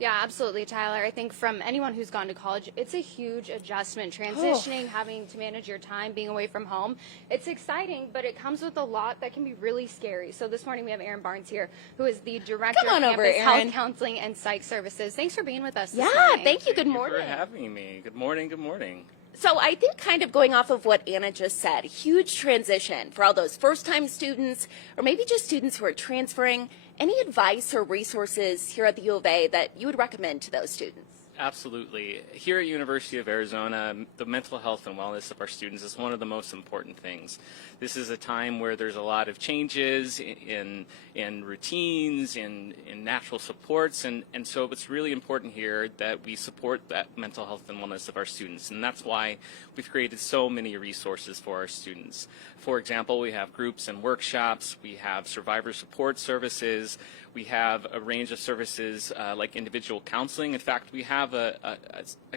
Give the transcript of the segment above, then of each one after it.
Yeah, absolutely, Tyler. I think from anyone who's gone to college, it's a huge adjustment, transitioning, having to manage your time, being away from home. It's exciting, but it comes with a lot that can be really scary. So this morning we have Erin Barnes here, who is the Director Come on of over, Campus Erin. Health Counseling and Psych Services. Thanks for being with us this Yeah, morning. thank you. Good Thank morning. you for having me. Good morning. Good morning. So I think kind of going off of what Anna just said, huge transition for all those first-time students or maybe just students who are transferring. Any advice or resources here at the U of A that you would recommend to those students? Absolutely. Here at University of Arizona, the mental health and wellness of our students is one of the most important things. This is a time where there's a lot of changes in routines, in natural supports, and so it's really important here that we support that mental health and wellness of our students, and that's why we've created so many resources for our students. For example, we have groups and workshops, we have survivor support services, we have a range of services like individual counseling. In fact, we have a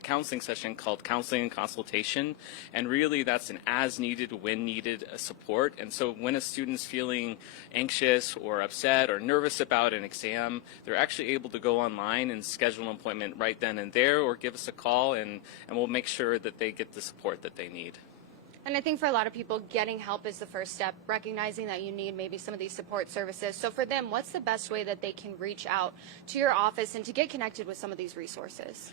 counseling session called Counseling and Consultation, and really that's an as-needed, when-needed support. And so when a student's feeling anxious or upset or nervous about an exam, they're actually able to go online and schedule an appointment right then and there, or give us a call, and we'll make sure that they get the support that they need. And I think for a lot of people, getting help is the first step, recognizing that you need maybe some of these support services. So for them, what's the best way that they can reach out to your office and to get connected with some of these resources?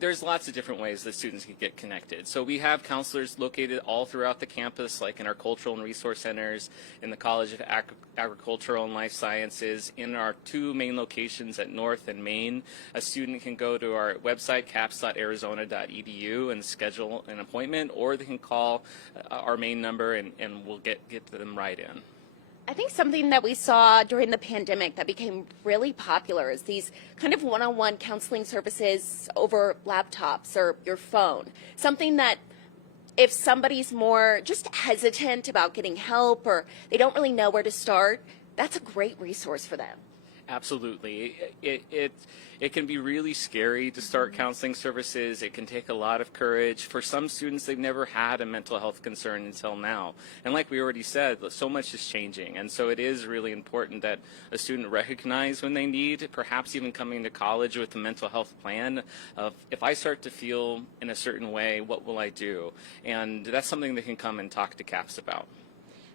There's lots of different ways that students can get connected. So we have counselors located all throughout the campus, like in our cultural and resource centers, in the College of Agricultural and Life Sciences, in our two main locations at North and Main. A student can go to our website, caps.arizona.edu, and schedule an appointment, or they can call our main number and we'll get them right in. I think something that we saw during the pandemic that became really popular is these kind of one-on-one counseling services over laptops or your phone. Something that if somebody's more just hesitant about getting help or they don't really know where to start, that's a great resource for them. Absolutely. It can be really scary to start counseling services. It can take a lot of courage. For some students, they've never had a mental health concern until now. And like we already said, so much is changing. And so it is really important that a student recognize when they need, perhaps even coming to college with a mental health plan of, if I start to feel in a certain way, what will I do? And that's something they can come and talk to CAPS about.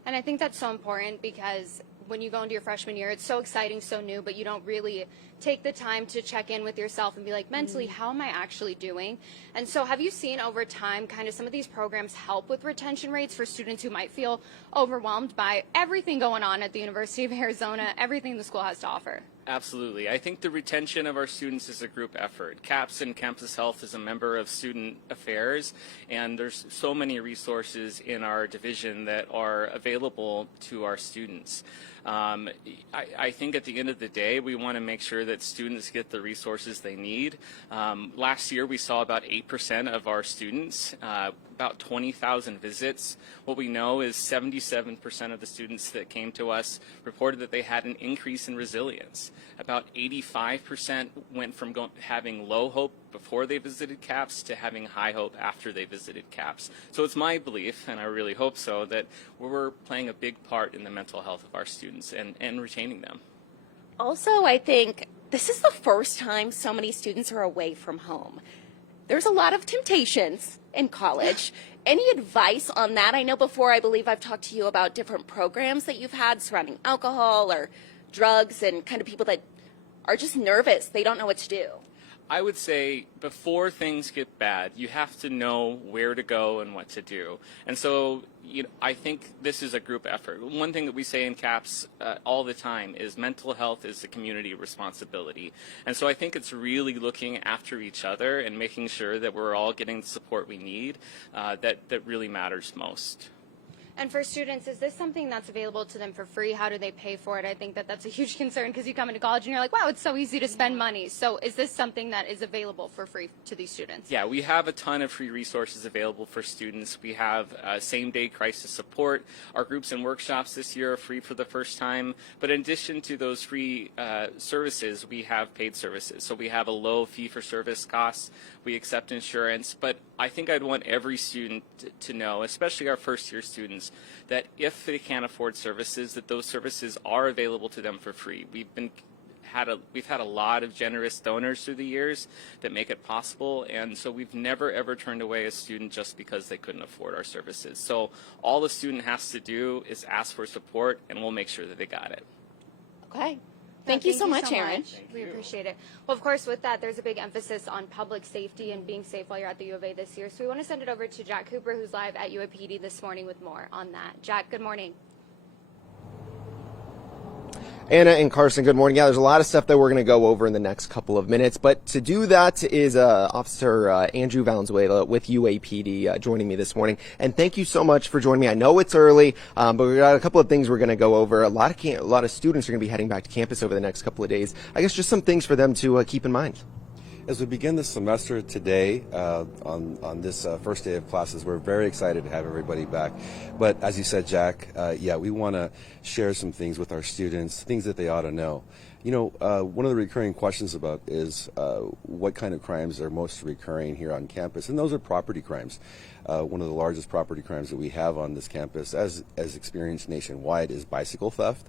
And I think that's so important because when you go into your freshman year, it's so exciting, so new, but you don't really take the time to check in with yourself and be like, mentally, how am I actually doing? And so have you seen over time kind of some of these programs help with retention rates for students who might feel overwhelmed by everything going on at the University of Arizona, everything the school has to offer? Absolutely. I think the retention of our students is a group effort. CAPS and Campus Health is a member of Student Affairs, and there's so many resources in our division that are available to our students. I think at the end of the day, we want to make sure that students get the resources they need. Last year, we saw about 8% of our students, about 20,000 visits. What we know is 77% of the students that came to us reported that they had an increase in resilience. About 85% went from having low hope before they visited CAPS to having high hope after they visited CAPS. So it's my belief, and I really hope so, that we're playing a big part in the mental health of our students and retaining them. Also, I think this is the first time so many students are away from home. There's a lot of temptations in college. Any advice on that? I know before, I believe I've talked to you about different programs that you've had surrounding alcohol or drugs and kind of people that are just nervous. They don't know what to do. I would say before things get bad, you have to know where to go and what to do. And so I think this is a group effort. One thing that we say in CAPS all the time is mental health is a community responsibility. And so I think it's really looking after each other and making sure that we're all getting the support we need that really matters most. And for students, is this something that's available to them for free? How do they pay for it? I think that that's a huge concern because you come into college and you're like, wow, it's so easy to spend money. So is this something that is available for free to these students? Yeah, we have a ton of free resources available for students. We have same-day crisis support. Our groups and workshops this year are free for the first time. But in addition to those free services, we have paid services. So we have a low fee-for-service cost. We accept insurance. But I think I'd want every student to know, especially our first-year students, that if they can't afford services, that those services are available to them for free. We've been we've had a lot of generous donors through the years that make it possible, and so we've never ever turned away a student just because they couldn't afford our services. So all the student has to do is ask for support, and we'll make sure that they got it. Okay. Thank you so much, Erin. We appreciate it. Well, of course, with that, there's a big emphasis on public safety and being safe while you're at the U of A this year. So we want to send it over to Jack Cooper, who's live at UAPD this morning with more on that. Jack, good morning. Anna and Carson, good morning. Yeah, there's a lot of stuff that we're going to go over in the next couple of minutes, but to do that is Officer Andrew Valenzuela with UAPD joining me this morning. And thank you so much for joining me. I know it's early, but we've got a couple of things we're going to go over. A lot of students are going to be heading back to campus over the next couple of days. I guess just some things for them to keep in mind. As we begin the semester today, on this first day of classes, we're very excited to have everybody back. But as you said, Jack, we want to share some things with our students, things that they ought to know. You know, one of the recurring questions about is what kind of crimes are most recurring here on campus, and those are property crimes. One of the largest property crimes that we have on this campus, as experienced nationwide, is bicycle theft.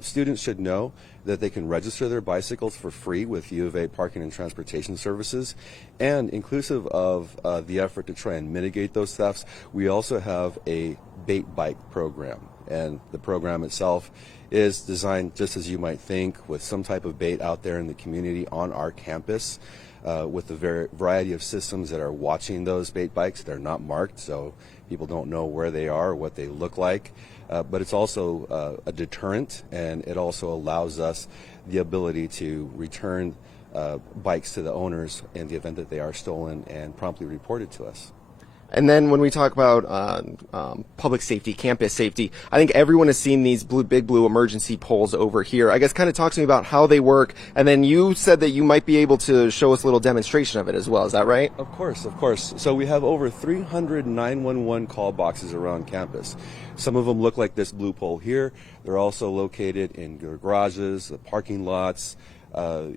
Students should know that they can register their bicycles for free with U of A Parking and Transportation Services, and inclusive of the effort to try and mitigate those thefts, we also have a bait bike program, and the program itself is designed just as you might think, with some type of bait out there in the community on our campus. With the variety of systems that are watching those bait bikes. They're not marked, so people don't know where they are or what they look like. But it's also a deterrent, and it also allows us the ability to return bikes to the owners in the event that they are stolen and promptly reported to us. And then when we talk about public safety, campus safety, I think everyone has seen these big blue emergency poles over here. I guess kind of talk to me about how they work. And then you said that you might be able to show us a little demonstration of it as well. Is that right? Of course, of course. So we have over 300 911 call boxes around campus. Some of them look like this blue pole here. They're also located in garages, the parking lots,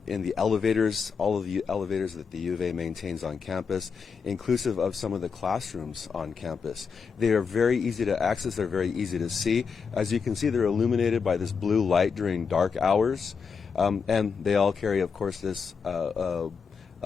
in the elevators, all of the elevators that the U of A maintains on campus, inclusive of some of the classrooms on campus. They are very easy to access, they're very easy to see. As you can see, they're illuminated by this blue light during dark hours, and they all carry, of course, this a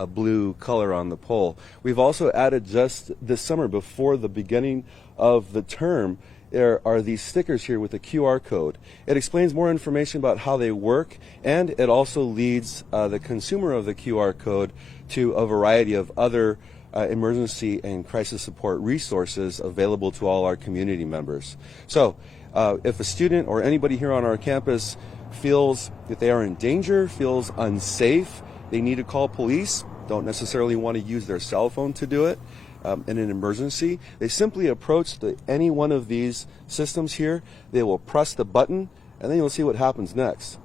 blue color on the pole. We've also added just this summer, before the beginning of the term, there are these stickers here with a QR code. It explains more information about how they work, and it also leads the consumer of the QR code to a variety of other emergency and crisis support resources available to all our community members. So if a student or anybody here on our campus feels that they are in danger, feels unsafe, they need to call police, don't necessarily want to use their cell phone to do it, in an emergency, they simply approach any one of these systems here. They will press the button, and then you'll see what happens next.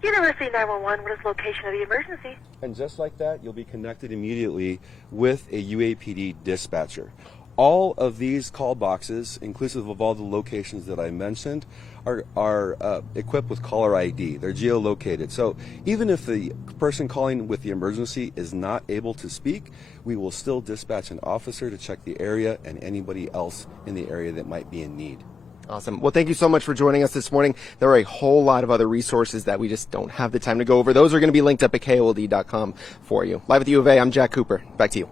University 911, what is the location of the emergency? And just like that, you'll be connected immediately with a UAPD dispatcher. All of these call boxes, inclusive of all the locations that I mentioned, are equipped with caller ID. They're geolocated. So even if the person calling with the emergency is not able to speak, we will still dispatch an officer to check the area and anybody else in the area that might be in need. Awesome. Well, thank you so much for joining us this morning. There are a whole lot of other resources that we just don't have the time to go over. Those are going to be linked up at KOLD.com for you. Live at the U of A, I'm Jack Cooper. Back to you.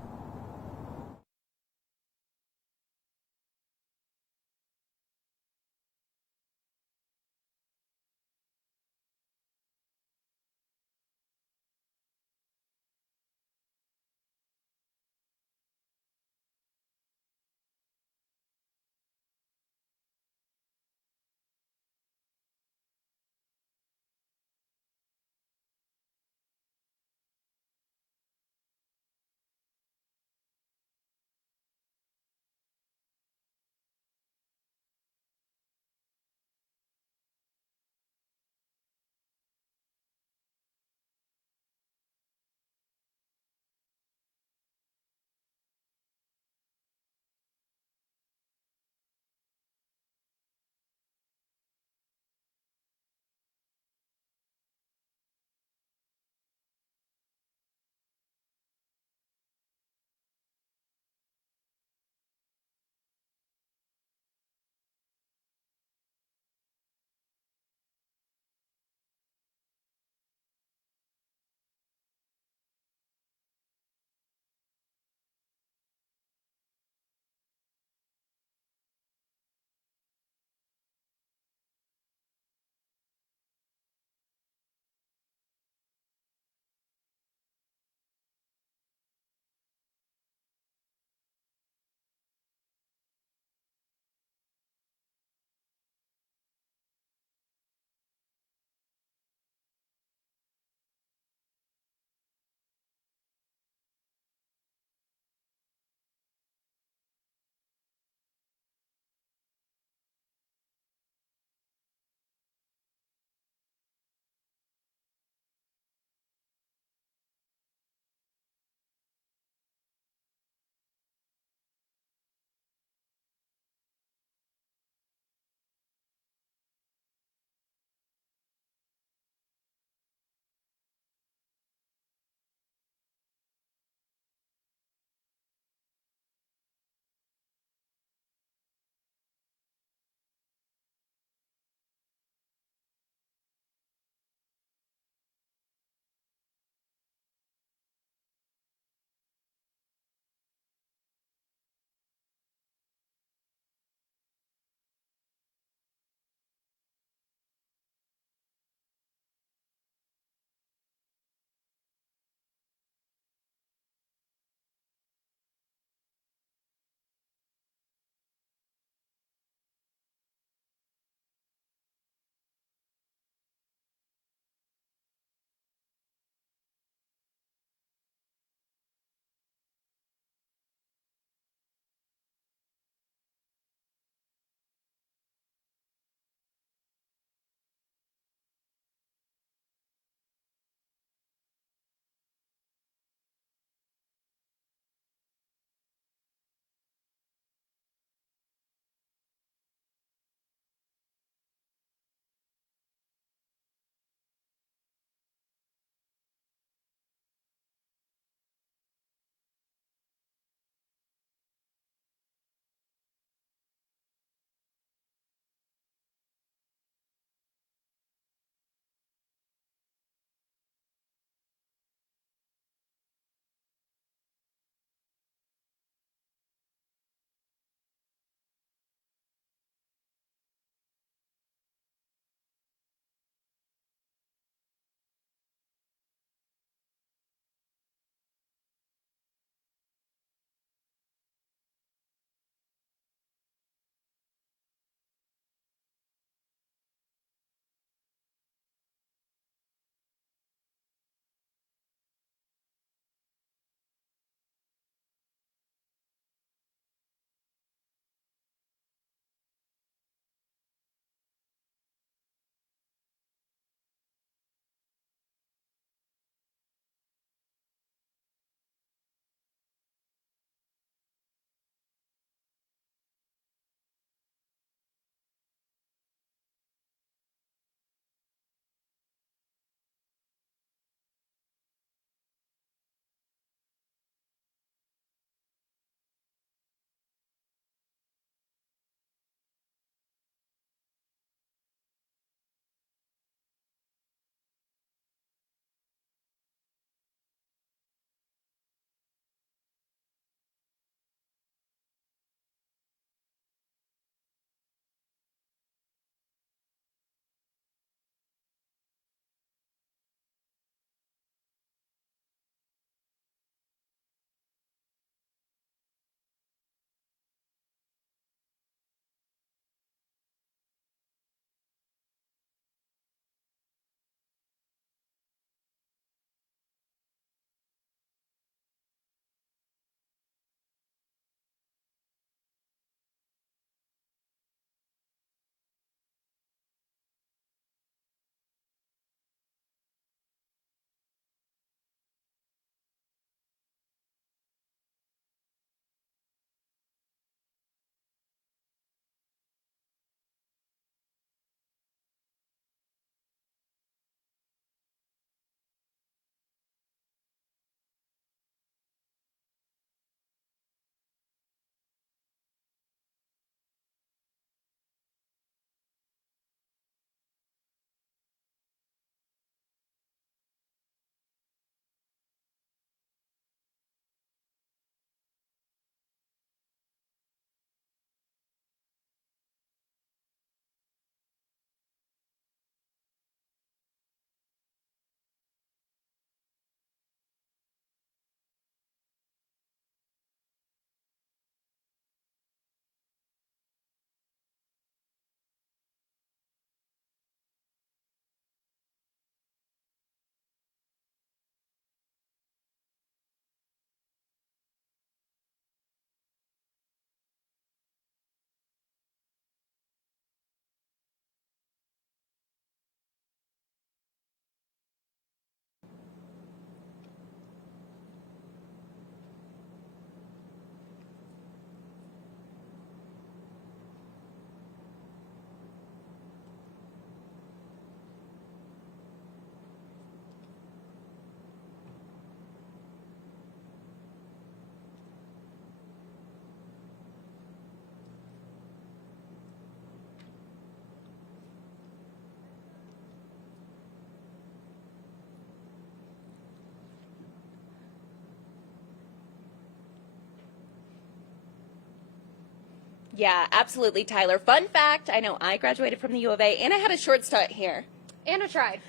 Yeah, absolutely, Tyler. Fun fact, I know I graduated from the U of A, and I had a short stint here. Anna tried.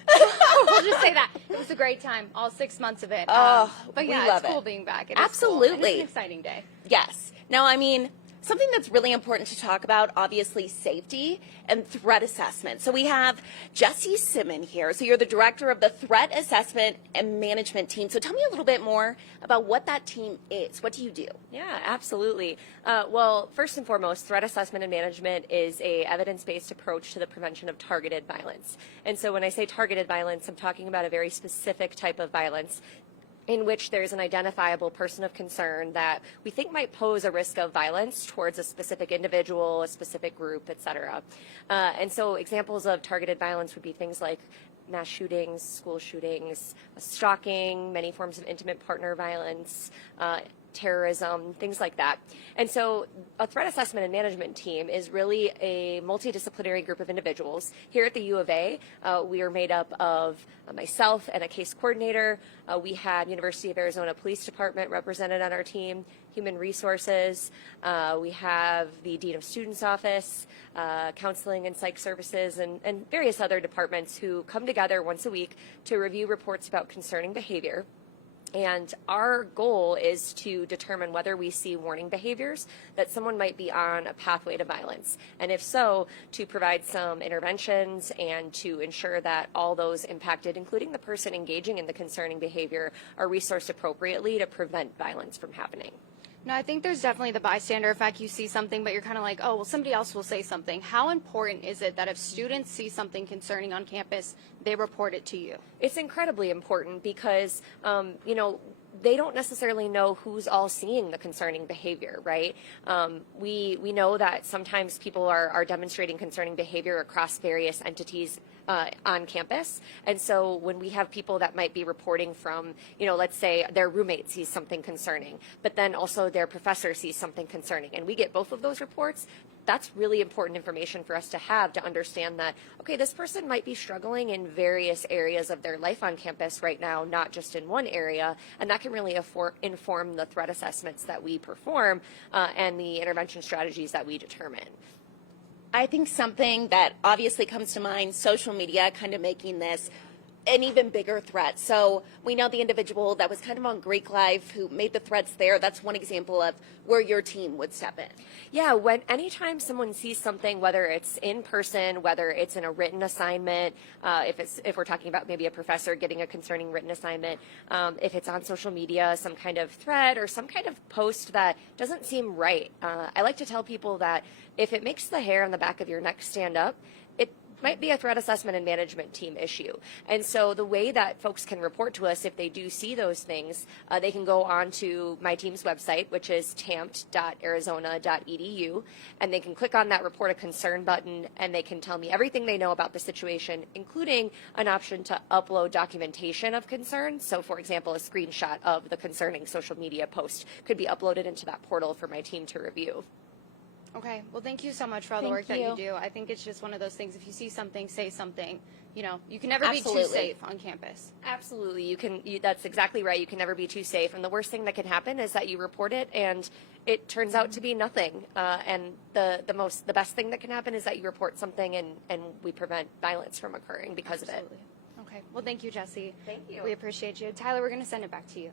We'll just say that. It was a great time, all 6 months of it. Oh, but we yeah, love it's cool it. being back. It is cool. Absolutely. And it's an exciting day. Yes. Now, I mean, something that's really important to talk about, obviously, safety and threat assessment. So we have Jesse Simon here. So you're the director of the Threat Assessment and Management Team. So tell me a little bit more about what that team is. What do you do? Yeah, absolutely. Well, first and foremost, threat assessment and management is a evidence-based approach to the prevention of targeted violence. And so when I say targeted violence, I'm talking about a very specific type of violence in which there's an identifiable person of concern that we think might pose a risk of violence towards a specific individual, a specific group, etc. And so examples of targeted violence would be things like mass shootings, school shootings, stalking, many forms of intimate partner violence, terrorism, things like that. And so a threat assessment and management team is really a multidisciplinary group of individuals. Here at the U of A, we are made up of myself and a case coordinator. We have University of Arizona Police Department represented on our team, Human Resources. We have the Dean of Students Office, Counseling and Psych Services, and various other departments who come together once a week to review reports about concerning behavior. And our goal is to determine whether we see warning behaviors that someone might be on a pathway to violence. And if so, to provide some interventions and to ensure that all those impacted, including the person engaging in the concerning behavior, are resourced appropriately to prevent violence from happening. No, I think there's definitely the bystander effect. You see something, but you're kind of like, oh, well, somebody else will say something. How important is it that if students see something concerning on campus, they report it to you? It's incredibly important because, they don't necessarily know who's all seeing the concerning behavior, right? We know that sometimes people are demonstrating concerning behavior across various entities on campus. And so when we have people that might be reporting from, let's say their roommate sees something concerning, but then also their professor sees something concerning, and we get both of those reports, that's really important information for us to have to understand that, okay, this person might be struggling in various areas of their life on campus right now, not just in one area, and that can really inform the threat assessments that we perform and the intervention strategies that we determine. I think something that obviously comes to mind, social media kind of making this an even bigger threat. So we know the individual that was kind of on Greek Life who made the threats there. That's one example of where your team would step in. Yeah, anytime someone sees something, whether it's in person, whether it's in a written assignment, if we're talking about maybe a professor getting a concerning written assignment, if it's on social media, some kind of thread or some kind of post that doesn't seem right. I like to tell people that if it makes the hair on the back of your neck stand up, it might be a threat assessment and management team issue. And so the way that folks can report to us if they do see those things, they can go on to my team's website, which is tamped.arizona.edu, and they can click on that report a concern button, and they can tell me everything they know about the situation, including an option to upload documentation of concern. So for example, a screenshot of the concerning social media post could be uploaded into that portal for my team to review. Okay. Well, thank you so much for all the Thank work that you. you do. I think it's just one of those things. If you see something, say something. You can never be Absolutely. too safe on campus. Absolutely. That's exactly right. You can never be too safe. And the worst thing that can happen is that you report it and it turns out to be nothing. And the best thing that can happen is that you report something and we prevent violence from occurring because of it. Absolutely. Okay. Well, thank you, Jesse. Thank you. We appreciate you. Tyler, we're going to send it back to you.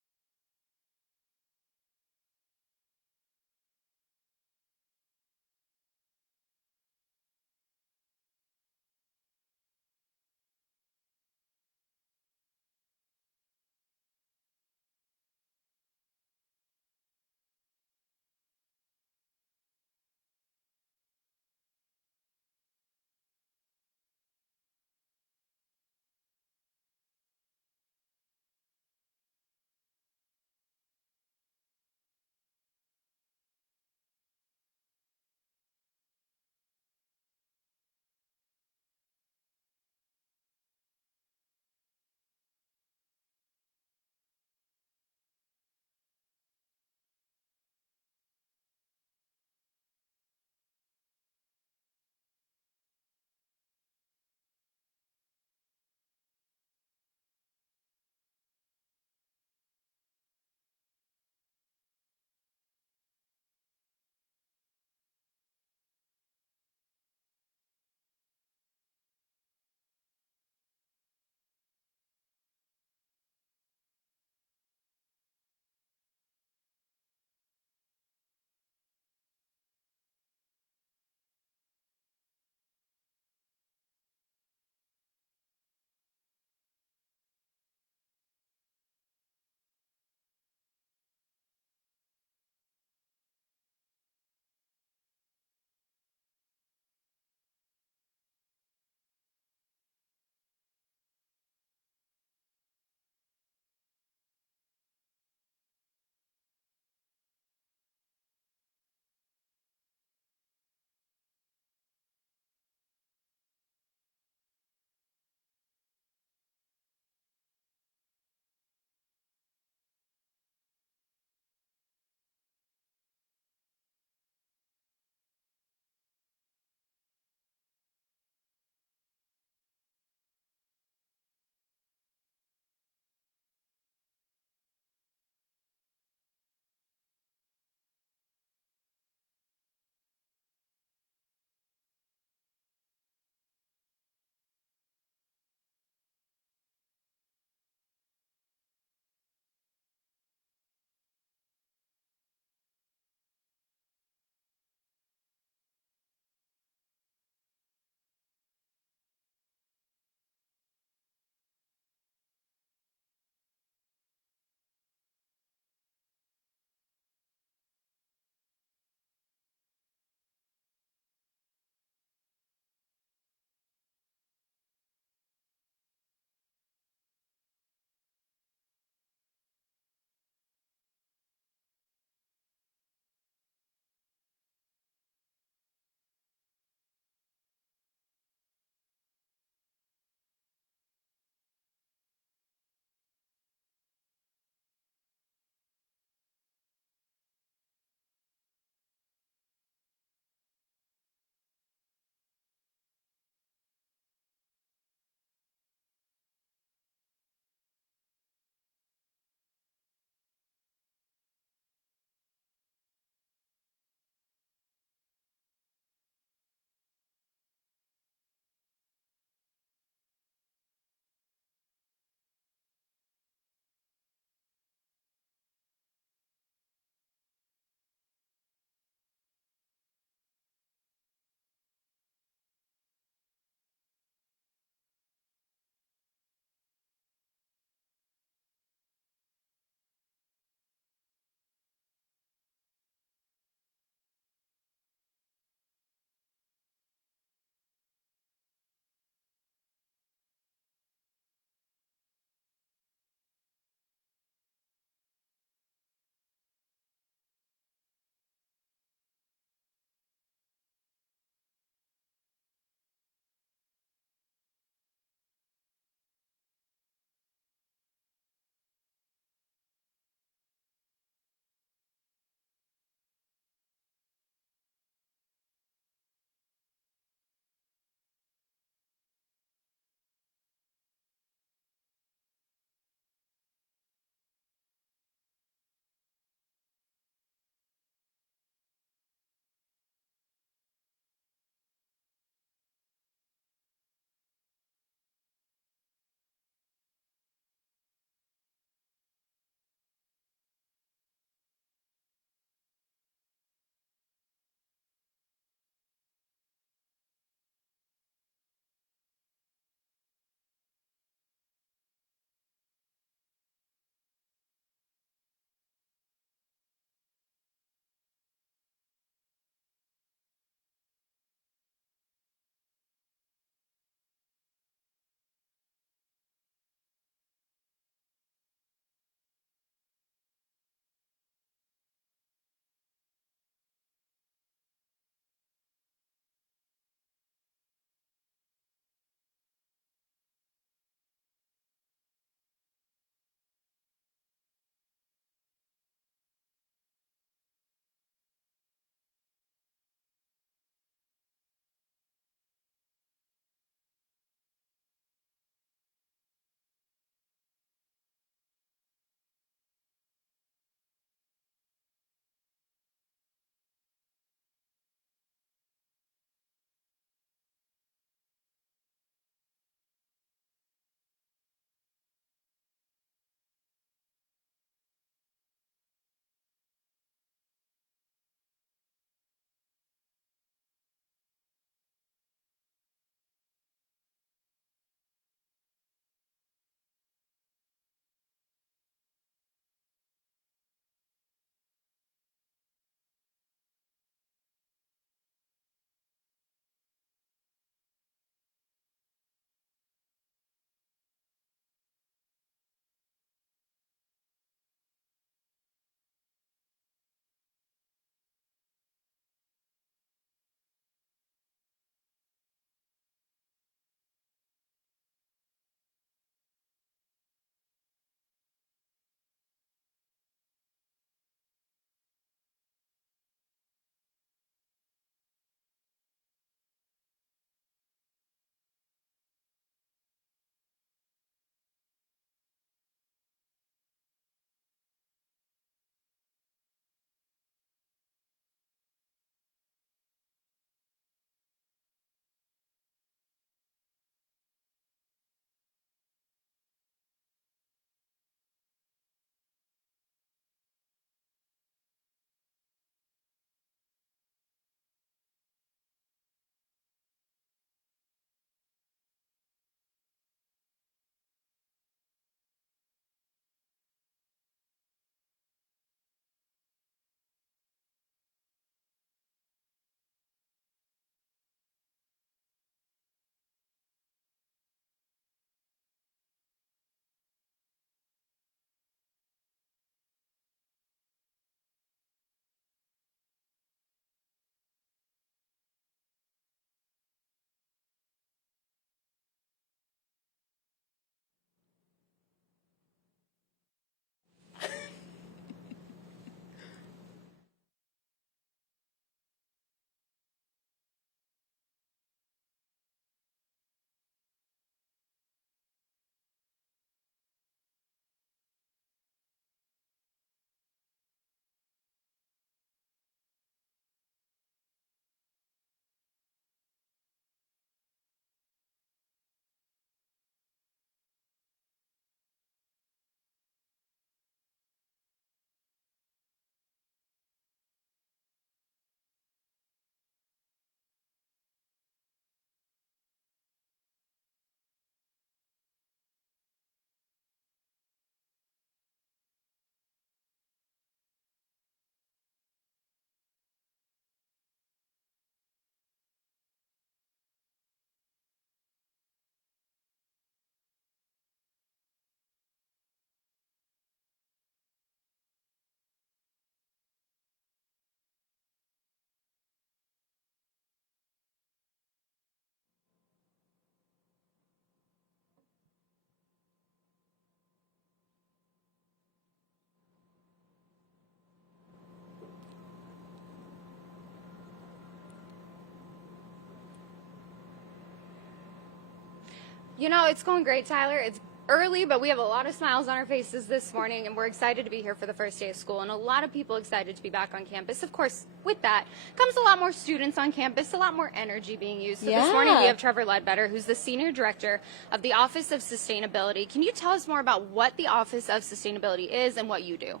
You know, it's going great, Tyler. It's early, but we have a lot of smiles on our faces this morning, and we're excited to be here for the first day of school, and a lot of people excited to be back on campus. Of course, with that comes a lot more students on campus, a lot more energy being used. So this morning we have Trevor Ledbetter, who's the Senior Director of the Office of Sustainability. Can you tell us more about what the Office of Sustainability is and what you do?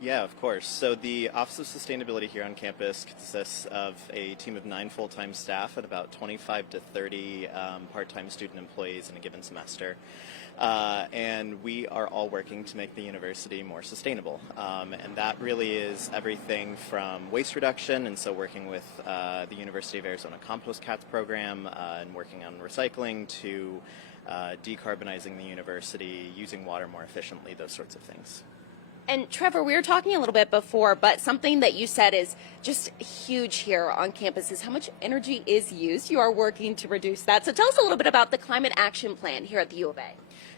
Yeah, of course. So the Office of Sustainability here on campus consists of a team of 9 full-time staff and about 25 to 30 part-time student employees in a given semester. And we are all working to make the university more sustainable. And that really is everything from waste reduction, and so working with the University of Arizona Compost Cats program and working on recycling, to decarbonizing the university, using water more efficiently, those sorts of things. And Trevor, we were talking a little bit before, but something that you said is just huge here on campus is how much energy is used. You are working to reduce that. So tell us a little bit about the Climate Action Plan here at the U of A.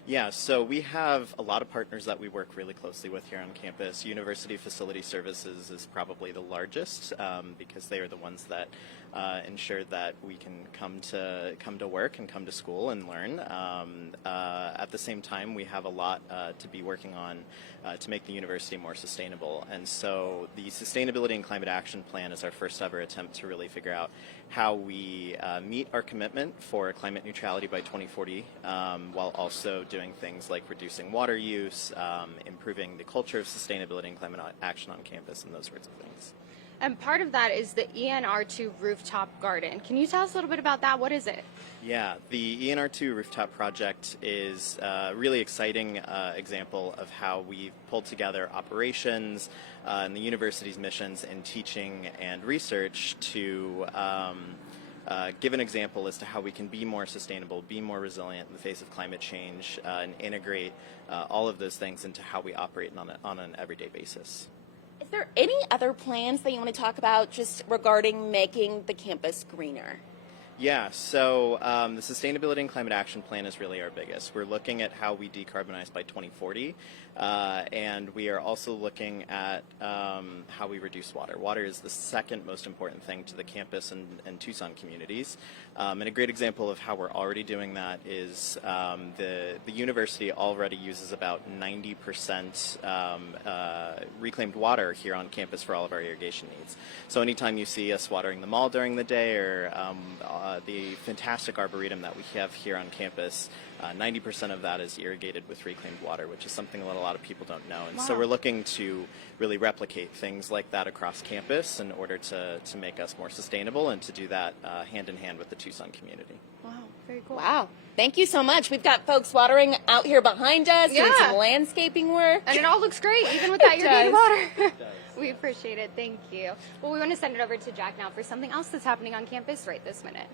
Yeah, so we have a lot of partners that we work really closely with here on campus. University Facility Services is probably the largest because they are the ones that ensure that we can come to work and come to school and learn. At the same time, we have a lot to be working on to make the university more sustainable. And so the Sustainability and Climate Action Plan is our first ever attempt to really figure out how we meet our commitment for climate neutrality by 2040 while also doing things like reducing water use, improving the culture of sustainability and climate action on campus, and those sorts of things. And part of that is the ENR2 rooftop garden. Can you tell us a little bit about that? What is it? Yeah, the ENR2 rooftop project is a really exciting example of how we've pulled together operations and the university's missions in teaching and research to give an example as to how we can be more sustainable, be more resilient in the face of climate change, and integrate all of those things into how we operate on an everyday basis. Is there any other plans that you want to talk about just regarding making the campus greener? Yeah, so the Sustainability and Climate Action Plan is really our biggest. We're looking at how we decarbonize by 2040, and we are also looking at how we reduce water. Water is the second most important thing to the campus and Tucson communities. And a great example of how we're already doing that is the university already uses about 90% reclaimed water here on campus for all of our irrigation needs. So anytime you see us watering the mall during the day, or the fantastic arboretum that we have here on campus, 90% of that is irrigated with reclaimed water, which is something that a lot of people don't know. And so we're looking to really replicate things like that across campus in order to make us more sustainable, and to do that hand in hand with the Tucson community. Wow, very cool. Wow. Thank you so much. We've got folks watering out here behind us, doing Yeah. some landscaping work. And it all looks great, even with that It irrigated does. water. We appreciate it. Thank you. Well, we want to send it over to Jack now for something else that's happening on campus right this minute.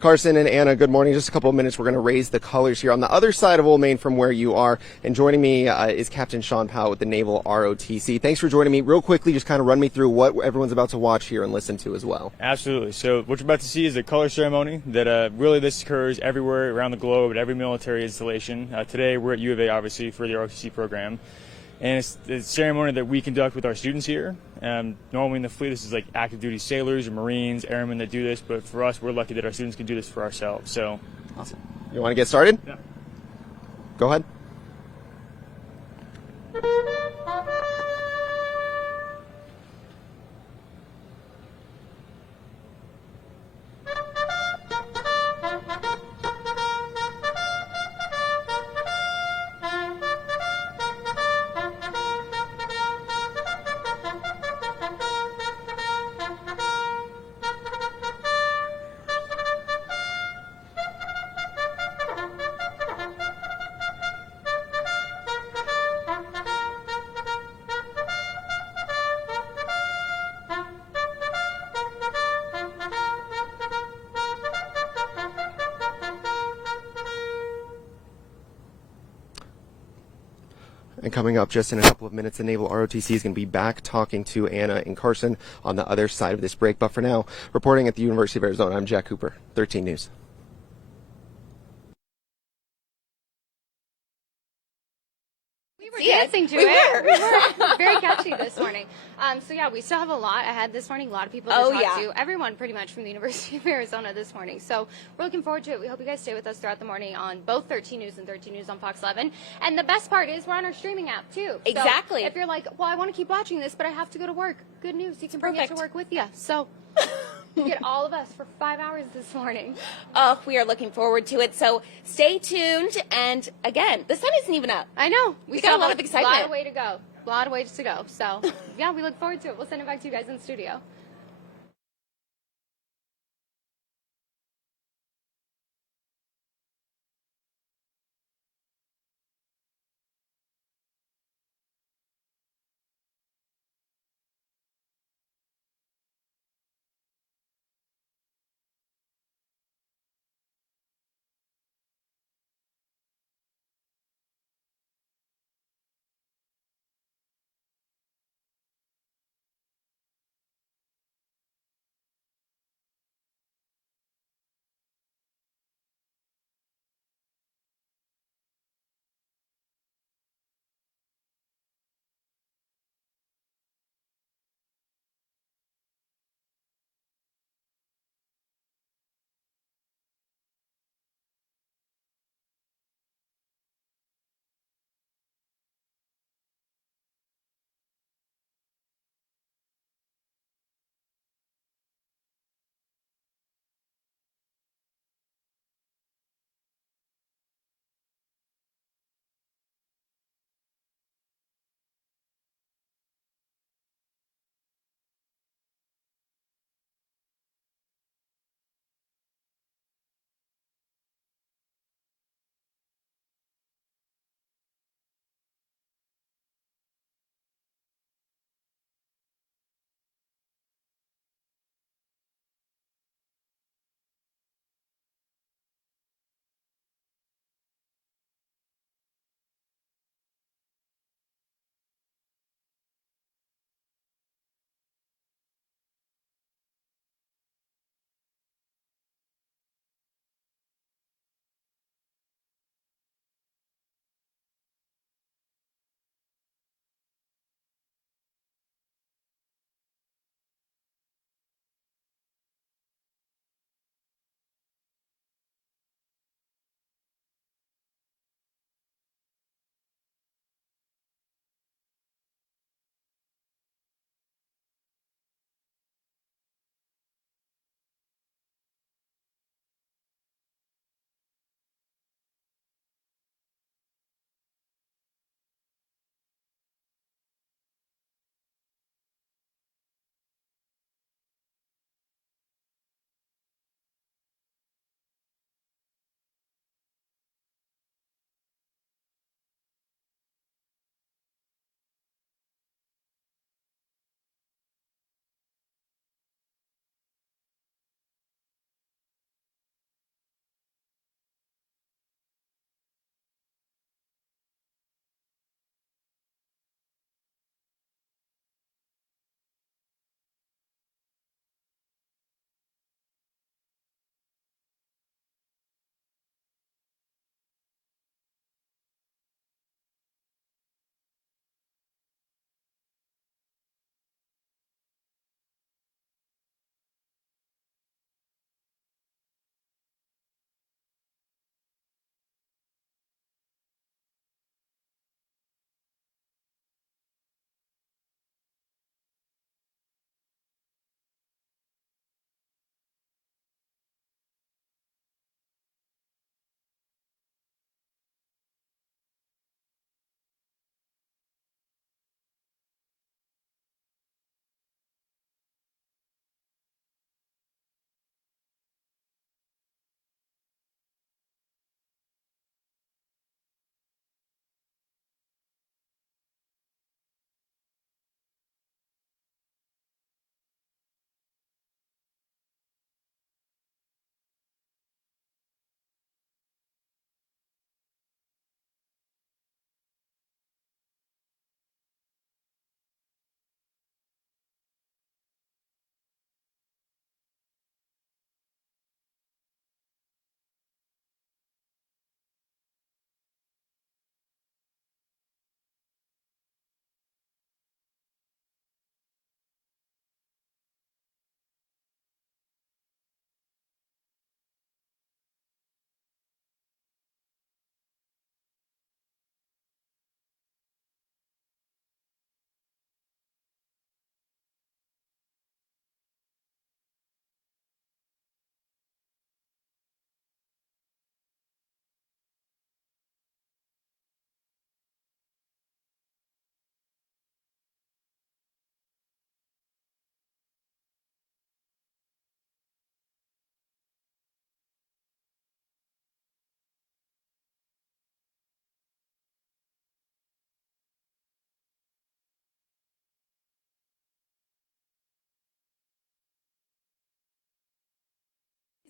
Carson and Anna, good morning. Just a couple of minutes. We're going to raise the colors here on the other side of Old Main from where you are. And joining me is Captain Sean Powell with the Naval ROTC. Thanks for joining me. Real quickly, just kind of run me through what everyone's about to watch here and listen to as well. Absolutely. So what you're about to see is a color ceremony that really this occurs everywhere around the globe at every military installation. Today we're at U of A, obviously, for the ROTC program. And it's a ceremony that we conduct with our students here. Normally in the fleet, this is like active duty sailors or Marines, airmen that do this. But for us, we're lucky that our students can do this for ourselves. So, Awesome. You want to get started? Yeah. Go ahead. And coming up just in a couple of minutes, the Naval ROTC is going to be back talking to Anna and Carson on the other side of this break. But for now, reporting at the University of Arizona, I'm Jack Cooper, 13 News. We were dancing to it. We were very catchy this morning. So yeah, we still have a lot ahead this morning. A lot of people to Oh, talk yeah. to. Everyone pretty much from the University of Arizona this morning. So we're looking forward to it. We hope you guys stay with us throughout the morning on both 13 News and 13 News on Fox 11. And the best part is we're on our streaming app too. So Exactly. if you're like, well, I want to keep watching this, but I have to go to work. Good news, you can bring it to perfect. work with you. So you get all of us for 5 hours this morning. Oh, we are looking forward to it. So stay tuned. And again, the sun isn't even up. I know. We still got a lot have of excitement. A lot of way to go. A lot of ways to go. So yeah, we look forward to it. We'll send it back to you guys in the studio.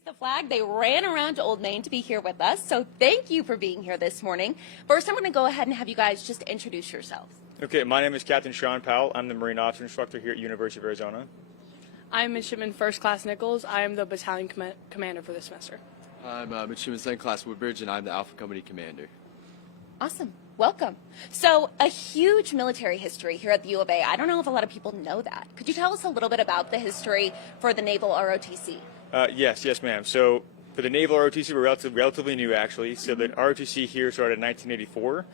the flag. They ran around to Old Main to be here with us. So thank you for being here this morning. First, I'm going to go ahead and have you guys just introduce yourselves. Okay, my name is Captain Sean Powell. I'm the Marine Officer Instructor here at University of Arizona. I'm Midshipman First Class Nichols. I am the battalion commander for this semester. I'm Midshipman Second Class Woodbridge, and I'm the Alpha Company Commander. Awesome. Welcome. So, a huge military history here at the U of A. I don't know if a lot of people know that. Could you tell us a little bit about the history for the Naval ROTC? Yes, ma'am. So, for the Naval ROTC, we're relatively new, actually. So, the ROTC here started in 1984.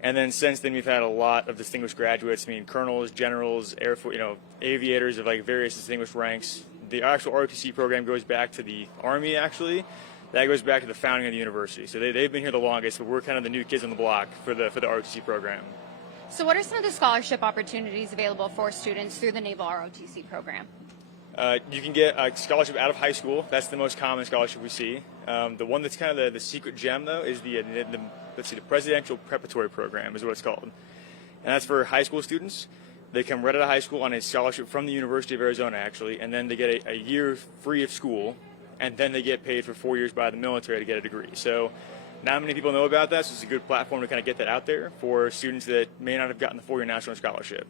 And then since then, we've had a lot of distinguished graduates. I mean, colonels, generals, Air Force, aviators of like various distinguished ranks. The actual ROTC program goes back to the Army, actually. That goes back to the founding of the university. So they've been here the longest, but we're kind of the new kids on the block for the ROTC program. So what are some of the scholarship opportunities available for students through the Naval ROTC program? You can get a scholarship out of high school. That's the most common scholarship we see. The one that's kind of the secret gem, though, is the Presidential Preparatory Program is what it's called. And that's for high school students. They come right out of high school on a scholarship from the University of Arizona, actually, and then they get a year free of school, and then they get paid for 4 years by the military to get a degree. So not many people know about that, so it's a good platform to kind of get that out there for students that may not have gotten the 4-year national scholarship.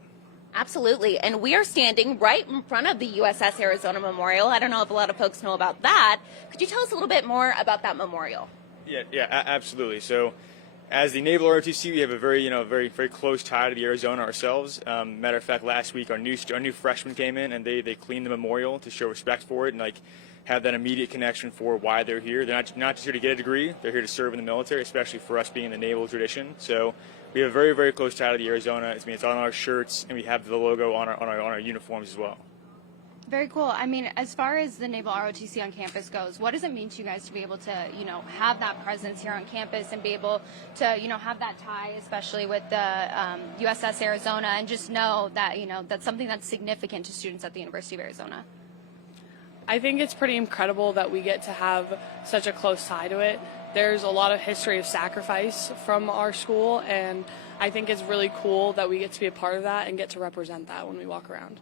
Absolutely. And we are standing right in front of the USS Arizona Memorial. I don't know if a lot of folks know about that. Could you tell us a little bit more about that memorial? Yeah, absolutely. So as the Naval ROTC, we have a very close tie to the Arizona ourselves. Matter of fact, last week our new freshmen came in and they cleaned the memorial to show respect for it and have that immediate connection for why they're here. They're not just here to get a degree, they're here to serve in the military, especially for us being in the naval tradition. So we have a very close tie to the Arizona. It's on our shirts, and we have the logo on our uniforms as well. Very cool. I mean, as far as the Naval ROTC on campus goes, what does it mean to you guys to be able to, have that presence here on campus and be able to, have that tie, especially with the USS Arizona, and just know that, that's something that's significant to students at the University of Arizona? I think it's pretty incredible that we get to have such a close tie to it. There's a lot of history of sacrifice from our school, and I think it's really cool that we get to be a part of that and get to represent that when we walk around.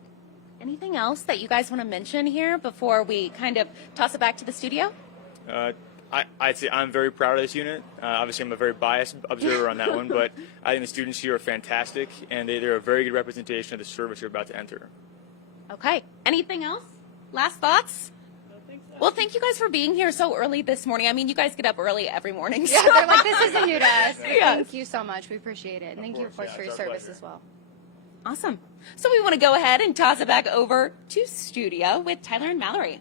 Anything else that you guys want to mention here before we kind of toss it back to the studio? I'd say I'm very proud of this unit. Obviously, I'm a very biased observer on that one, but I think the students here are fantastic, and they're a very good representation of the service you're about to enter. Okay. Anything else? Last thoughts? Well, thank you guys for being here so early this morning. I mean, you guys get up early every morning. Yeah, So. they're like, this isn't new to us. Yes. Thank you so much. We appreciate it. And thank you, of course, for your it's our service pleasure. as well. Awesome. So we want to go ahead and toss it back over to studio with Tyler and Mallory.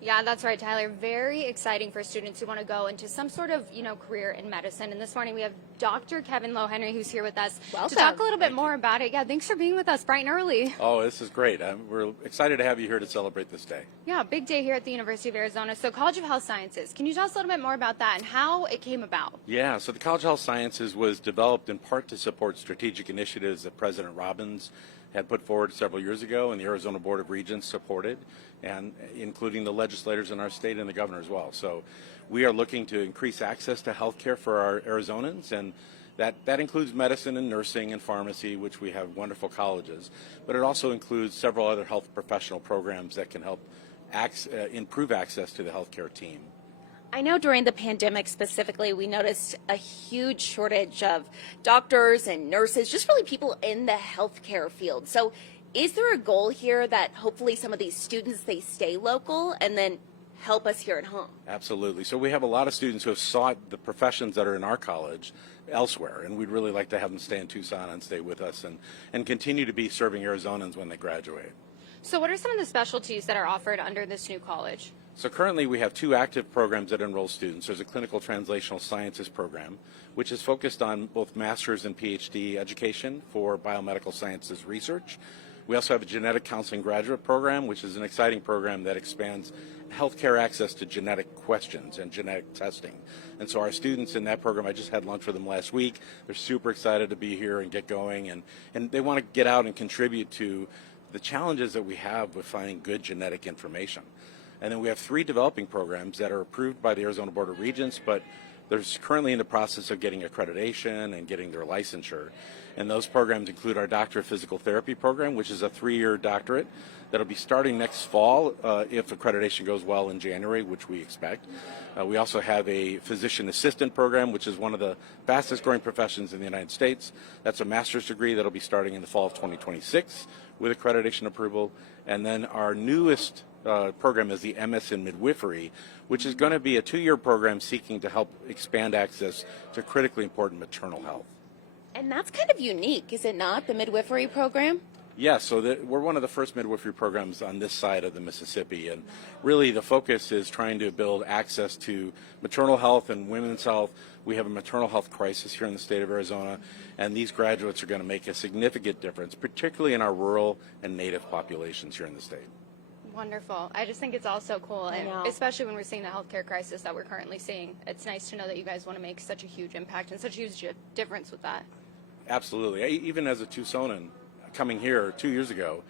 Yeah, that's right, Tyler. Very exciting for students who want to go into some sort of, career in medicine. And this morning we have Dr. Kevin Lohenry, who's here with us to talk a little bit more about it. Yeah, thanks for being with us bright and early. Oh, this is great. We're excited to have you here to celebrate this day. Yeah, big day here at the University of Arizona. So College of Health Sciences, can you tell us a little bit more about that and how it came about? Yeah, so the College of Health Sciences was developed in part to support strategic initiatives that President Robbins had put forward several years ago, and the Arizona Board of Regents supported, and including the legislators in our state and the governor as well. So we are looking to increase access to health care for our Arizonans, and that includes medicine and nursing and pharmacy, which we have wonderful colleges, but it also includes several other health professional programs that can help improve access to the healthcare team. I know during the pandemic specifically, we noticed a huge shortage of doctors and nurses, just really people in the healthcare field. So is there a goal here that hopefully some of these students, they stay local and then help us here at home? Absolutely. So we have a lot of students who have sought the professions that are in our college elsewhere, and we'd really like to have them stay in Tucson and stay with us and continue to be serving Arizonans when they graduate. So what are some of the specialties that are offered under this new college? So currently we have 2 active programs that enroll students. There's a clinical translational sciences program, which is focused on both master's and PhD education for biomedical sciences research. We also have a genetic counseling graduate program, which is an exciting program that expands healthcare access to genetic questions and genetic testing. And so our students in that program, I just had lunch with them last week. They're super excited to be here and get going, and they want to get out and contribute to the challenges that we have with finding good genetic information. And then we have 3 developing programs that are approved by the Arizona Board of Regents, but they're currently in the process of getting accreditation and getting their licensure. And those programs include our Doctor of Physical Therapy program, which is a 3-year doctorate that'll be starting next fall if accreditation goes well in January, which we expect. We also have a physician assistant program, which is one of the fastest growing professions in the United States. That's a master's degree that'll be starting in the fall of 2026 with accreditation approval. And then our newest program is the MS in Midwifery, which is going to be a 2-year program seeking to help expand access to critically important maternal health. And that's kind of unique, is it not, the midwifery program? Yes, so we're one of the first midwifery programs on this side of the Mississippi, and really the focus is trying to build access to maternal health and women's health. We have a maternal health crisis here in the state of Arizona, and these graduates are going to make a significant difference, particularly in our rural and native populations here in the state. Wonderful. I just think it's all so cool, and especially when we're seeing the healthcare crisis that we're currently seeing. It's nice to know that you guys want to make such a huge impact and such a huge difference with that. Absolutely. Even as a Tucsonan coming here 2 years ago,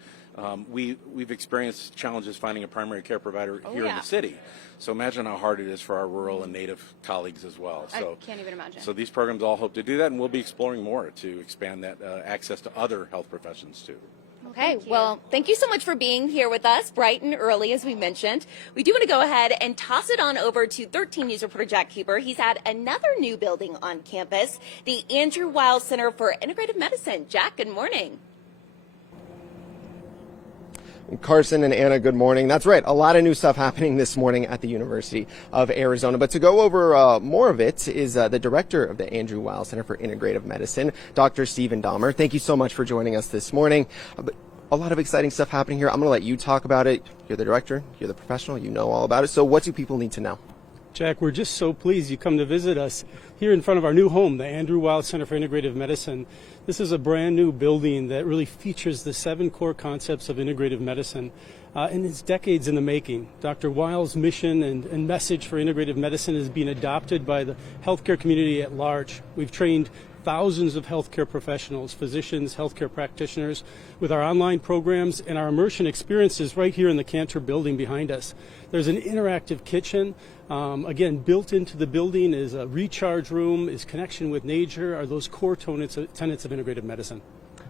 we've experienced challenges finding a primary care provider here in the city. So imagine how hard it is for our rural and native colleagues as well. So I can't even imagine. So these programs all hope to do that, and we'll be exploring more to expand that access to other health professions too. Okay, well, thank you so much for being here with us bright and early, as we mentioned. We do want to go ahead and toss it on over to 13 News reporter Jack Cooper. He's at another new building on campus, the Andrew Weil Center for Integrative Medicine. Jack, good morning. Carson and Anna, good morning. That's right. A lot of new stuff happening this morning at the University of Arizona. But to go over more of it is the director of the Andrew Weil Center for Integrative Medicine, Dr. Stephen Dahmer. Thank you so much for joining us this morning. A lot of exciting stuff happening here. I'm going to let you talk about it. You're the director. You're the professional. You know all about it. So what do people need to know? Jack, we're just so pleased you come to visit us here in front of our new home, the Andrew Weil Center for Integrative Medicine. This is a brand new building that really features the 7 core concepts of integrative medicine. And it's decades in the making. Dr. Weil's mission and message for integrative medicine is being adopted by the healthcare community at large. We've trained thousands of healthcare professionals, physicians, healthcare practitioners with our online programs and our immersion experiences right here in the Cantor building behind us. There's an interactive kitchen. Again, built into the building is a recharge room, is connection with nature, are those core tenets of integrative medicine.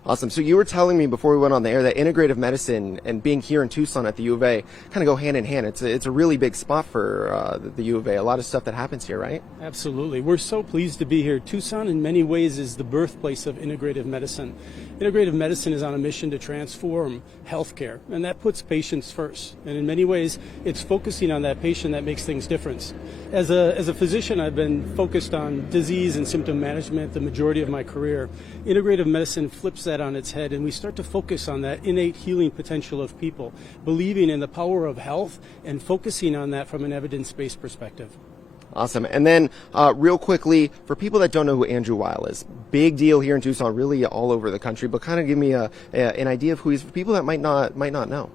Awesome. So you were telling me before we went on the air that integrative medicine and being here in Tucson at the U of A kind of go hand in hand. It's a really big spot for the U of A. A lot of stuff that happens here, right? Absolutely. We're so pleased to be here. Tucson in many ways is the birthplace of integrative medicine. Integrative medicine is on a mission to transform healthcare, and that puts patients first. And in many ways, it's focusing on that patient that makes things different. As a physician, I've been focused on disease and symptom management the majority of my career. Integrative medicine flips that that on its head and we start to focus on that innate healing potential of people, believing in the power of health and focusing on that from an evidence-based perspective. Awesome. And then real quickly, for people that don't know who Andrew Weil is, big deal here in Tucson, really all over the country, but kind of give me an idea of who he is for people that might not know.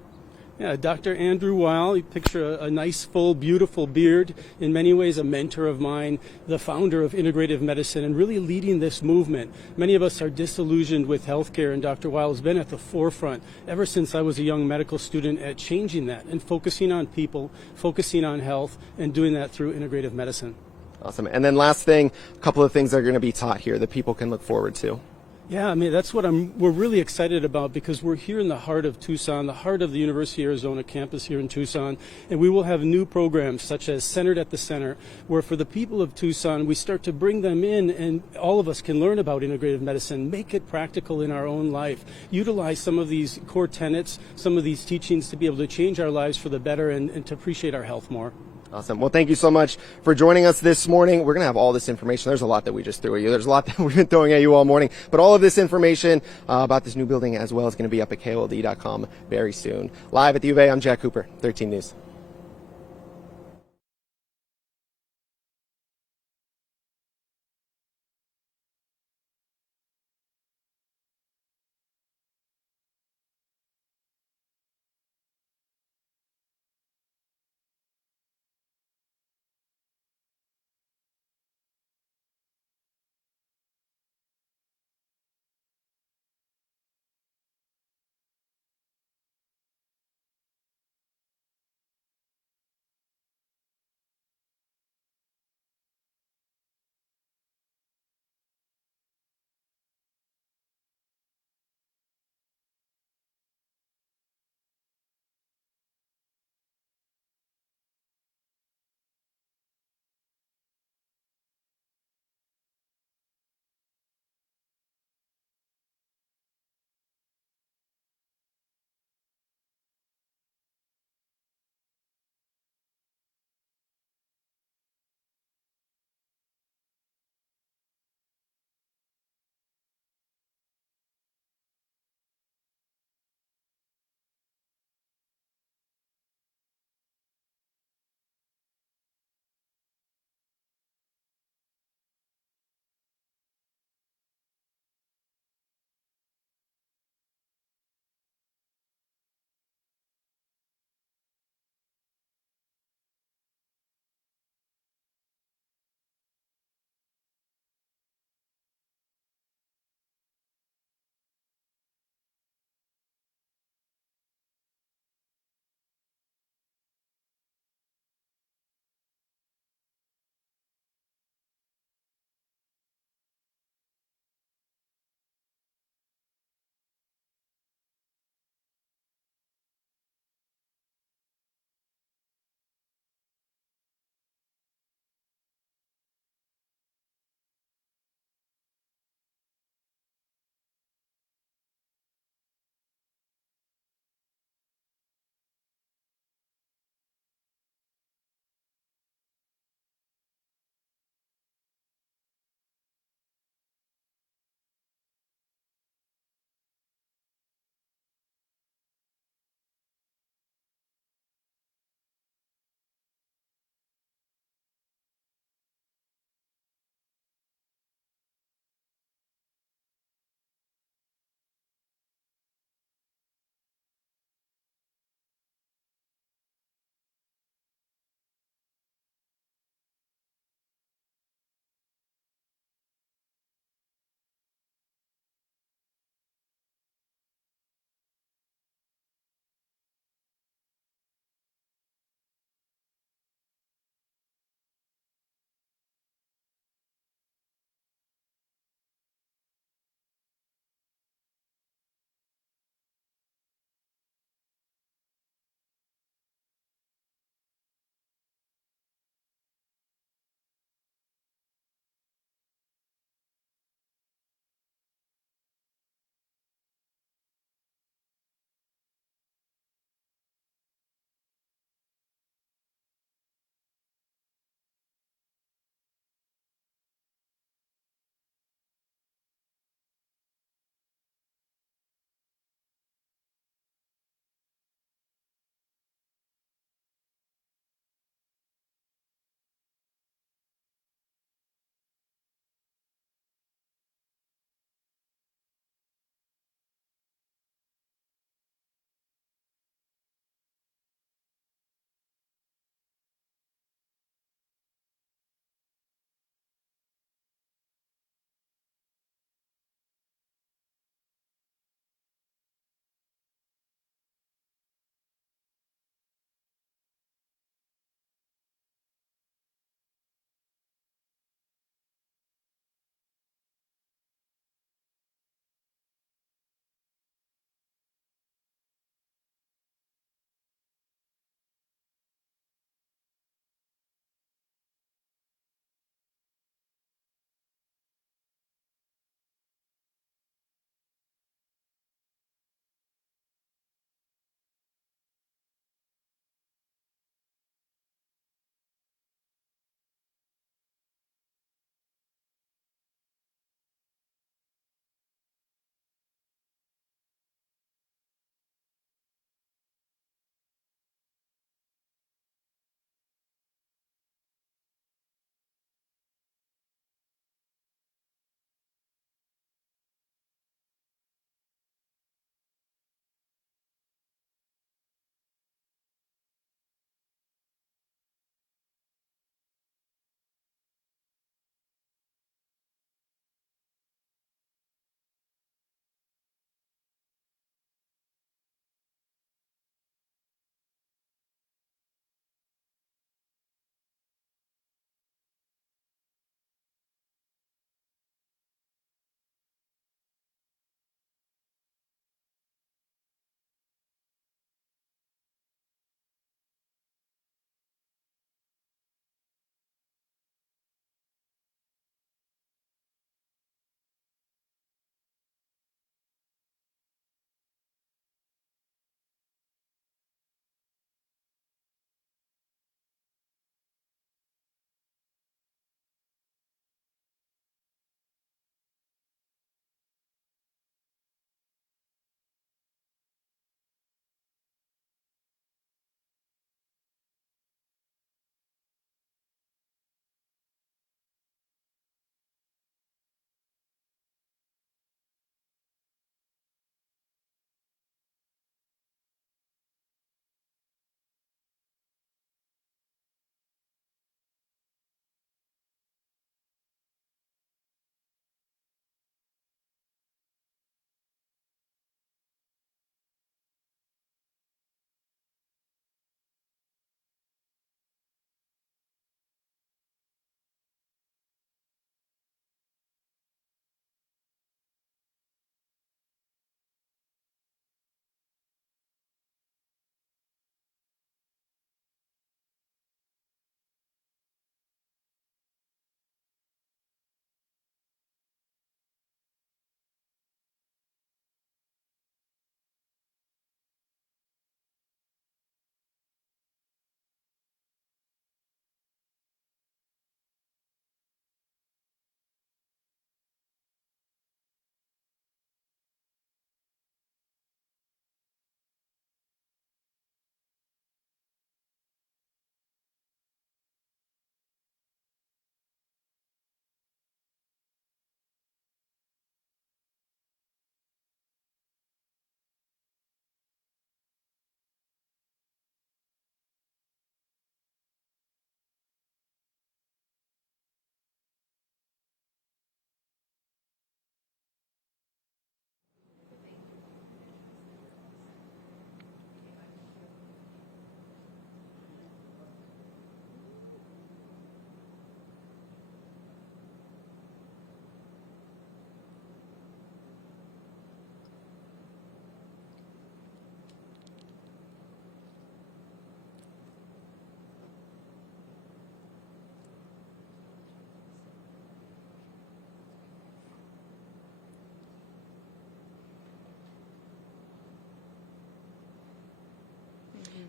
Yeah, Dr. Andrew Weil, you picture a nice, full, beautiful beard, in many ways a mentor of mine, the founder of integrative medicine, and really leading this movement. Many of us are disillusioned with healthcare, and Dr. Weil has been at the forefront ever since I was a young medical student at changing that and focusing on people, focusing on health, and doing that through integrative medicine. Awesome. And then last thing, a couple of things that are going to be taught here that people can look forward to. Yeah, I mean, that's what we're really excited about because we're here in the heart of Tucson, the heart of the University of Arizona campus here in Tucson, and we will have new programs such as Centered at the Center, where for the people of Tucson, we start to bring them in and all of us can learn about integrative medicine, make it practical in our own life, utilize some of these core tenets, some of these teachings to be able to change our lives for the better and to appreciate our health more. Awesome. Well, thank you so much for joining us this morning. We're going to have all this information. There's a lot that we just threw at you. There's a lot that we've been throwing at you all morning. But all of this information about this new building as well is going to be up at KOLD.com very soon. Live at the U of A, I'm Jack Cooper, 13 News.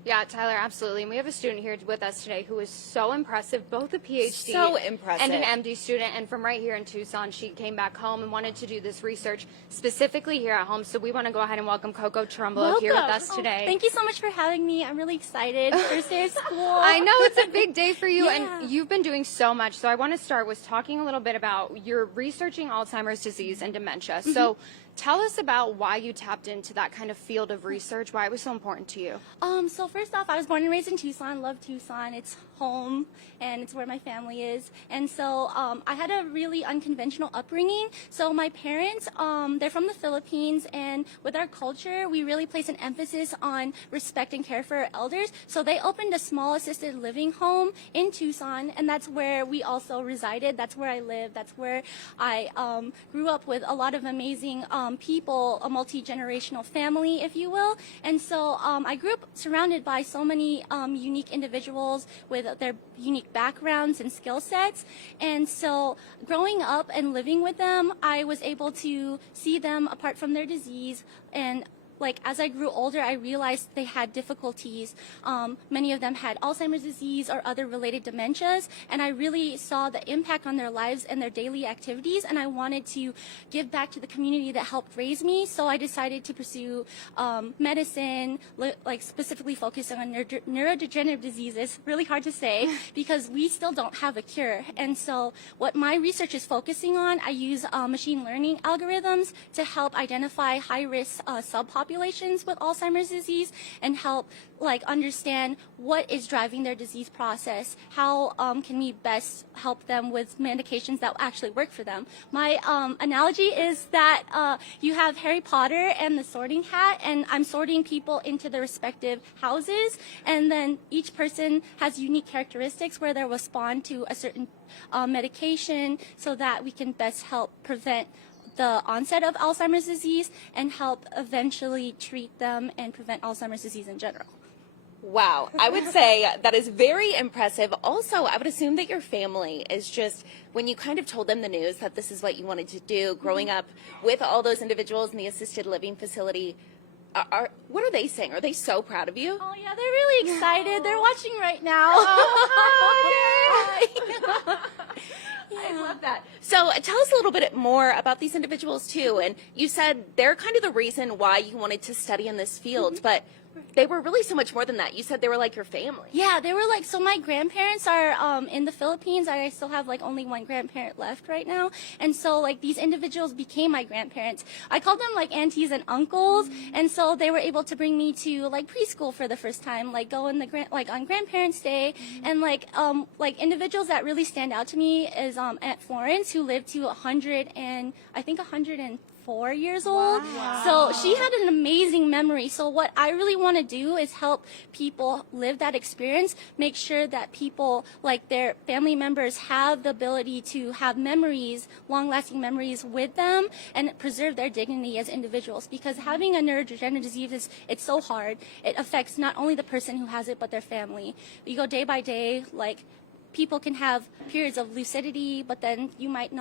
Yeah, Tyler, absolutely. And we have a student here with us today who is so impressive, both a PhD So impressive. and an MD student. And from right here in Tucson, she came back home and wanted to do this research specifically here at home. So we want to go ahead and welcome Coco Trumbull here with us today. Thank you so much for having me. I'm really excited. First day of school. I know it's a big day for you, Yeah. and you've been doing so much. So I want to start with talking a little bit about your researching Alzheimer's disease and dementia. So tell us about why you tapped into that kind of field of research, why it was so important to you. So first off, I was born and raised in Tucson. Love Tucson. It's home and it's where my family is. And so I had a really unconventional upbringing. So my parents, they're from the Philippines, and with our culture, we really place an emphasis on respect and care for our elders. So they opened a small assisted living home in Tucson, and that's where we also resided. That's where I lived. That's where I grew up with a lot of amazing people, a multi-generational family, if you will. And so I grew up surrounded by so many unique individuals with their unique backgrounds and skill sets. And so growing up and living with them, I was able to see them apart from their disease. And like as I grew older, I realized they had difficulties. Many of them had Alzheimer's disease or other related dementias, and I really saw the impact on their lives and their daily activities, and I wanted to give back to the community that helped raise me. So I decided to pursue medicine, like specifically focusing on neurodegenerative diseases. Really hard to say because we still don't have a cure. And so what my research is focusing on, I use machine learning algorithms to help identify high-risk subpopulations with Alzheimer's disease and help like understand what is driving their disease process. How can we best help them with medications that actually work for them? My analogy is that you have Harry Potter and the Sorting Hat, and I'm sorting people into their respective houses, and then each person has unique characteristics where they'll respond to a certain medication so that we can best help prevent the onset of Alzheimer's disease and help eventually treat them and prevent Alzheimer's disease in general. Wow, I would say that is very impressive. Also, I would assume that your family is just, when you kind of told them the news that this is what you wanted to do, growing up with all those individuals in the assisted living facility, what are they saying? Are they so proud of you? Oh yeah, they're really excited. They're watching right now. I love that. So tell us a little bit more about these individuals too. And you said they're kind of the reason why you wanted to study in this field, but they were really so much more than that. You said they were like your family. Yeah, they were like, so my grandparents are in the Philippines. I still have like only one grandparent left right now. And so like these individuals became my grandparents. I called them like aunties and uncles. And so they were able to bring me to like preschool for the first time, like go in the like on Grandparents' Day. And like individuals that really stand out to me is Aunt Florence, who lived to 104 years old. Wow. So she had an amazing memory. So what I really want to do is help people live that experience, make sure that people, like their family members, have the ability to have memories, long-lasting memories with them, and preserve their dignity as individuals. Because having a neurodegenerative disease, it's so hard. It affects not only the person who has it, but their family. You go day by day, like people can have periods of lucidity, but then they might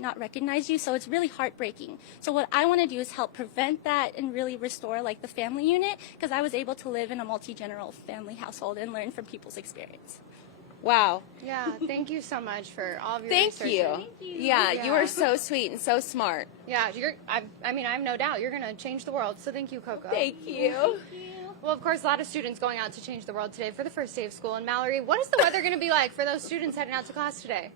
not recognize you. So it's really heartbreaking. So what I want to do is help prevent that and really restore like the family unit, because I was able to live in a multi-generational family household and learn from people's experience. Wow. Yeah, thank you so much for all of your Thank research. you. And- Yeah, you are so sweet and so smart. Yeah, I mean, I have no doubt you're going to change the world. So thank you, Coco. Thank you. Well, of course, a lot of students going out to change the world today for the first day of school. And Mallory, what is the weather going to be like for those students heading out to class today?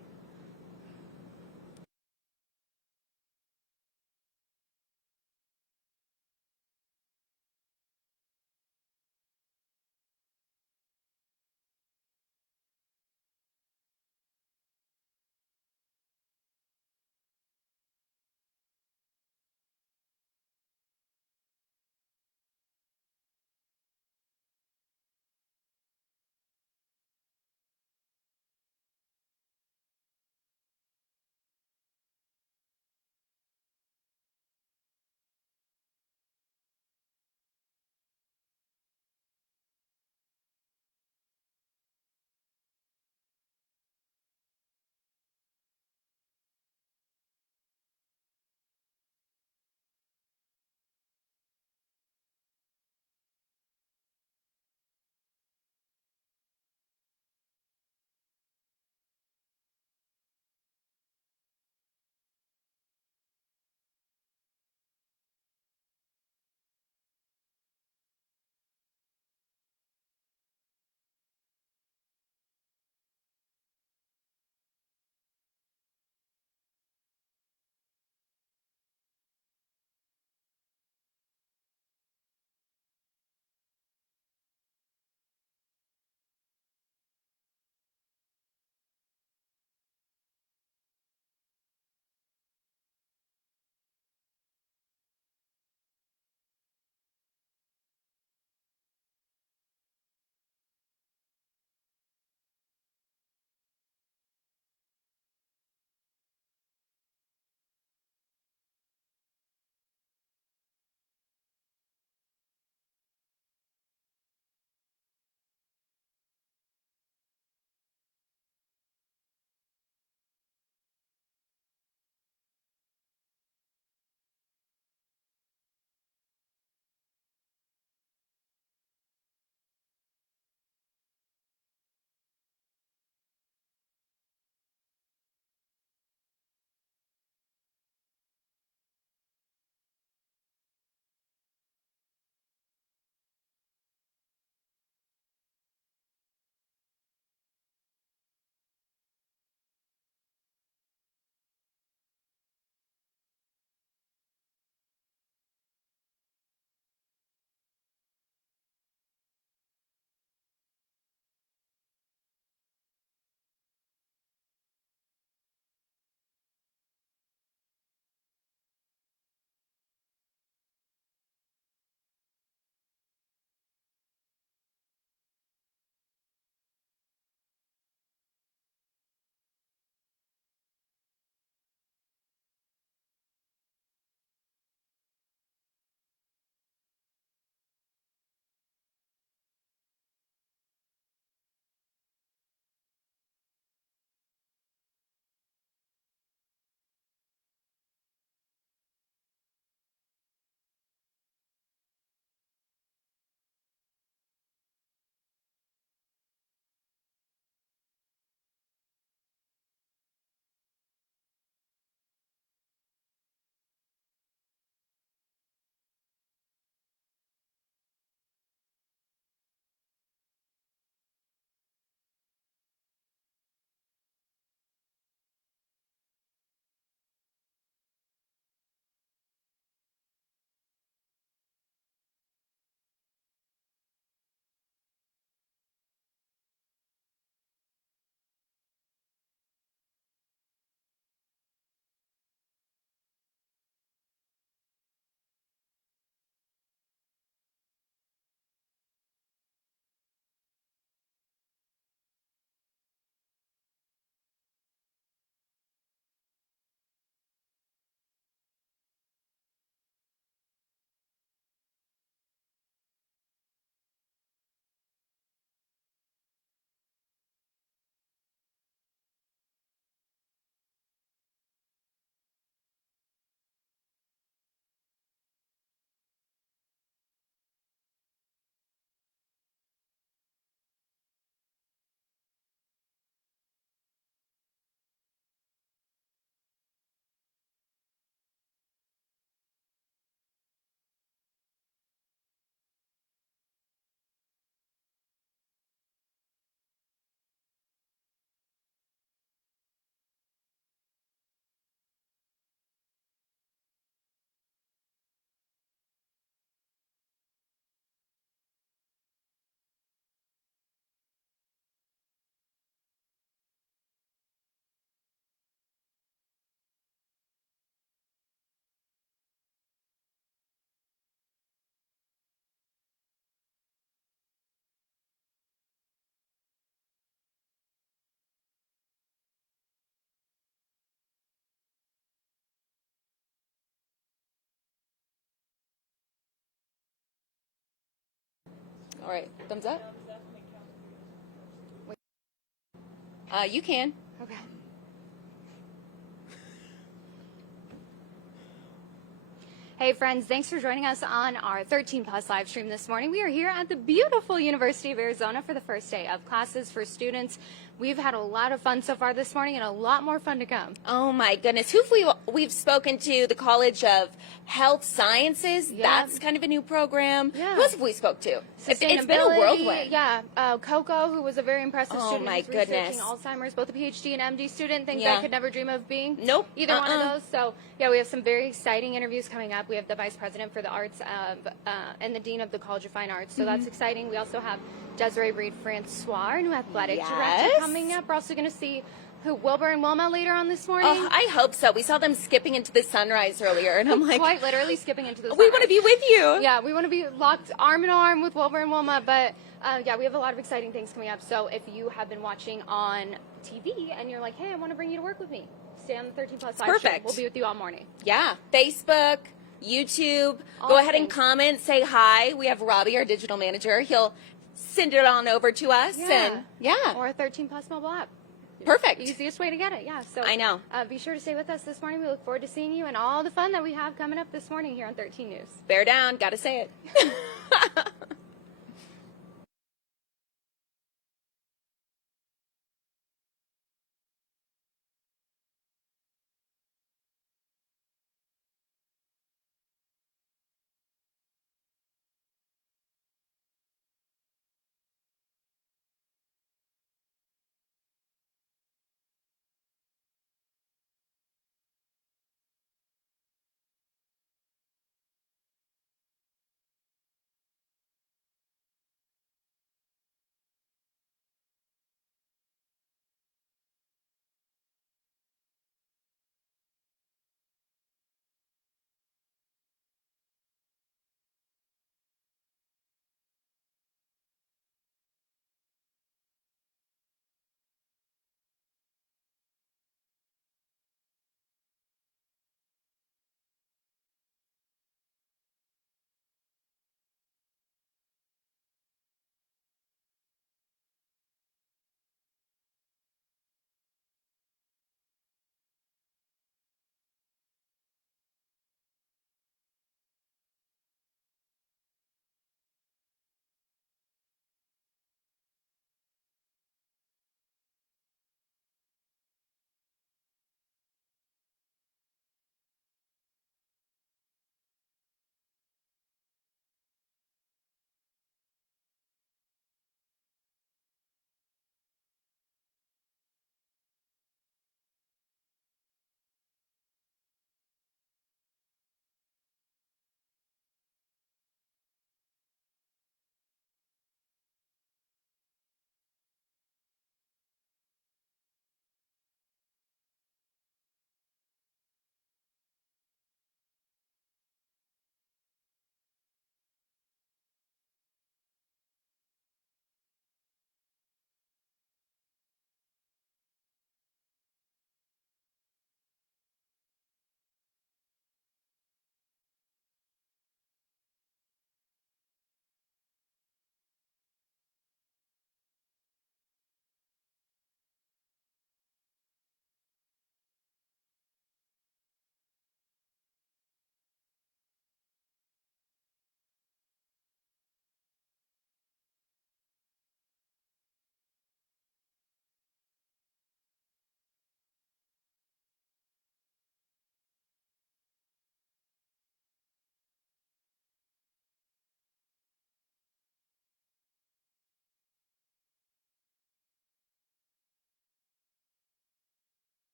All right, thumbs up. You can. Okay. Hey friends, thanks for joining us on our 13 Plus live stream this morning. We are here at the beautiful University of Arizona for the first day of classes for students. We've had a lot of fun so far this morning and a lot more fun to come. Oh my goodness. We've spoken to? The College of Health Sciences. Yeah. That's kind of a new program. Yeah. Who else have we spoke to? It's been a Sustainability, whirlwind. Yeah, Coco, who was a very impressive Oh, student, my who's researching goodness. Alzheimer's, both a PhD and MD student, things Yeah. I could never dream of being. Nope. Either one of those. So, yeah, we have some very exciting interviews coming up. We have the Vice President for the Arts and the Dean of the College of Fine Arts, so that's exciting. We also have Desiree Reed Francois, our new athletic Yes. director, coming up. We're also going to see Wilbur and Wilma later on this morning. Oh, I hope so. We saw them skipping into the sunrise earlier, and I'm like, Quite literally skipping into the we want to be with you. Yeah, we want to be locked arm in arm with Wilbur and Wilma, but yeah, we have a lot of exciting things coming up. So if you have been watching on TV and you're like, hey, I want to bring you to work with me, stay on the 13 Plus live stream. Perfect. We'll be with you all morning. Yeah. Facebook, YouTube. All Go ahead and things. comment, say hi. We have Robbie, our digital manager. He'll send it on over to us. And yeah. Or a 13 Plus mobile app. Perfect. Easiest way to get it, yeah. So I know. Be sure to stay with us this morning. We look forward to seeing you and all the fun that we have coming up this morning here on 13 News. Bear down. Gotta say it.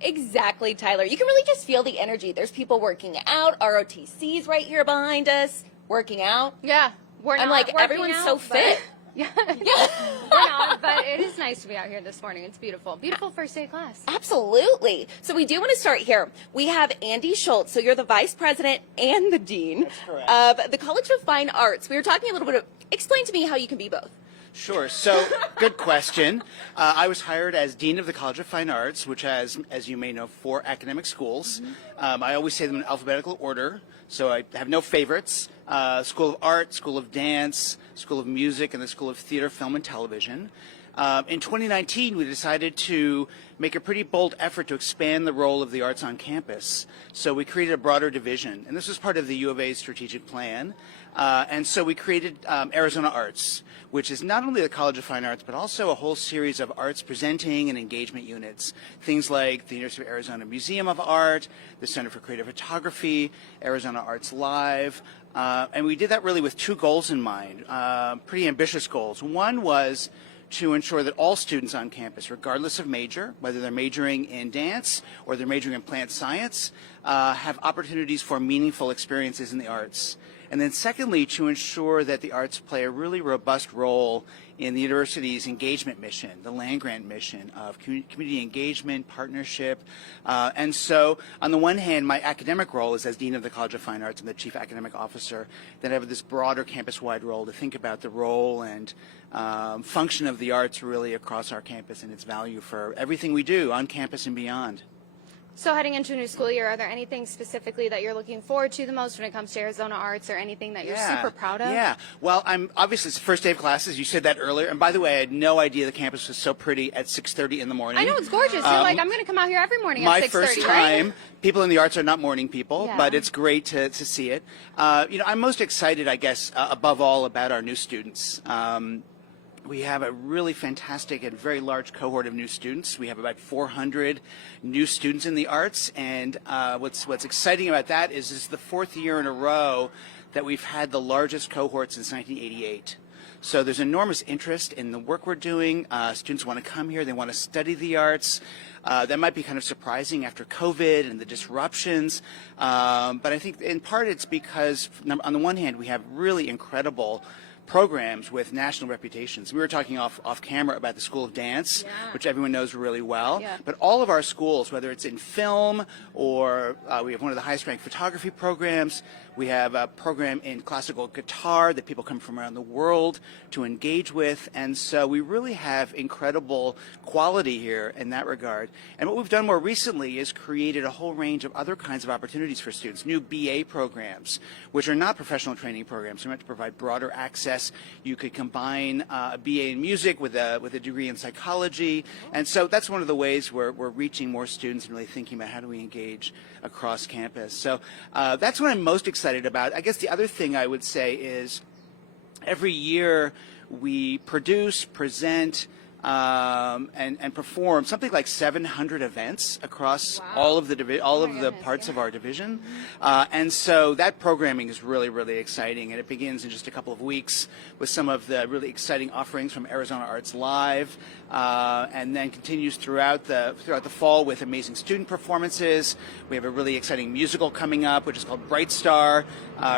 Exactly, Tyler. You can really just feel the energy. There's people working out, ROTC's right here behind us, working out. Yeah. We're I'm not like, working everyone's out, so but- fit. Yeah. We're not, but it is nice to be out here this morning. It's beautiful. Beautiful first day of class. Absolutely. So we do want to start here. We have Andy Schultz. So you're the vice president and the dean of the College of Fine Arts. We were talking a little bit of, explain to me how you can be both. Sure. So, good question. I was hired as Dean of the College of Fine Arts, which has, as you may know, 4 academic schools. I always say them in alphabetical order, so I have no favorites. School of Art, School of Dance, School of Music, and the School of Theater, Film, and Television. In 2019, we decided to make a pretty bold effort to expand the role of the arts on campus. So we created a broader division, and this was part of the U of A's strategic plan. And so we created Arizona Arts, which is not only the College of Fine Arts, but also a whole series of arts presenting and engagement units. Things like the University of Arizona Museum of Art, the Center for Creative Photography, Arizona Arts Live. And we did that really with 2 goals in mind, pretty ambitious goals. One was to ensure that all students on campus, regardless of major, whether they're majoring in dance or they're majoring in plant science, have opportunities for meaningful experiences in the arts. And then secondly, to ensure that the arts play a really robust role in the university's engagement mission, the land-grant mission of community engagement, partnership. And so, on the one hand, my academic role is as Dean of the College of Fine Arts and the Chief Academic Officer. Then I have this broader campus-wide role to think about the role and function of the arts really across our campus and its value for everything we do on campus and beyond. So heading into a new school year, are there anything specifically that you're looking forward to the most when it comes to Arizona Arts, or anything that you're super proud of? Yeah. Well, obviously it's the first day of classes. You said that earlier. And by the way, I had no idea the campus was so pretty at 6:30 in the morning. I know, it's gorgeous. You're like, I'm going to come out here every morning my at 6:30, first time. Right? People in the arts are not morning people, Yeah. but it's great to see it. I'm most excited, I guess, above all, about our new students. We have a really fantastic and very large cohort of new students. We have about 400 new students in the arts, and what's exciting about that is this is the 4th year in a row that we've had the largest cohort since 1988. So there's enormous interest in the work we're doing. Students want to come here. They want to study the arts. That might be kind of surprising after COVID and the disruptions. But I think in part it's because, on the one hand, we have really incredible programs with national reputations. We were talking off camera about the School of Dance, which everyone knows really well. Yeah. But all of our schools, whether it's in film or we have one of the highest ranked photography programs, we have a program in classical guitar that people come from around the world to engage with. And so we really have incredible quality here in that regard. And what we've done more recently is created a whole range of other kinds of opportunities for students, new BA programs, which are not professional training programs. We're meant to provide broader access. You could combine a BA in music with a degree in psychology. And so that's one of the ways we're reaching more students and really thinking about how do we engage across campus. So that's what I'm most excited about. I guess the other thing I would say is every year we produce, present, and perform something like 700 events across all of the parts of our division, and so that programming is really exciting, and it begins in just a couple of weeks with some of the really exciting offerings from Arizona Arts Live, and then continues throughout the fall with amazing student performances. We have a really exciting musical coming up, which is called Bright Star,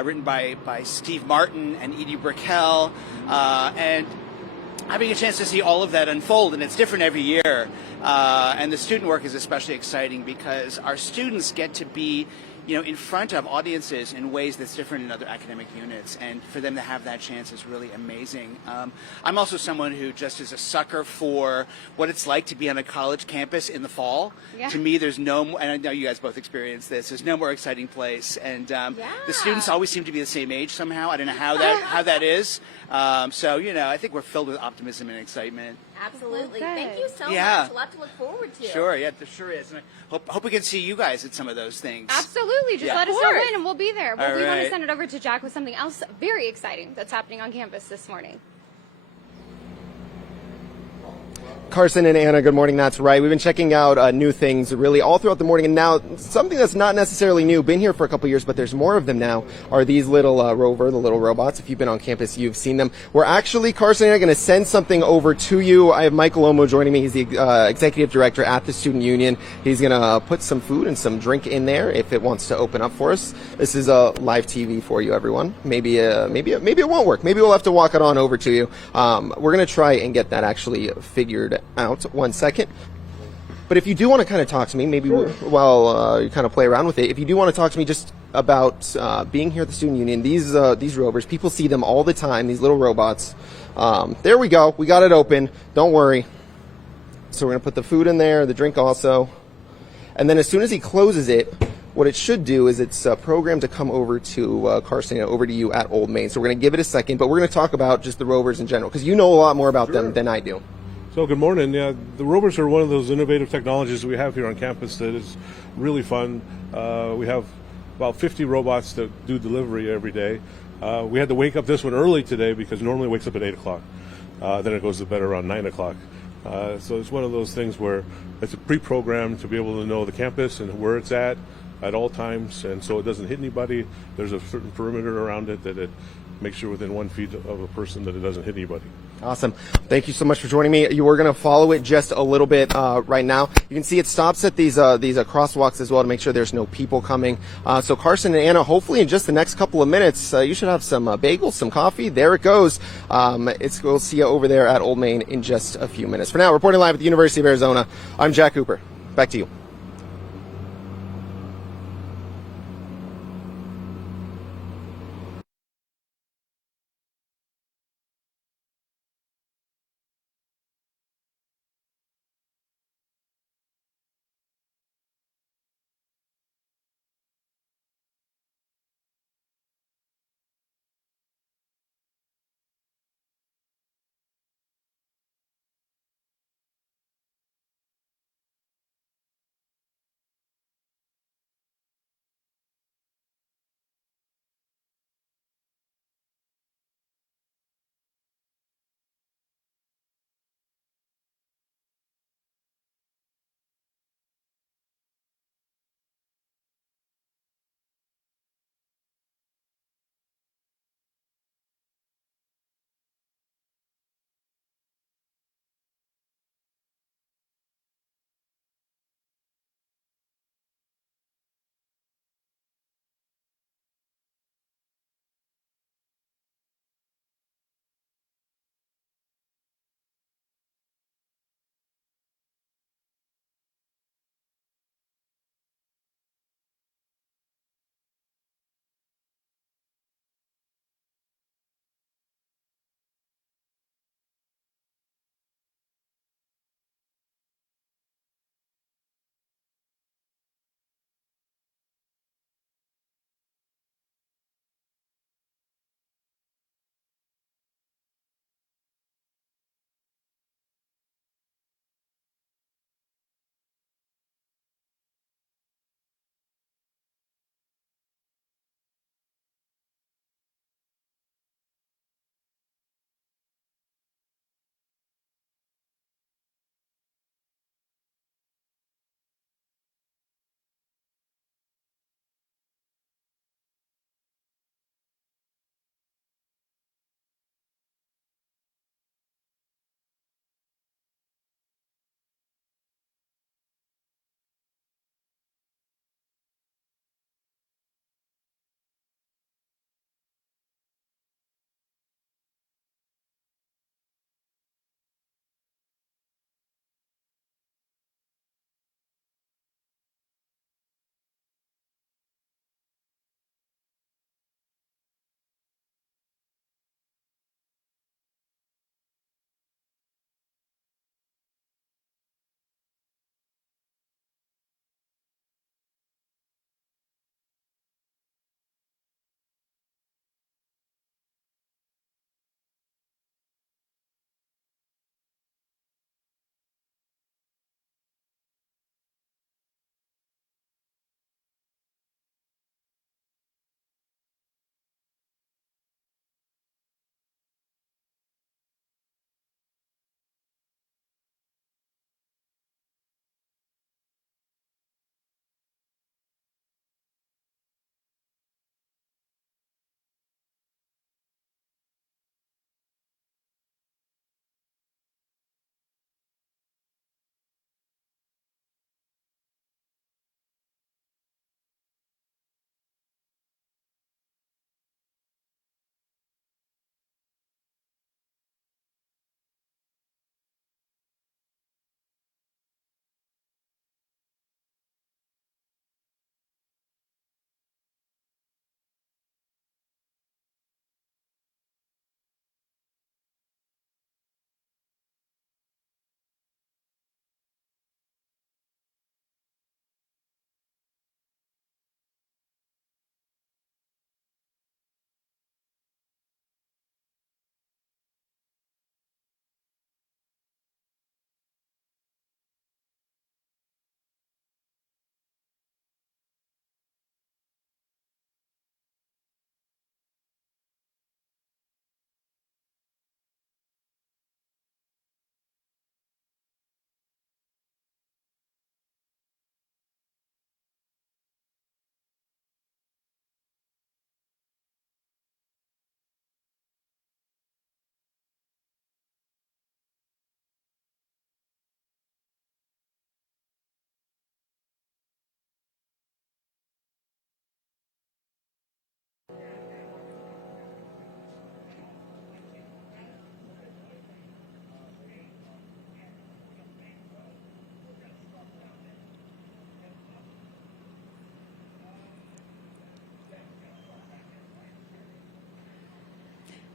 written by Steve Martin and Edie Brickell, and having a chance to see all of that unfold, and it's different every year. And the student work is especially exciting because our students get to be, in front of audiences in ways that's different in other academic units, and for them to have that chance is really amazing. I'm also someone who just is a sucker for what it's like to be on a college campus in the fall. Yeah. To me, there's no more, and I know you guys both experience this, there's no more exciting place, and the students always seem to be the same age somehow. I don't know how that is. So, I think we're filled with optimism and excitement. Absolutely. Okay. Thank you so Yeah. much. A lot to look forward to. Sure, yeah, there sure is. And I hope we can see you guys at some of those things. Absolutely. Just Yeah. let us know when, and we'll be there. Well, All we want to right. send it over to Jack with something else very exciting that's happening on campus this morning. Carson and Anna, good morning. That's right. We've been checking out new things really all throughout the morning, and now something that's not necessarily new, been here for a couple years, but there's more of them now, are these little Rover, the little robots. If you've been on campus, you've seen them. We're actually, Carson and I, are going to send something over to you. I have Michael Omo joining me. He's the executive director at the Student Union. He's going to put some food and some drink in there if it wants to open up for us. This is a live TV for you, everyone. Maybe it won't work. Maybe we'll have to walk it on over to you. We're going to try and get that actually figured out. 1 second. But if you do want to kind of talk to me, maybe while you kind of play around with it, if you do want to talk to me just about being here at the Student Union, these rovers, people see them all the time, these little robots. There we go. We got it open. Don't worry. So we're going to put the food in there, the drink also. And then as soon as he closes it, what it should do is it's programmed to come over to Carson, over to you at Old Main. So we're going to give it a second, but we're going to talk about just the rovers in general, because you know a lot more about them than I do. So good morning. Yeah, the rovers are one of those innovative technologies we have here on campus that is really fun. We have about 50 robots that do delivery every day. We had to wake up this one early today because normally it wakes up at 8 o'clock. Then it goes to bed around 9 o'clock. So it's one of those things where it's a pre-programmed to be able to know the campus and where it's at all times, and so it doesn't hit anybody. There's a certain perimeter around it that it makes sure within 1 feet of a person that it doesn't hit anybody. Awesome. Thank you so much for joining me. You were going to follow it just a little bit right now. You can see it stops at these crosswalks as well to make sure there's no people coming. So Carson and Anna, hopefully in just the next couple of minutes, you should have some bagels, some coffee. There it goes. We'll see you over there at Old Main in just a few minutes. For now, reporting live at the University of Arizona, I'm Jack Cooper. Back to you.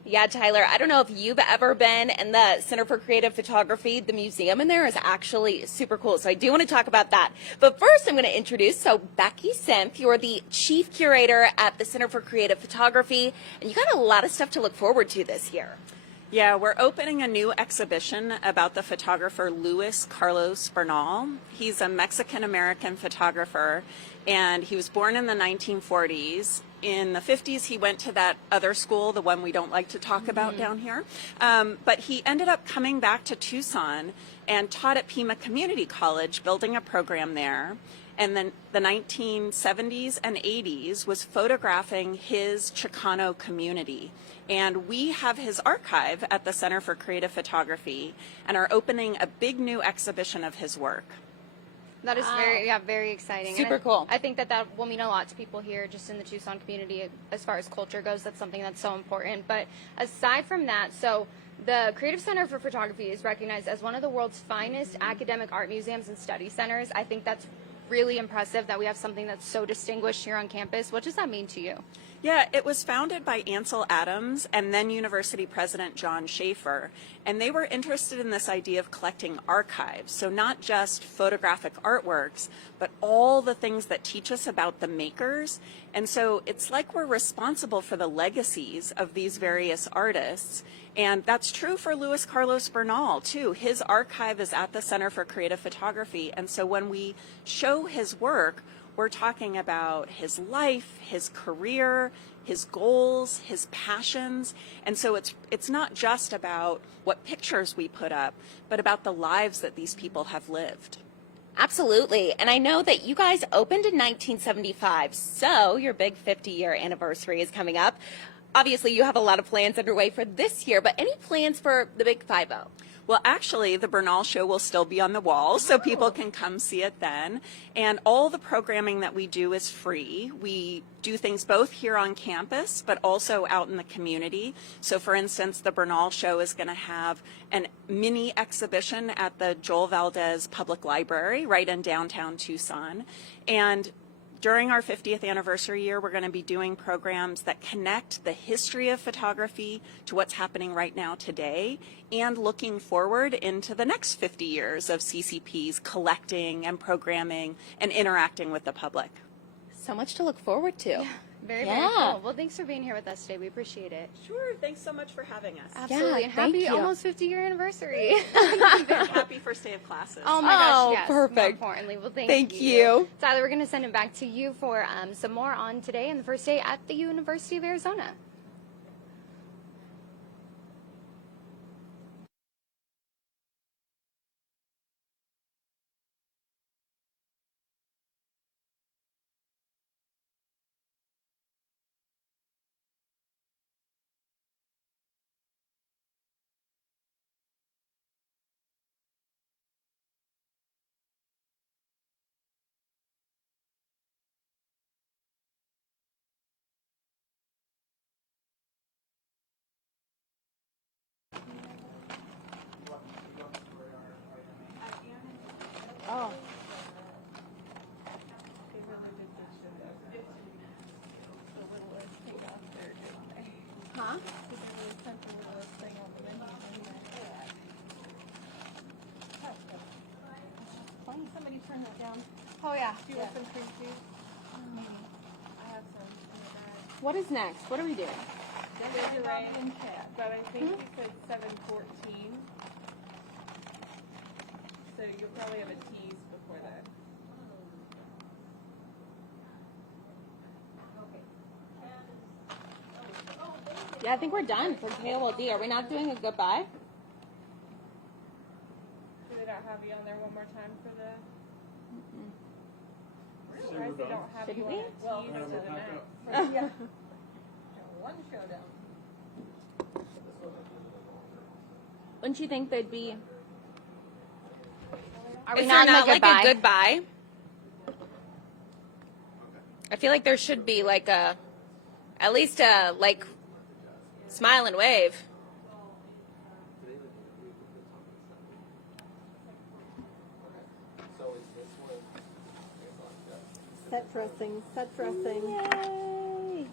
Yeah, Tyler, I don't know if you've ever been in the Center for Creative Photography. The museum in there is actually super cool. So I do want to talk about that. But first, I'm going to introduce, Becky Senf, you're the chief curator at the Center for Creative Photography, and you got a lot of stuff to look forward to this year. Yeah, we're opening a new exhibition about the photographer Luis Carlos Bernal. He's a Mexican-American photographer, and he was born in the 1940s. In the 50s, he went to that other school, the one we don't like to talk about down here. But he ended up coming back to Tucson and taught at Pima Community College, building a program there. And then the 1970s and 80s was photographing his Chicano community. And we have his archive at the Center for Creative Photography and are opening a big new exhibition of his work. That is very exciting. Super cool. I think that will mean a lot to people here just in the Tucson community as far as culture goes. That's something that's so important. But aside from that, so the Creative Center for Photography is recognized as one of the world's finest academic art museums and study centers. I think that's really impressive that we have something that's so distinguished here on campus. What does that mean to you? Yeah, it was founded by Ansel Adams and then University President John Schaefer, and they were interested in this idea of collecting archives, so not just photographic artworks, but all the things that teach us about the makers. And so it's like we're responsible for the legacies of these various artists, and that's true for Luis Carlos Bernal, too. His archive is at the Center for Creative Photography, and so when we show his work, we're talking about his life, his career, his goals, his passions. And so it's not just about what pictures we put up, but about the lives that these people have lived. Absolutely. And I know that you guys opened in 1975, so your big 50-year anniversary is coming up. Obviously, you have a lot of plans underway for this year, but any plans for the Big 50? Well, actually, the Bernal Show will still be on the wall, so people can come see it then. And all the programming that we do is free. We do things both here on campus, but also out in the community. So, for instance, the Bernal Show is going to have a mini exhibition at the Joel Valdez Public Library right in downtown Tucson. And during our 50th anniversary year, we're going to be doing programs that connect the history of photography to what's happening right now today and looking forward into the next 50 years of CCP's collecting and programming and interacting with the public. So much to look forward to. Yeah, very cool. Well, thanks for being here with us today. We appreciate it. Sure. Thanks so much for having us. Absolutely. And happy almost 50-year anniversary. Happy first day of classes. Oh my gosh, yes. Perfect. More importantly. Well, thank you. Tyler, we're going to send it back to you for some more on today and the first day at the University of Arizona. Oh. Huh? Somebody turn that down. Oh, yeah. Do you want some cream cheese? Maybe. I have some in the bag. What is next? What are we doing? Desiree, but I think you said 7:14. So you'll probably have a tease before that. Yeah, I think we're done for KOLD. Are we not doing a goodbye? Do they not have you on there one more time for the? I'm surprised they don't have you on a tease to the max. Yeah. One showdown. Wouldn't you think they'd be? Are we Is not there in not the like goodbye? a goodbye? I feel like there should be like at least a smile and wave. Set dressing, set dressing. Yay.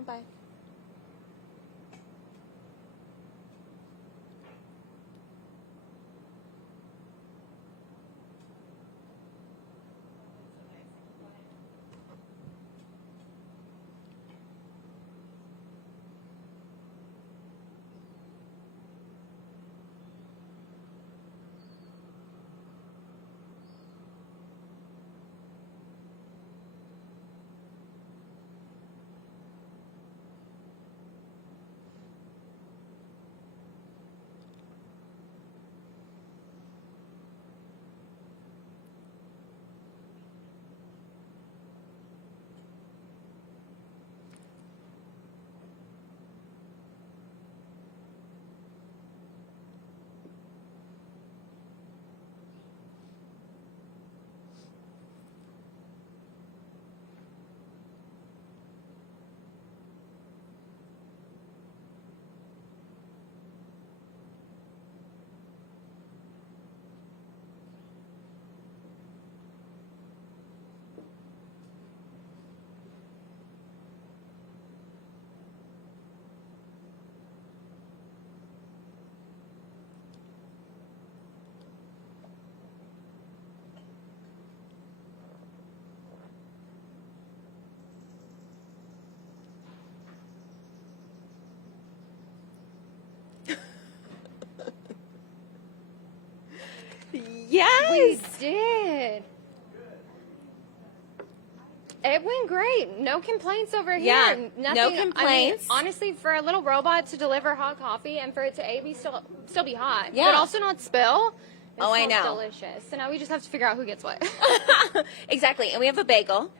stand by. Yes! We did. It went great. No complaints over Yeah, here. no Nothing, complaints. I mean, honestly, for a little robot to deliver hot coffee and for it to still be hot, Yeah. but also not spill. It Oh, I smells know. delicious. So now we just have to figure out who gets what. Exactly. And we have a bagel.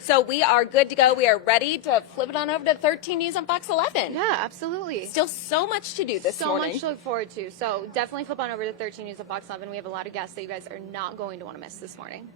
So we are good to go. We are ready to flip it on over to 13 News on Fox 11. Yeah, absolutely. Still so much to do this so morning. much to look forward to. So definitely flip on over to 13 News on Fox 11. We have a lot of guests that you guys are not going to want to miss this morning.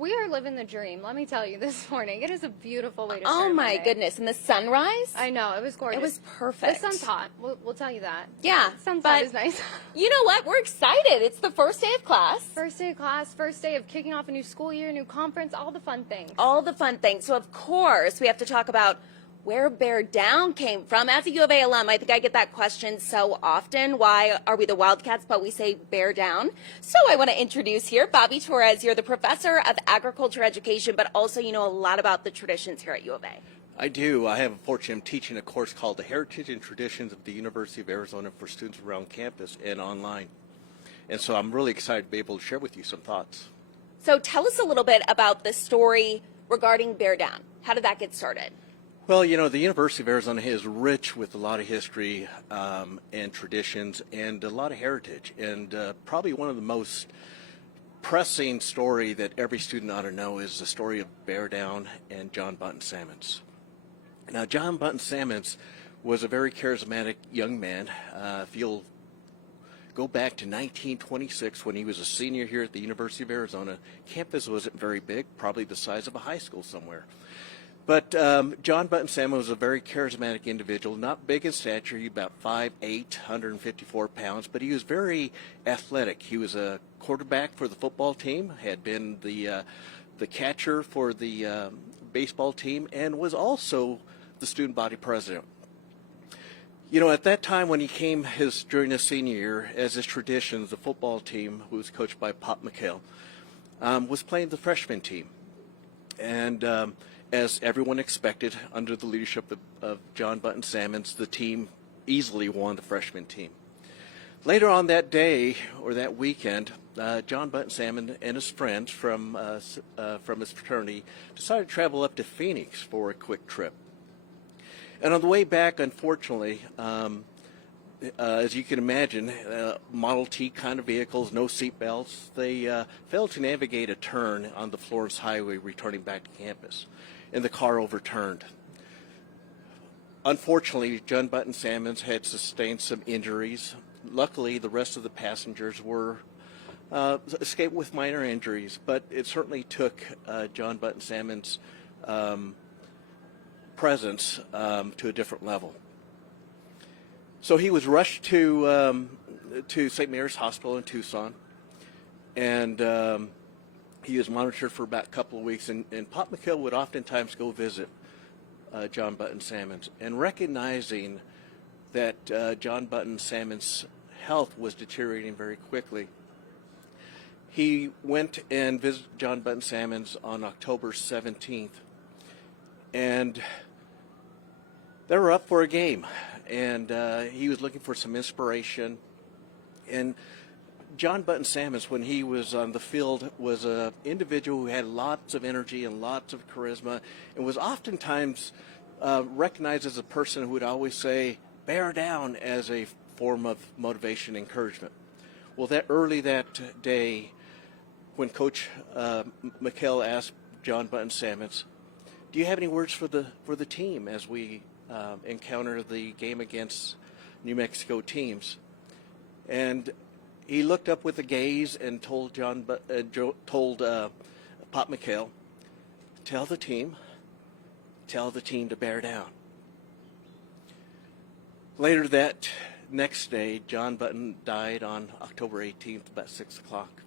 We are living the dream, let me tell you, this morning. It is a beautiful way to start Oh my Monday. goodness. And the sunrise? I know, it was gorgeous. It was perfect. The sun's hot, we'll tell you that. Yeah. Sun's but hot is nice. You know what? We're excited. It's the first day of class. First day of class, first day of kicking off a new school year, new conference, all the fun things. All the fun things. So, of course, we have to talk about where Bear Down came from. As a U of A alum, I think I get that question so often. Why are we the Wildcats, but we say Bear Down? So I want to introduce here Bobby Torres. You're the professor of agriculture education, but also you know a lot about the traditions here at U of A. I do. I have a fortune of teaching a course called The Heritage and Traditions of the University of Arizona for students around campus and online. And so I'm really excited to be able to share with you some thoughts. So tell us a little bit about the story regarding Bear Down. How did that get started? Well, you know, the University of Arizona is rich with a lot of history and traditions and a lot of heritage. And probably one of the most pressing story that every student ought to know is the story of Bear Down and John Button Salmons. Now, John Button Salmons was a very charismatic young man. If you'll go back to 1926 when he was a senior here at the University of Arizona, campus wasn't very big, probably the size of a high school somewhere. But John Button Salmon was a very charismatic individual, not big in stature, he was about 5'8", 154 pounds, but he was very athletic. He was a quarterback for the football team, had been the catcher for the baseball team, and was also the student body president. You know, at that time when he came during his senior year, as is tradition, the football team, who was coached by Pop McHale, was playing the freshman team. And as everyone expected, under the leadership of John Button Salmons, the team easily won the freshman team. Later on that day, or that weekend, John Button Salmon and his friends from his fraternity decided to travel up to Phoenix for a quick trip. And on the way back, unfortunately, as you can imagine, Model T kind of vehicles, no seat belts, they failed to navigate a turn on the Florence Highway returning back to campus, and the car overturned. Unfortunately, John Button Salmons had sustained some injuries. Luckily, the rest of the passengers were escaped with minor injuries, but it certainly took John Button Salmon's presence to a different level. So he was rushed to St. Mary's Hospital in Tucson, and he was monitored for about a couple of weeks. And Pop McHale would oftentimes go visit John Button Salmons, and recognizing that John Button Salmon's health was deteriorating very quickly, he went and visited John Button Salmons on October 17th, and they were up for a game, and he was looking for some inspiration. And John Button Salmons, when he was on the field, was an individual who had lots of energy and lots of charisma, and was oftentimes recognized as a person who would always say, "Bear down," as a form of motivation and encouragement. Well, early that day, when Coach McHale asked John Button Salmons, "Do you have any words for the team as we encounter the game against New Mexico teams?" And he looked up with a gaze and told Pop McHale, tell the team to bear down." Later that next day, John Button died on October 18th, about 6 o'clock.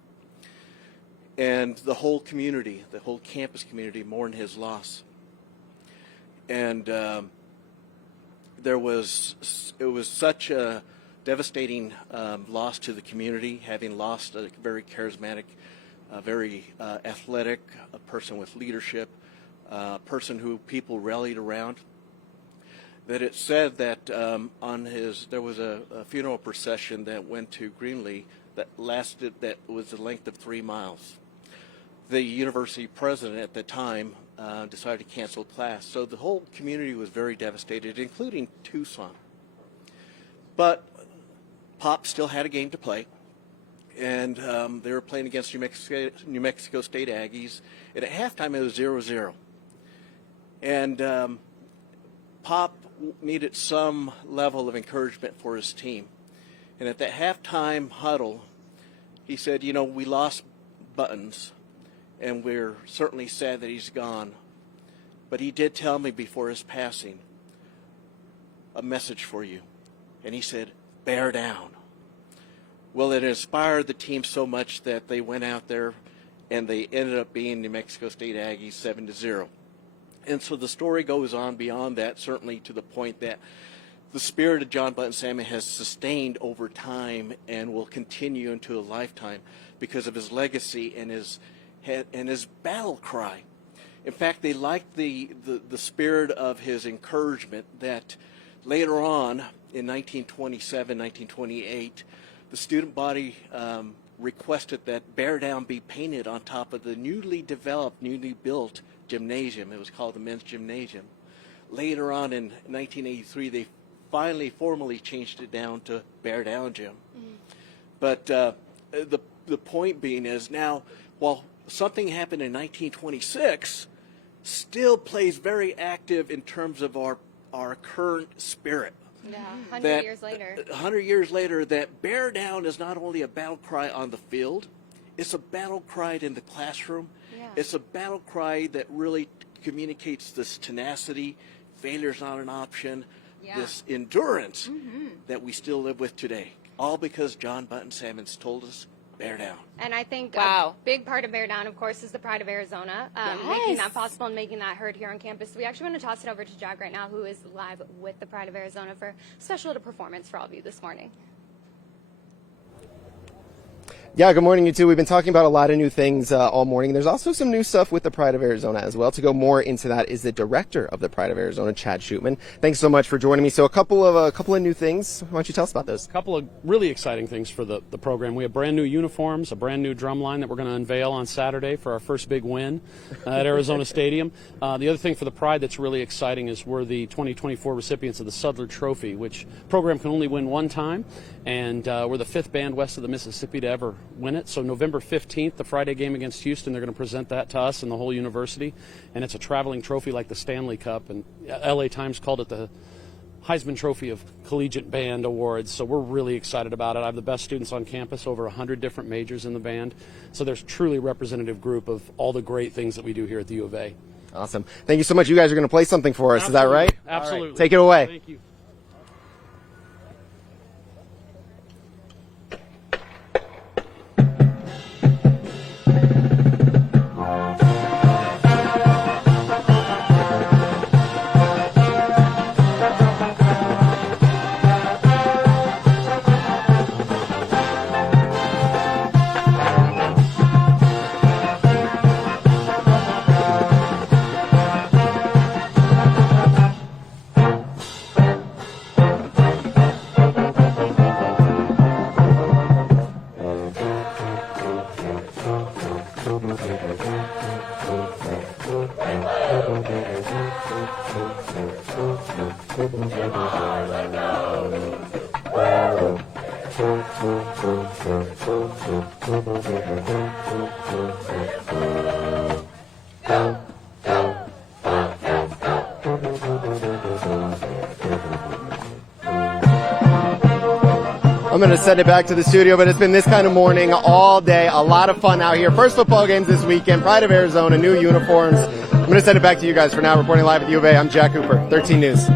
And the whole community, the whole campus community, mourned his loss. And it was such a devastating loss to the community, having lost a very charismatic, very athletic, a person with leadership, a person who people rallied around, that it said that there was a funeral procession that went to Greenlee that was the length of 3 miles. The university president at the time decided to cancel class, so the whole community was very devastated, including Tucson. But Pop still had a game to play, and they were playing against New Mexico State Aggies, and at halftime it was 0-0. And Pop needed some level of encouragement for his team. And at that halftime huddle, he said, "We lost Buttons, and we're certainly sad that he's gone. But he did tell me before his passing a message for you. And he said, bear down. Well, it inspired the team so much that they went out there and they ended up being New Mexico State Aggies 7-0. And so the story goes on beyond that, certainly to the point that the spirit of John Button Salmon has sustained over time and will continue into a lifetime because of his legacy and his battle cry. In fact, they liked the spirit of his encouragement that later on in 1927, 1928, the student body requested that Bear Down be painted on top of the newly developed, newly built gymnasium. It was called the Men's Gymnasium. Later on in 1983, they finally formally changed it down to Bear Down Gym. But the point being is now, while something happened in 1926, still plays very active in terms of our current spirit. Yeah, 100 years later. 100 years later, that Bear Down is not only a battle cry on the field, it's a battle cry in the classroom. Yeah. It's a battle cry that really communicates this tenacity, failure's not an option, this endurance that we still live with today. All because John Button Salmon's told us, bear down. And I think a big part of Bear Down, of course, is the pride of Arizona, making that possible and making that heard here on campus. We actually want to toss it over to Jack right now, who is live with the pride of Arizona for a special little performance for all of you this morning. Yeah, good morning, you two. We've been talking about a lot of new things all morning. There's also some new stuff with the Pride of Arizona as well. To go more into that is the director of the Pride of Arizona, Chad Shootman. Thanks so much for joining me. So a couple of new things. Why don't you tell us about those? A couple of really exciting things for the program. We have brand new uniforms, a brand new drum line that we're going to unveil on Saturday for our first big win at Arizona Stadium. The other thing for the Pride that's really exciting is we're the 2024 recipients of the Sudler Trophy, which program can only win one time. And we're the fifth band west of the Mississippi to ever win it. So November 15th, the Friday game against Houston, they're going to present that to us and the whole university. And it's a traveling trophy like the Stanley Cup. And LA Times called it the Heisman Trophy of Collegiate Band Awards. So we're really excited about it. I have the best students on campus, over 100 different majors in the band. So there's truly a representative group of all the great things that we do here at the U of A. Awesome. Thank you so much. You guys are going to play something for us. Absolutely. Is that right? Absolutely. All right. Take it away. Thank you. I'm going to send it back to the studio, but it's been this kind of morning all day. A lot of fun out here. First football games this weekend. Pride of Arizona, new uniforms. I'm going to send it back to you guys for now. Reporting live at U of A, I'm Jack Cooper, 13 News.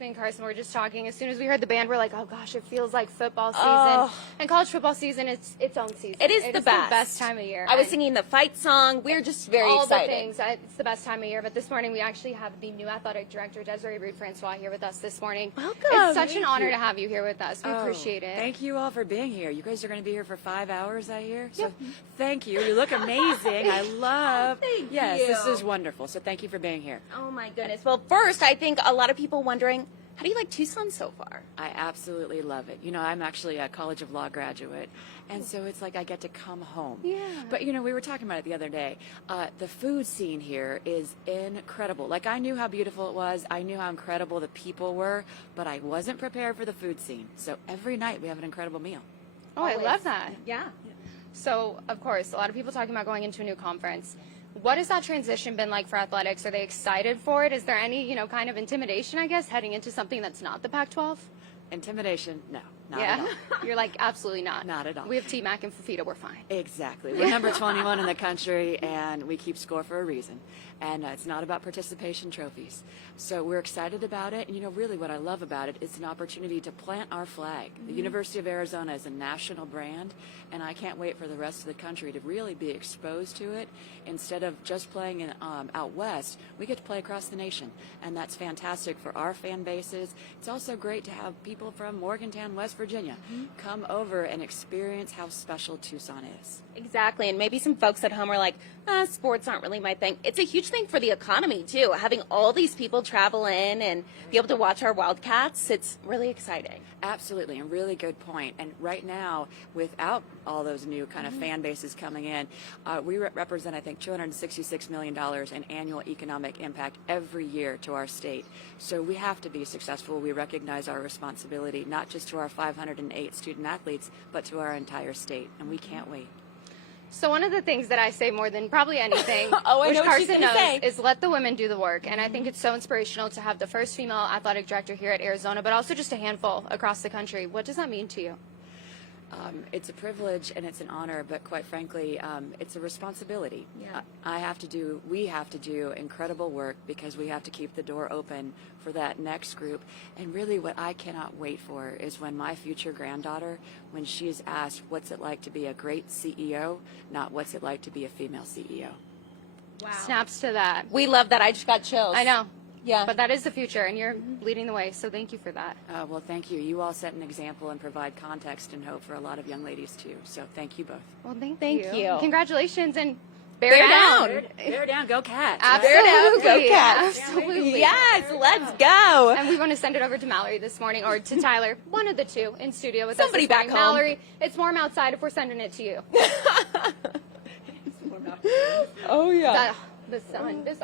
Me and Carson were just talking. As soon as we heard the band, we're like, oh gosh, it feels like football season. Oh. And college football season, it's its own season. It is It the is best. the best time of year. I was And singing the fight song. We're just very all excited. the things. It's the best time of year. But this morning, we actually have the new athletic director, Desiree Rude-Francois, here with us this morning. Welcome. It's such an Thank honor you. to have you here with us. We Oh, appreciate it. Thank you all for being here. You guys are going to be here for 5 hours, I hear. So thank you. You look amazing. I love. Thank yes, you. this is wonderful. So thank you for being here. Oh my goodness. Well, first, I think a lot of people wondering, how do you like Tucson so far? I absolutely love it. You know, I'm actually a College of Law graduate, and so it's like I get to come home. Yeah. But, you know, we were talking about it the other day. The food scene here is incredible. Like, I knew how beautiful it was. I knew how incredible the people were, but I wasn't prepared for the food scene. So every night we have an incredible meal. Oh, I love that. Yeah. So, of course, a lot of people talking about going into a new conference. What has that transition been like for athletics? Are they excited for it? Is there any, kind of intimidation, I guess, heading into something that's not the Pac-12? Intimidation? No. Not Yeah, at all. you're like, absolutely not. Not at all. We have T-Mac and Fafita, we're fine. Exactly. We're number 21 in the country, and we keep score for a reason. And it's not about participation trophies. So we're excited about it. And, really what I love about it is an opportunity to plant our flag. The University of Arizona is a national brand, and I can't wait for the rest of the country to really be exposed to it. Instead of just playing out west, we get to play across the nation, and that's fantastic for our fan bases. It's also great to have people from Morgantown, West Virginia, come over and experience how special Tucson is. Exactly. And maybe some folks at home are like, sports aren't really my thing. It's a huge thing for the economy, too. Having all these people travel in and be able to watch our Wildcats, it's really exciting. Absolutely, and really good point. And right now, without all those new kind of fan bases coming in, we represent, I think, $266 million in annual economic impact every year to our state. So we have to be successful. We recognize our responsibility, not just to our 508 student athletes, but to our entire state, and we can't wait. So one of the things that I say more than probably anything, Oh, I which know what she's Carson gonna knows, say. is let the women do the work. And I think it's so inspirational to have the first female athletic director here at Arizona, but also just a handful across the country. What does that mean to you? It's a privilege and it's an honor, but quite frankly, it's a responsibility. Yeah. We have to do incredible work because we have to keep the door open for that next group. And really what I cannot wait for is when my future granddaughter, when she is asked what's it like to be a great CEO, not what's it like to be a female CEO. Wow. Snaps to that. We love that. I just got chills. I know. Yeah. But that is the future, and you're leading the way, so thank you for that. Well, thank you. You all set an example and provide context and hope for a lot of young ladies, too. So thank you both. Well, thank Thank you. Congratulations, and Bear down. Bear down, go Cats. Bear down, go Absolutely. Cats. Absolutely. Yes, let's go. And we want to send it over to Mallory this morning, or to Tyler, one of the two, in studio with Somebody us this back morning. home. Mallory, it's warm outside if we're sending it to you. Oh, yeah. The sun. This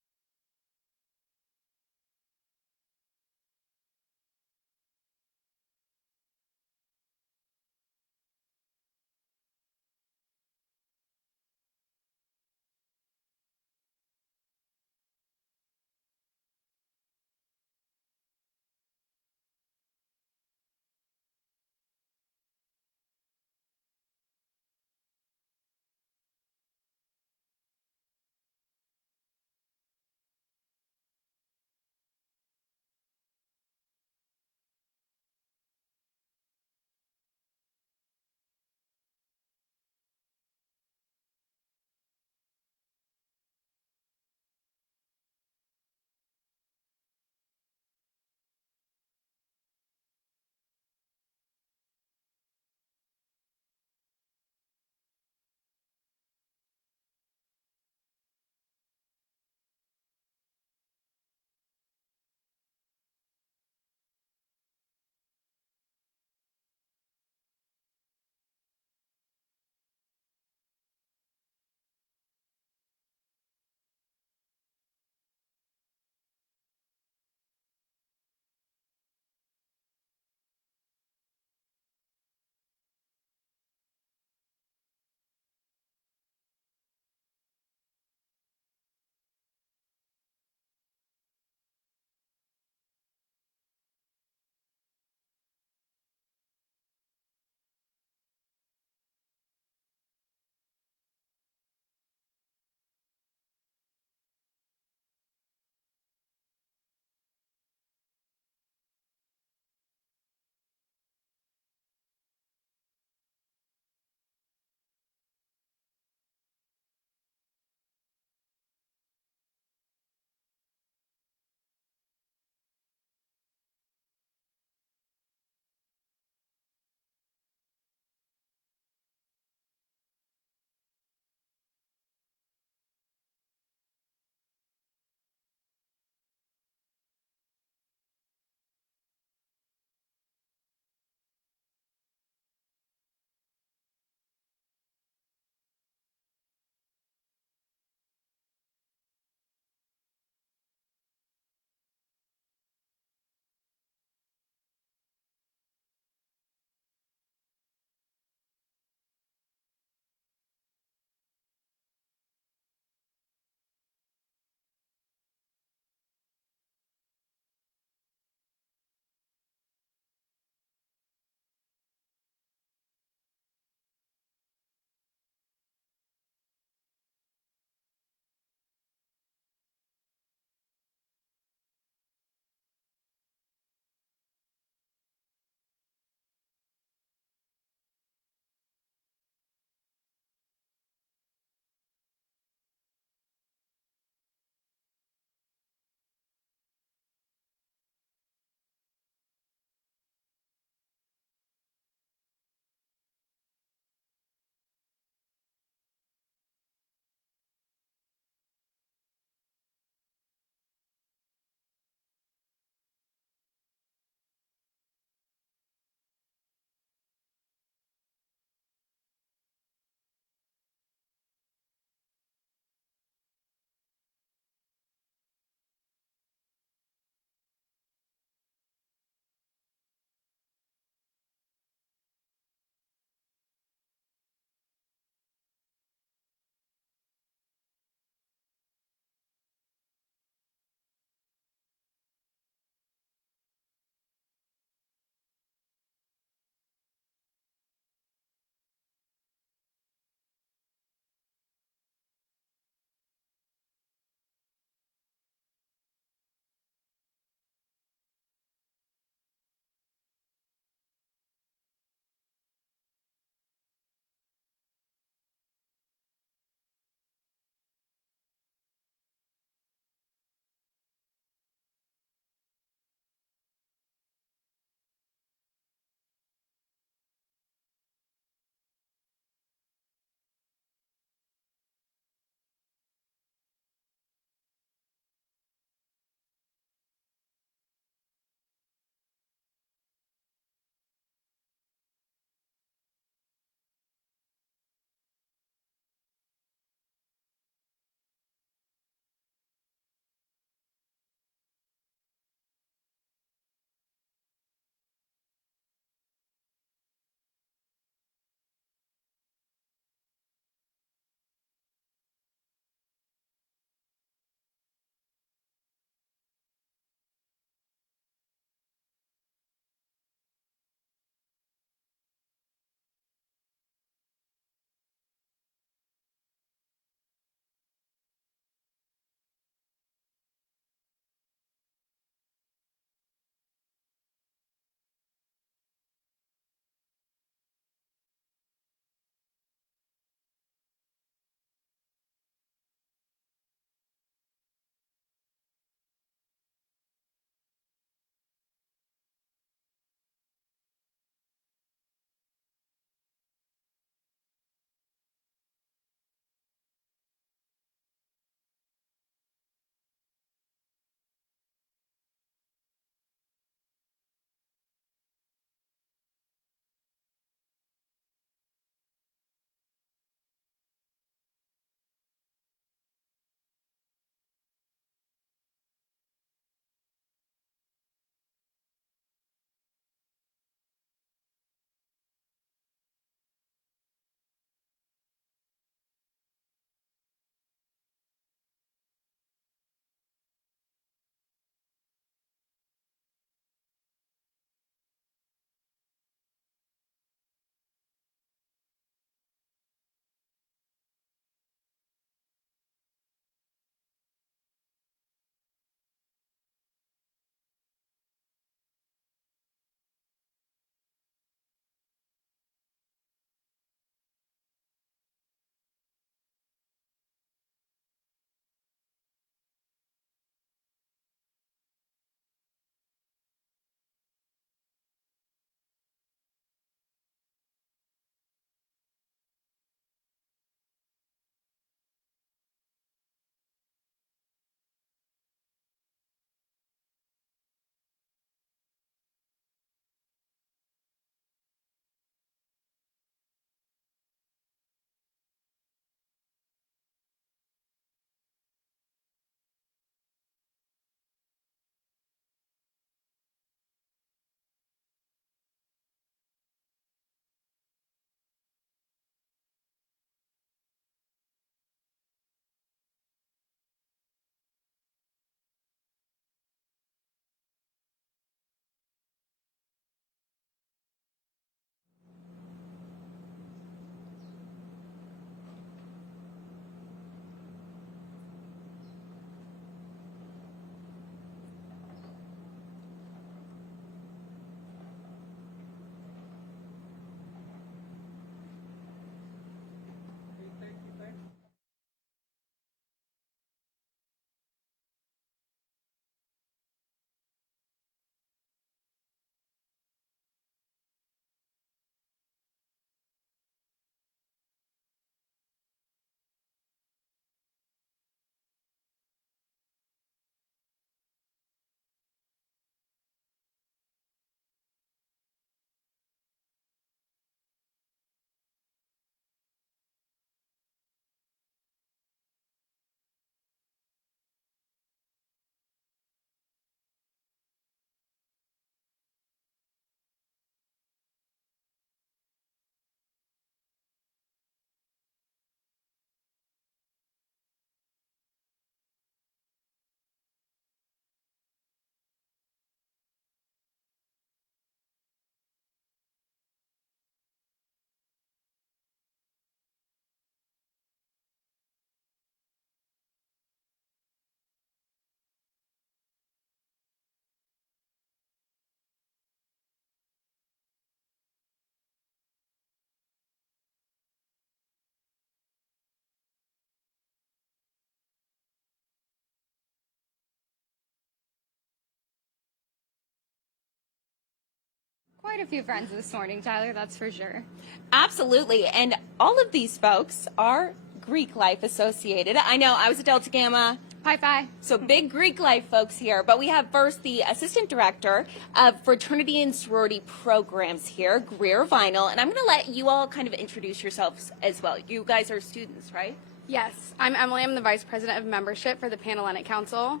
Quite a few friends this morning, Tyler, that's for sure. Absolutely. And all of these folks are Greek life associated. I know I was a Delta Gamma. Pi Phi. So big Greek life folks here. But we have first the Assistant Director of Fraternity and Sorority Programs here, Greer Vinyl. And I'm going to let you all kind of introduce yourselves as well. You guys are students, right? Yes. I'm Emily. I'm the Vice President of Membership for the Panhellenic Council.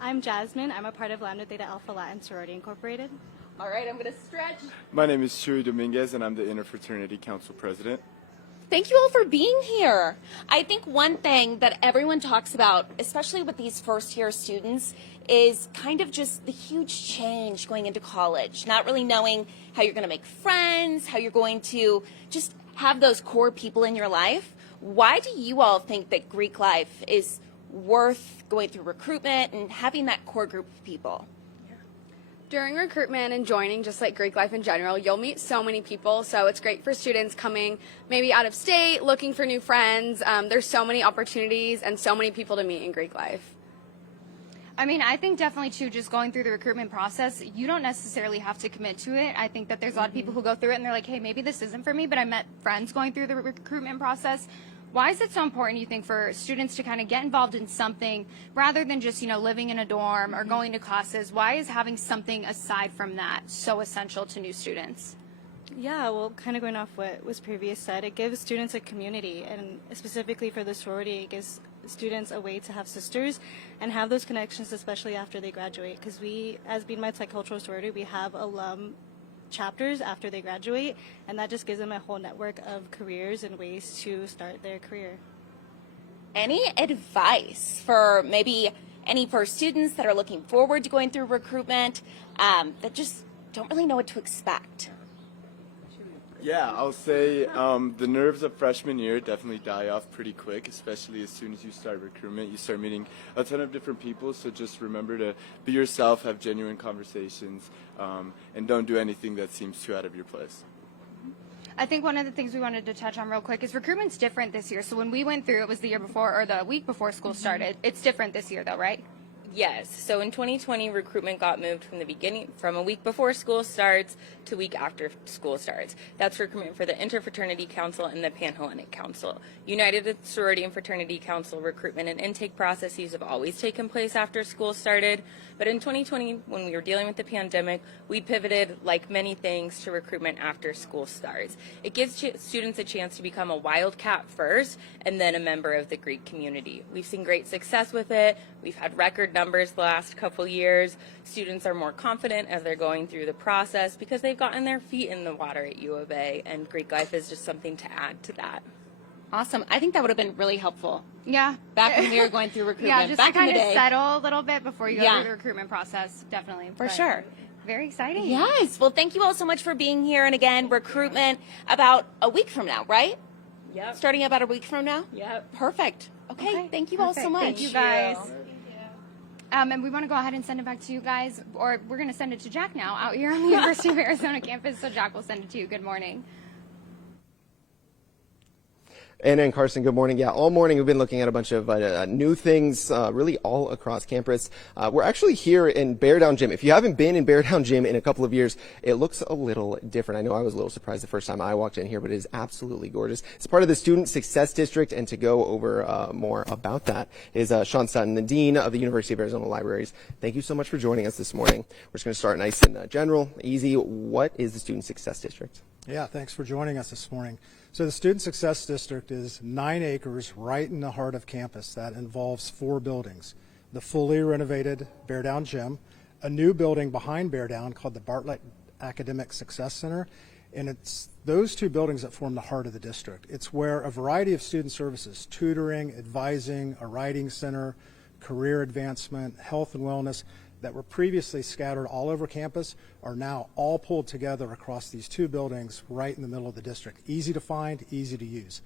I'm Jasmine. I'm a part of Lambda Theta Alpha Latin Sorority Incorporated. All right, I'm going to stretch. My name is Chuy Dominguez, and I'm the Interfraternity Council President. Thank you all for being here. I think one thing that everyone talks about, especially with these first-year students, is kind of just the huge change going into college, not really knowing how you're going to make friends, how you're going to just have those core people in your life. Why do you all think that Greek life is worth going through recruitment and having that core group of people? During recruitment and joining, just like Greek life in general, you'll meet so many people. So it's great for students coming maybe out of state, looking for new friends. There's so many opportunities and so many people to meet in Greek life. I mean, I think definitely, too, just going through the recruitment process, you don't necessarily have to commit to it. I think that there's a lot of people who go through it and they're like, hey, maybe this isn't for me, but I met friends going through the recruitment process. Why is it so important, you think, for students to kind of get involved in something rather than just, living in a dorm or going to classes? Why is having something aside from that so essential to new students? Yeah, well, kind of going off what was previously said, it gives students a community, and specifically for the sorority, it gives students a way to have sisters and have those connections, especially after they graduate. Because we, as being multicultural sorority, we have alum chapters after they graduate, and that just gives them a whole network of careers and ways to start their career. Any advice for maybe any first students that are looking forward to going through recruitment that just don't really know what to expect? Yeah, I'll say the nerves of freshman year definitely die off pretty quick, especially as soon as you start recruitment. You start meeting a ton of different people, so just remember to be yourself, have genuine conversations, and don't do anything that seems too out of your place. I think one of the things we wanted to touch on real quick is recruitment's different this year. So when we went through, it was the year before or the week before school started. It's different this year, though, right? Yes. So in 2020, recruitment got moved from a week before school starts to week after school starts. That's recruitment for the Interfraternity Council and the Panhellenic Council. United Sorority and Fraternity Council recruitment and intake processes have always taken place after school started. But in 2020, when we were dealing with the pandemic, we pivoted, like many things, to recruitment after school starts. It gives students a chance to become a Wildcat first and then a member of the Greek community. We've seen great success with it. We've had record numbers the last couple years. Students are more confident as they're going through the process because they've gotten their feet in the water at U of A, and Greek life is just something to add to that. Awesome. I think that would have been really helpful. Yeah. Back when we were going through recruitment. Yeah, just back to kind in the of day. settle a little bit before you go Yeah. through the recruitment process, definitely. For But sure. Very exciting. Yes. Well, thank you all so much for being here. And again, recruitment about a week from now, right? Yep. Starting about a week from now? Yep. Perfect. Okay. Thank you all so Perfect. much. Thank you, guys. And we want to go ahead and send it back to you guys, or we're going to send it to Jack now out here on the University of Arizona campus. So Jack will send it to you. Good morning. Anna and Carson, good morning. Yeah, all morning we've been looking at a bunch of new things, really all across campus. We're actually here in Bear Down Gym. If you haven't been in Bear Down Gym in a couple of years, it looks a little different. I know I was a little surprised the first time I walked in here, but it is absolutely gorgeous. It's part of the Student Success District, and to go over more about that is Sean Sutton, the Dean of the University of Arizona Libraries. Thank you so much for joining us this morning. We're just going to start nice and general, easy. What is the Student Success District? Yeah, thanks for joining us this morning. So the Student Success District is 9 acres right in the heart of campus that involves 4 buildings. The fully renovated Bear Down Gym, a new building behind Bear Down called the Bartlett Academic Success Center, and it's those 2 buildings that form the heart of the district. It's where a variety of student services, tutoring, advising, a writing center, career advancement, health and wellness, that were previously scattered all over campus are now all pulled together across these 2 buildings right in the middle of the district. Easy to find, easy to use.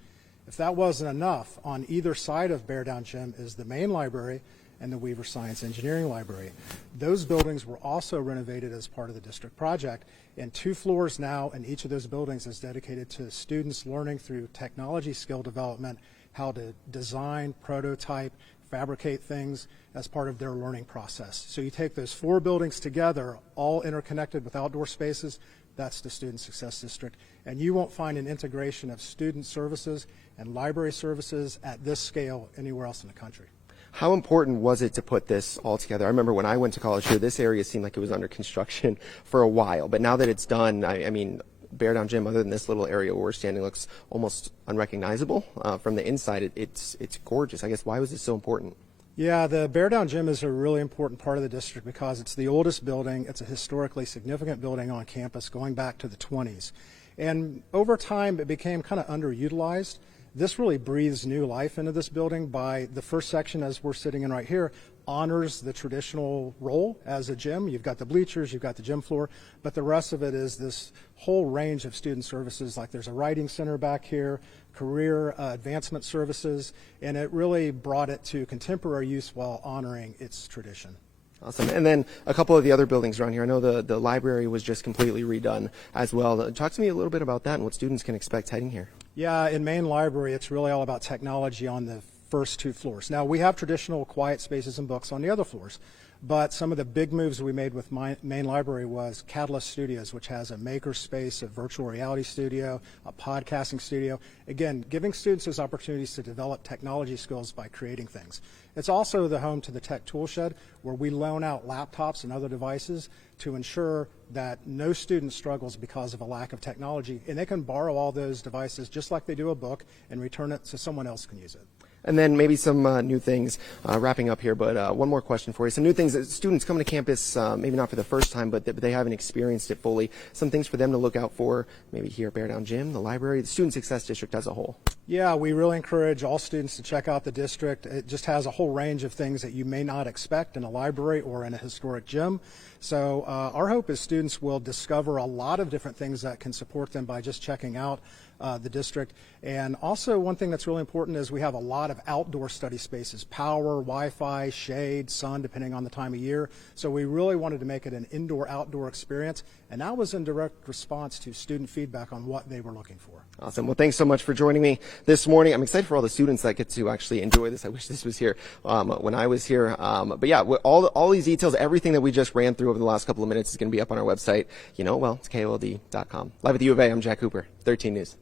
If that wasn't enough, on either side of Bear Down Gym is the main library and the Weaver Science Engineering Library. Those buildings were also renovated as part of the district project, and 2 floors now in each of those buildings is dedicated to students learning through technology skill development, how to design, prototype, fabricate things as part of their learning process. So you take those 4 buildings together, all interconnected with outdoor spaces, That's the Student Success District. And you won't find an integration of student services and library services at this scale anywhere else in the country. How important was it to put this all together? I remember when I went to college here, this area seemed like it was under construction for a while, but now that it's done, I mean, Bear Down Gym, other than this little area where we're standing, looks almost unrecognizable from the inside. It's gorgeous. I guess, why was it so important? Yeah, the Bear Down Gym is a really important part of the district because it's the oldest building. It's a historically significant building on campus going back to the 20s. And over time, it became kind of underutilized. This really breathes new life into this building by the first section, as we're sitting in right here, honors the traditional role as a gym. You've got the bleachers, you've got the gym floor, but the rest of it is this whole range of student services. Like there's a writing center back here, career advancement services, and it really brought it to contemporary use while honoring its tradition. Awesome. And then a couple of the other buildings around here. I know the library was just completely redone as well. Talk to me a little bit about that and what students can expect heading here. Yeah, in Main Library, it's really all about technology on the first 2 floors. Now, we have traditional quiet spaces and books on the other floors, but some of the big moves we made with Main Library was Catalyst Studios, which has a maker space, a virtual reality studio, a podcasting studio. Again, giving students those opportunities to develop technology skills by creating things. It's also the home to the Tech Tool Shed, where we loan out laptops and other devices to ensure that no student struggles because of a lack of technology, and they can borrow all those devices just like they do a book and return it so someone else can use it. And then maybe some new things, wrapping up here, but one more question for you. Some new things that students come to campus, maybe not for the first time, but they haven't experienced it fully. Some things for them to look out for, maybe here at Bear Down Gym, the library, the Student Success District as a whole. Yeah, we really encourage all students to check out the district. It just has a whole range of things that you may not expect in a library or in a historic gym. So our hope is students will discover a lot of different things that can support them by just checking out the district. And also one thing that's really important is we have a lot of outdoor study spaces, power, Wi-Fi, shade, sun, depending on the time of year. So we really wanted to make it an indoor-outdoor experience, and that was in direct response to student feedback on what they were looking for. Awesome. Well, thanks so much for joining me this morning. I'm excited for all the students that get to actually enjoy this. I wish this was here when I was here. But yeah, all these details, everything that we just ran through over the last couple of minutes is going to be up on our website. You know, well, it's KOLD.com. Live at the U of A, I'm Jack Cooper, 13 News.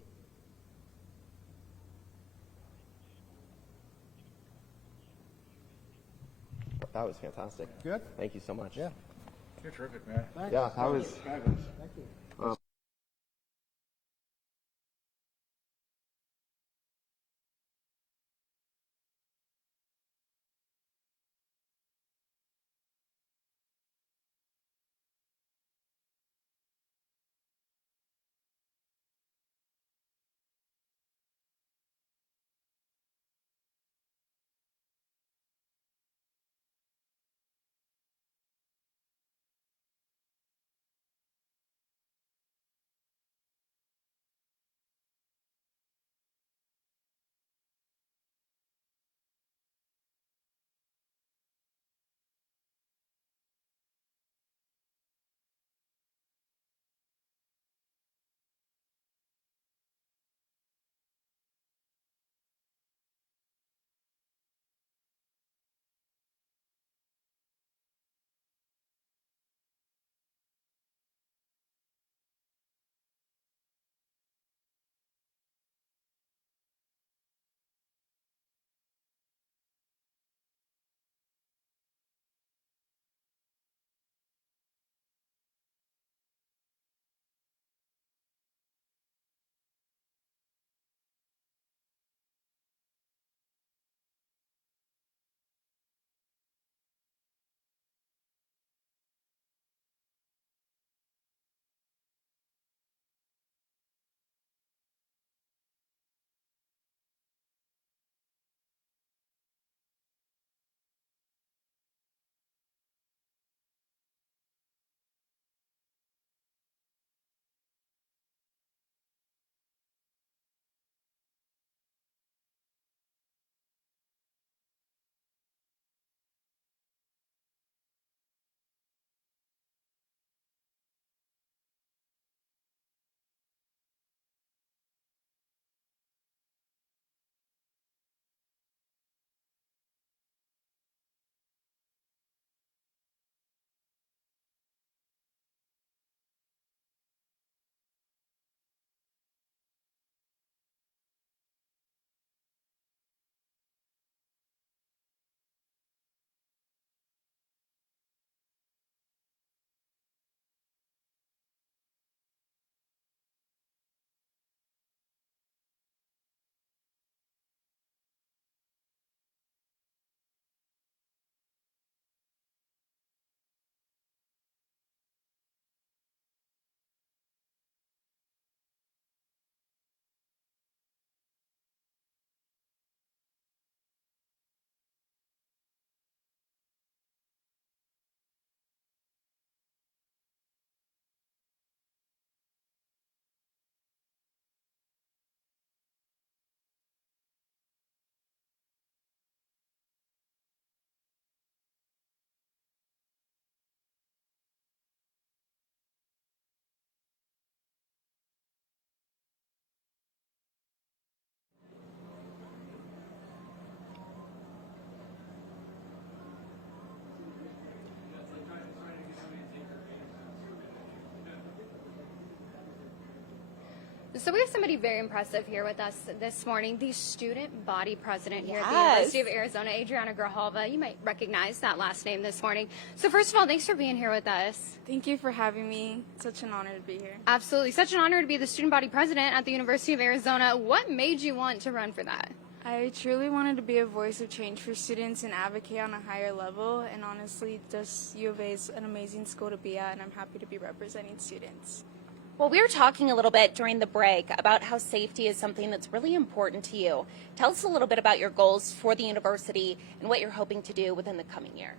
That was fantastic. Good. Thank you so much. Yeah. You're terrific, man. Yeah, that was fabulous. Thank you. So we have somebody very impressive here with us this morning, the student body president here at the Yes. University of Arizona, Adriana Grijalva. You might recognize that last name this morning. So first of all, thanks for being here with us. Thank you for having me. Such an honor to be here. Absolutely. Such an honor to be the student body president at the University of Arizona. What made you want to run for that? I truly wanted to be a voice of change for students and advocate on a higher level. And honestly, just U of A is an amazing school to be at, and I'm happy to be representing students. Well, we were talking a little bit during the break about how safety is something that's really important to you. Tell us a little bit about your goals for the university and what you're hoping to do within the coming year.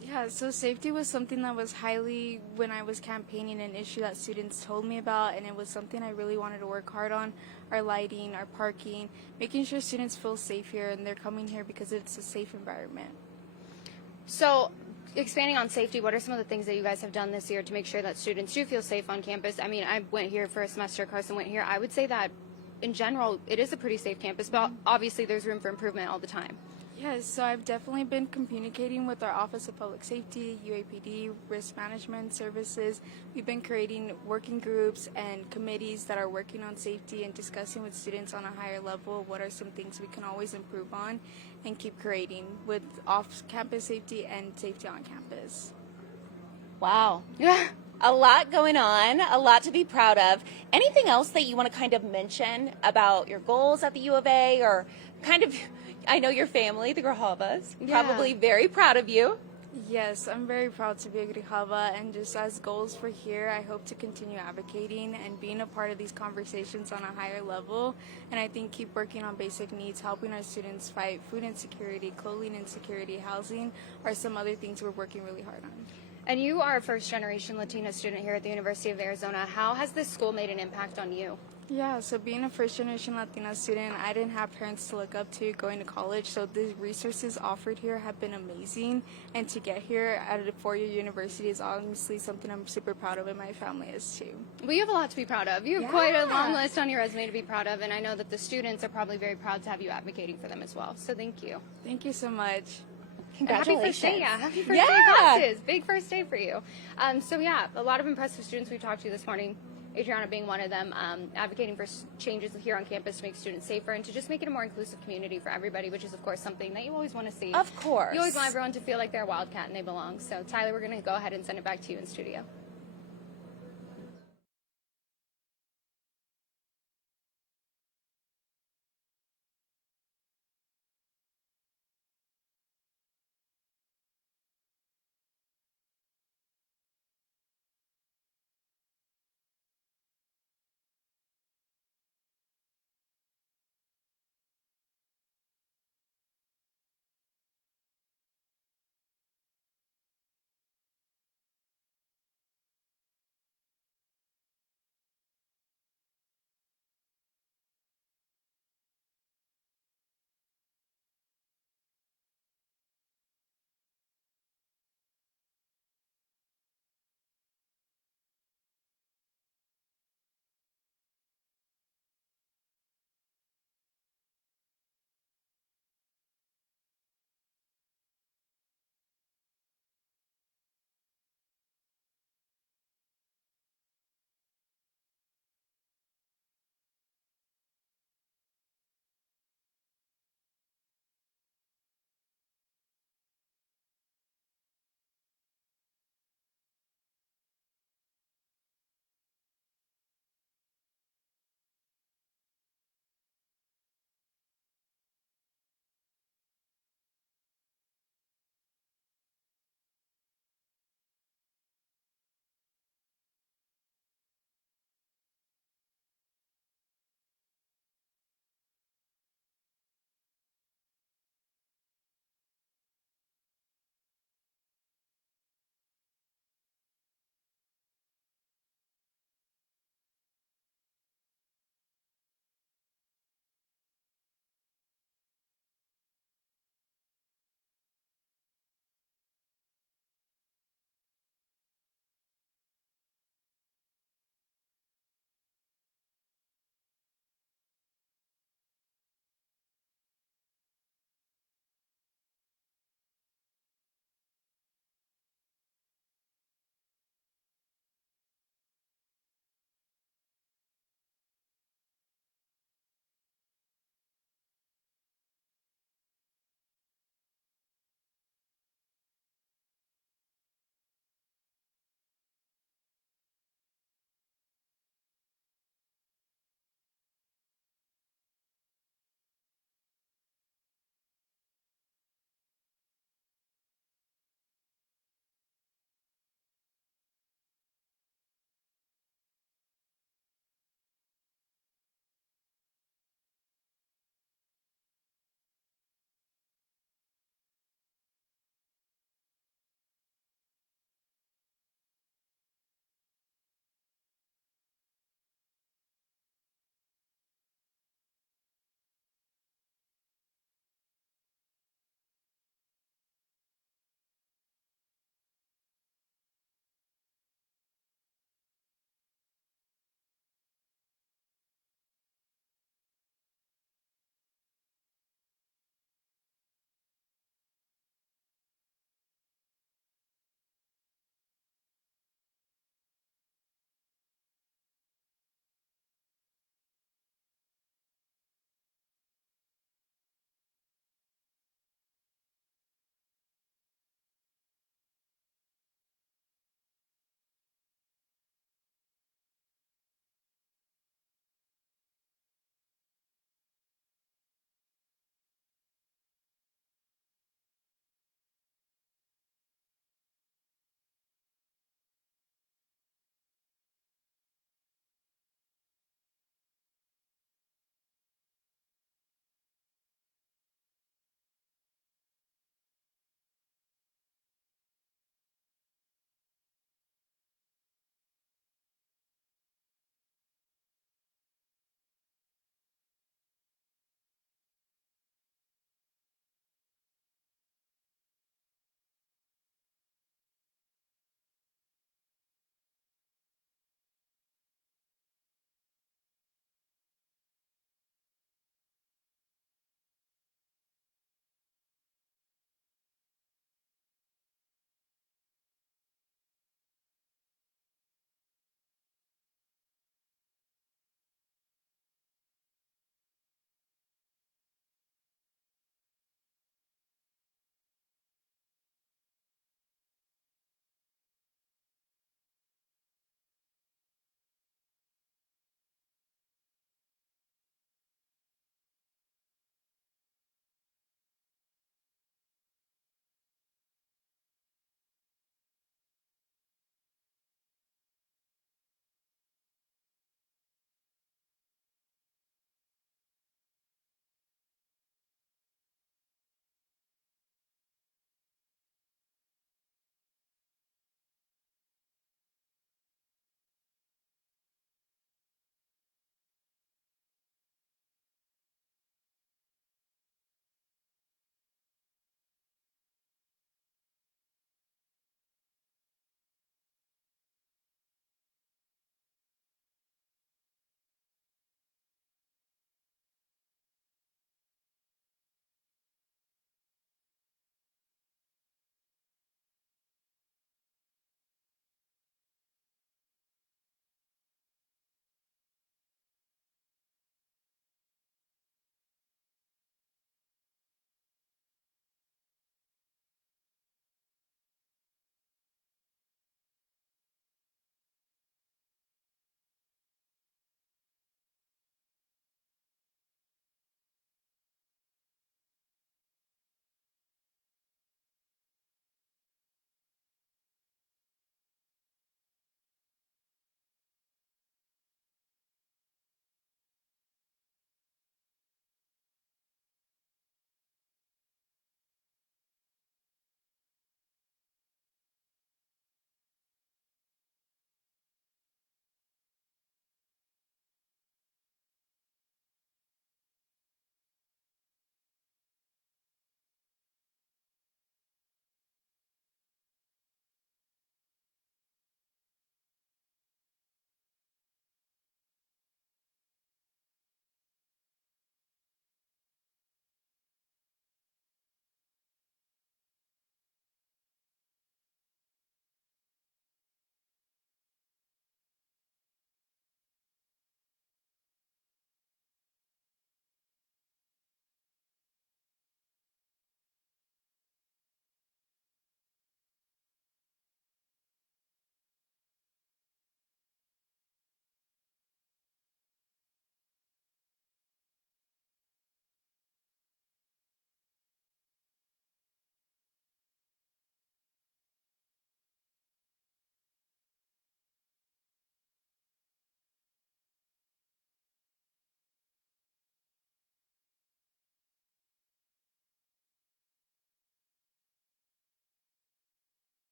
Yeah, so safety was something that was highly, when I was campaigning, an issue that students told me about, and it was something I really wanted to work hard on. Our lighting, our parking, making sure students feel safe here and they're coming here because it's a safe environment. So expanding on safety, what are some of the things that you guys have done this year to make sure that students do feel safe on campus? I mean, I went here for a semester, Carson went here. I would say that in general, it is a pretty safe campus, but obviously there's room for improvement all the time. Yes, so I've definitely been communicating with our Office of Public Safety, UAPD, Risk Management Services. We've been creating working groups and committees that are working on safety and discussing with students on a higher level what are some things we can always improve on and keep creating with off-campus safety and safety on campus. Wow. Yeah. A lot going on, a lot to be proud of. Anything else that you want to kind of mention about your goals at the U of A, or kind of, I know your family, the Grijalvas, probably very proud of you. Yes, I'm very proud to be a Grijalva, and just as goals for here, I hope to continue advocating and being a part of these conversations on a higher level, and I think keep working on basic needs, helping our students fight food insecurity, clothing insecurity, housing, are some other things we're working really hard on. And you are a first-generation Latina student here at the University of Arizona. How has this school made an impact on you? Yeah, so being a first-generation Latina student, I didn't have parents to look up to going to college, so the resources offered here have been amazing. And to get here at a four-year university is honestly something I'm super proud of, and my family is too. Well, you have a lot to be proud of. You have quite a long list on your resume to be proud of, and I know that the students are probably very proud to have you advocating for them as well. So thank you. Thank you so much. Congratulations. Happy first day, happy first day of classes. Big first day for you. So yeah, a lot of impressive students we talked to this morning, Adriana being one of them, advocating for changes here on campus to make students safer and to just make it a more inclusive community for everybody, which is of course something that you always want to see. Of course. You always want everyone to feel like they're a Wildcat and they belong. So Tyler, we're going to go ahead and send it back to you in studio.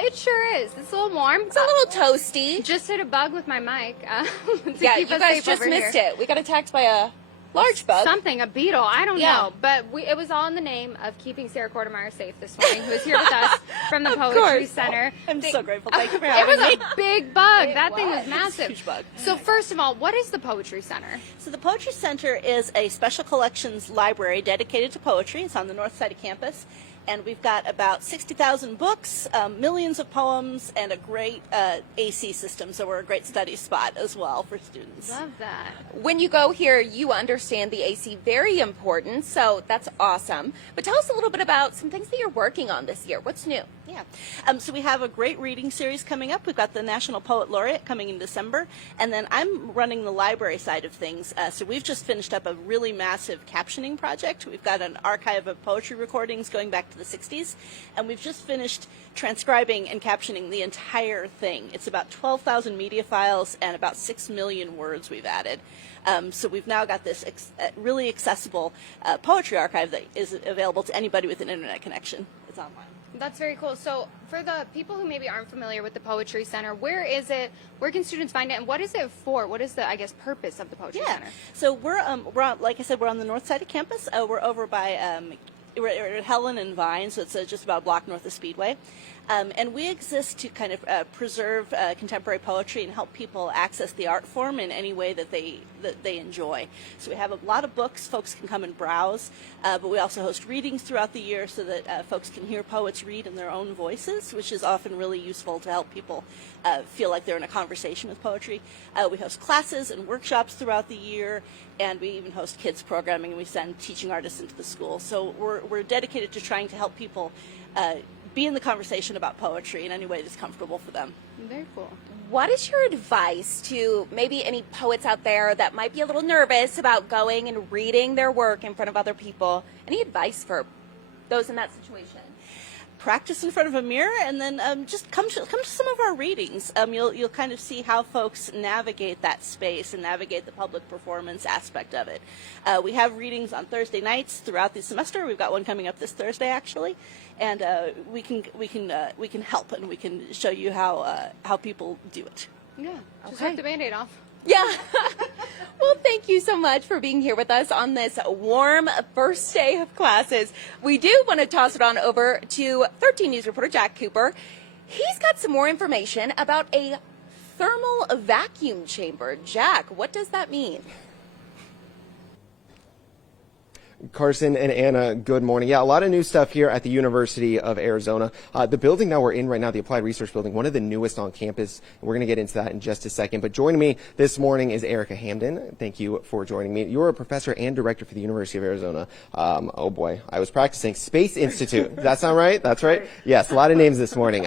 It sure is. It's a little warm. It's a little toasty. Just hit a bug with my mic. To Yeah, keep you us guys safe just over missed here. it. We got attacked by a large bug. Something, a beetle. I don't Yeah. know. But it was all in the name of keeping Sarah Quartermeyer safe this morning, who is here with us from the Poetry course. Center. I'm so grateful. Thank you for It having was me. a big bug. It That thing was was. massive. Huge bug. So first of all, what is the Poetry Center? So the Poetry Center is a special collections library dedicated to poetry. It's on the north side of campus. And we've got about 60,000 books, millions of poems, and a great AC system. So we're a great study spot as well for students. Love that. When you go here, you understand the AC, very important, so that's awesome. But tell us a little bit about some things that you're working on this year. What's new? Yeah. So we have a great reading series coming up. We've got the National Poet Laureate coming in December. And then I'm running the library side of things. So we've just finished up a really massive captioning project. We've got an archive of poetry recordings going back to the 60s. And we've just finished transcribing and captioning the entire thing. It's about 12,000 media files and about 6 million words we've added. So we've now got this really accessible poetry archive that is available to anybody with an internet connection. It's online. That's very cool. So for the people who maybe aren't familiar with the Poetry Center, where is it? Where can students find it? And what is it for? What is the, I guess, purpose of the Poetry Center? So we're on, like I said, we're on the north side of campus. We're over by we're at Helen and Vine, so it's just about a block north of Speedway. And we exist to kind of preserve contemporary poetry and help people access the art form in any way that they enjoy. So we have a lot of books folks can come and browse, but we also host readings throughout the year so that folks can hear poets read in their own voices, which is often really useful to help people feel like they're in a conversation with poetry. We host classes and workshops throughout the year, and we even host kids programming, and we send teaching artists into the school. So we're dedicated to trying to help people be in the conversation about poetry in any way that's comfortable for them. Very cool. What is your advice to maybe any poets out there that might be a little nervous about going and reading their work in front of other people? Any advice for those in that situation? Practice in front of a mirror, and then just come to some of our readings. You'll kind of see how folks navigate that space and navigate the public performance aspect of it. We have readings on Thursday nights throughout the semester. We've got one coming up this Thursday, actually, and we can help and we can show you how people do it. Yeah, just rip the Band-Aid off. Yeah. Well, thank you so much for being here with us on this warm first day of classes. We do want to toss it on over to 13 News reporter Jack Cooper. He's got some more information about a thermal vacuum chamber. Jack, what does that mean? Carson and Anna, good morning. Yeah, a lot of new stuff here at the University of Arizona. The building that we're in right now, the Applied Research Building, one of the newest on campus. We're going to get into that in just a second. But joining me this morning is Erica Hamden. Thank you for joining me. You're a professor and director for the University of Arizona. Oh boy, I was practicing. Space Institute. Does that sound right? That's right? Yes, a lot of names this morning.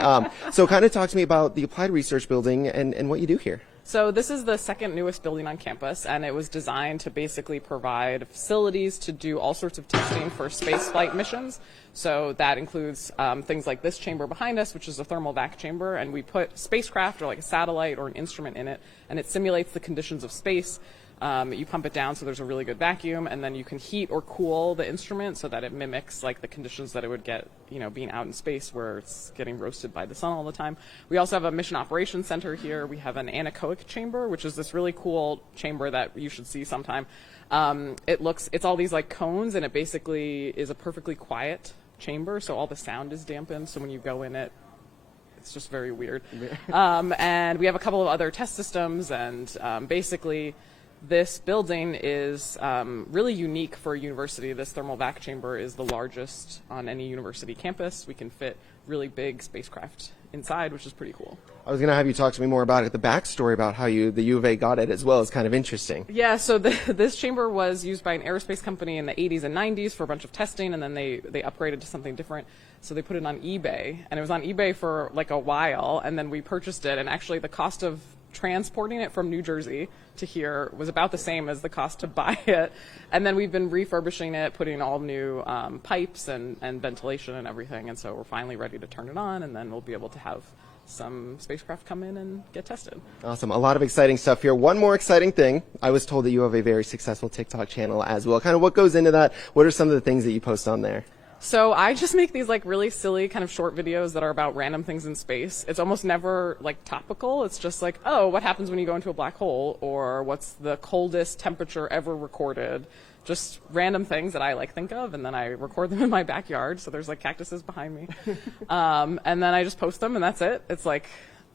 So kind of talk to me about the Applied Research Building and what you do here. So this is the second newest building on campus, and it was designed to basically provide facilities to do all sorts of testing for space flight missions. So that includes things like this chamber behind us, which is a thermal vac chamber, and we put spacecraft or like a satellite or an instrument in it, and it simulates the conditions of space. You pump it down so there's a really good vacuum, and then you can heat or cool the instrument so that it mimics like the conditions that it would get, being out in space where it's getting roasted by the sun all the time. We also have a mission operations center here. We have an anechoic chamber, which is this really cool chamber that you should see sometime. It's all these like cones, and it basically is a perfectly quiet chamber, so all the sound is dampened. So when you go in it, it's just very weird. And we have a couple of other test systems, and basically this building is really unique for a university. This thermal vac chamber is the largest on any university campus. We can fit really big spacecraft inside, which is pretty cool. I was going to have you talk to me more about it. The backstory about how the U of A got it as well is kind of interesting. Yeah, so this chamber was used by an aerospace company in the 80s and 90s for a bunch of testing, and then they upgraded to something different. So they put it on eBay, and it was on eBay for like a while, and then we purchased it, and actually the cost of transporting it from New Jersey to here was about the same as the cost to buy it. And then we've been refurbishing it, putting all new pipes and ventilation and everything. And so we're finally ready to turn it on, and then we'll be able to have some spacecraft come in and get tested. Awesome. A lot of exciting stuff here. One more exciting thing. I was told that you have a very successful TikTok channel as well. Kind of what goes into that? What are some of the things that you post on there? So I just make these like really silly kind of short videos that are about random things in space. It's almost never like topical. It's just like, oh, what happens when you go into a black hole, or what's the coldest temperature ever recorded? Just random things that I like think of, and then I record them in my backyard. So there's like cactuses behind me, and then I just post them, and that's it. It's like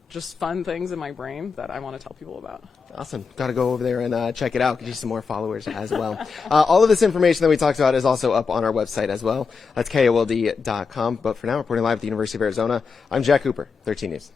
just fun things in my brain that I want to tell people about. Awesome. Got to go over there and check it out. Get you some more followers as well. All of this information that we talked about is also up on our website as well. That's KOLD.com. But for now, reporting live at the University of Arizona, I'm Jack Cooper, 13 News.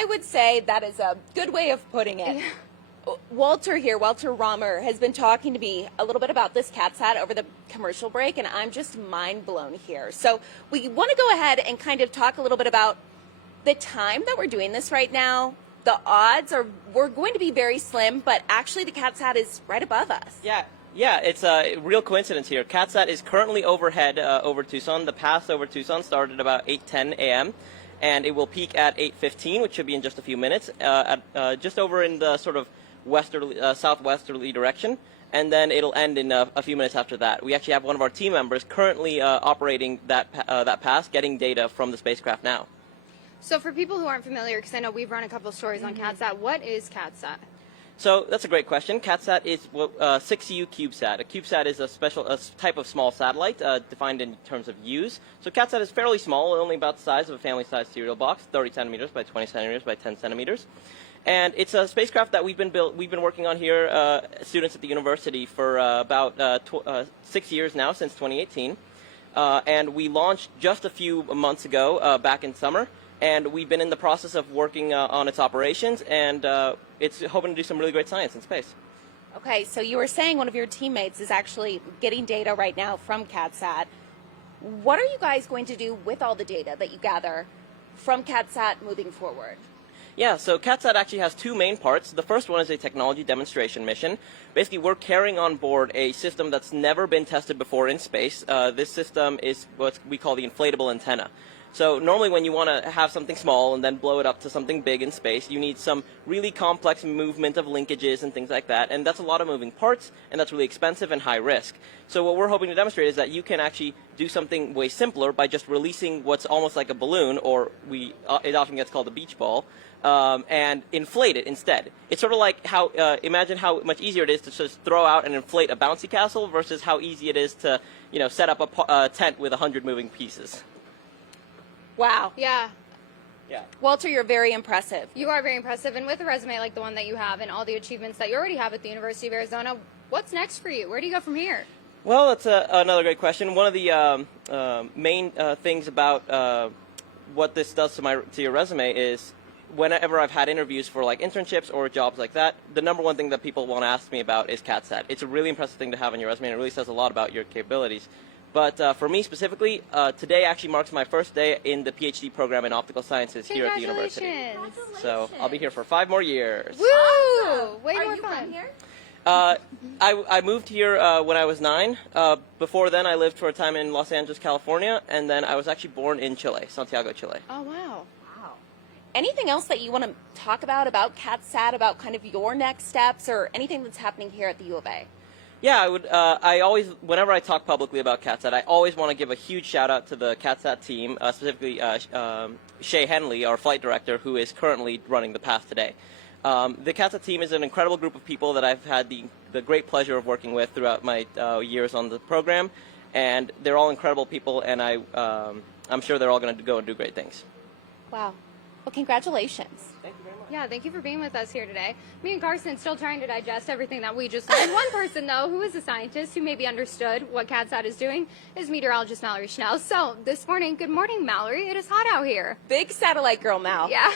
I would say that is a good way of putting it. Walter here, Walter Romer, has been talking to me a little bit about this CatSat over the commercial break, and I'm just mind blown here. So we want to go ahead and kind of talk a little bit about the time that we're doing this right now. The odds are we're going to be very slim, but actually the CatSat is right above us. Yeah, it's a real coincidence here. CatSat is currently overhead over Tucson. The pass over Tucson started at about 8:10 a.m. and it will peak at 8:15, which should be in just a few minutes, just over in the sort of southwesterly direction, and then it'll end in a few minutes after that. We actually have one of our team members currently operating that pass, getting data from the spacecraft now. So for people who aren't familiar, because I know we've run a couple of stories on CatSat, what is CatSat? So that's a great question. CatSat is 6U CubeSat. A CubeSat is a type of small satellite defined in terms of U's. So CatSat is fairly small, only about the size of a family-sized cereal box, 30 centimeters by 20 centimeters by 10 centimeters. And it's a spacecraft that we've been working on here, students at the university, for about 6 years now, since 2018. And we launched just a few months ago, back in summer. And we've been in the process of working on its operations, and it's hoping to do some really great science in space. Okay, so you were saying one of your teammates is actually getting data right now from CatSat. What are you guys going to do with all the data that you gather from CatSat moving forward? Yeah, so CatSat actually has two main parts. The first one is a technology demonstration mission. Basically, we're carrying on board a system that's never been tested before in space. This system is what we call the inflatable antenna. So normally when you want to have something small and then blow it up to something big in space, you need some really complex movement of linkages and things like that, and that's a lot of moving parts, and that's really expensive and high risk. So what we're hoping to demonstrate is that you can actually do something way simpler by just releasing what's almost like a balloon, or it often gets called a beach ball, and inflate it instead. It's sort of like how, imagine how much easier it is to just throw out and inflate a bouncy castle versus how easy it is to, set up a tent with 100 moving pieces. Wow. Yeah. Yeah. Walter, you're very impressive. You are very impressive, and with a resume like the one that you have and all the achievements that you already have at the University of Arizona, what's next for you? Where do you go from here? Well, that's another great question. One of the main things about what this does to your resume is whenever I've had interviews for like internships or jobs like that, the number one thing that people want to ask me about is CatSat. It's a really impressive thing to have on your resume, and it really says a lot about your capabilities. But for me specifically, today actually marks my first day in the PhD program in optical sciences here at the university. So I'll be here for 5 more years. Woo! Way more fun. Here? I moved here when I was 9. Before then, I lived for a time in Los Angeles, California, and then I was actually born in Chile, Santiago, Chile. Oh, wow. Anything else that you want to talk about CatSat, about kind of your next steps, or anything that's happening here at the U of A? Yeah, I would. I always, whenever I talk publicly about CatSat, I always want to give a huge shout out to the CatSat team, specifically Shay Henley, our flight director, who is currently running the path today. The CatSat team is an incredible group of people that I've had the great pleasure of working with throughout my years on the program, and they're all incredible people, and I'm sure they're all going to go and do great things. Wow. Well, congratulations. Thank you very much. Yeah, thank you for being with us here today. Me and Carson still trying to digest everything that we just learned. One person, though, who is a scientist who maybe understood what CatSat is doing is meteorologist Mallory Schnell. So this morning, good morning, Mallory. It is hot out here. Big satellite girl, Mal. Yeah.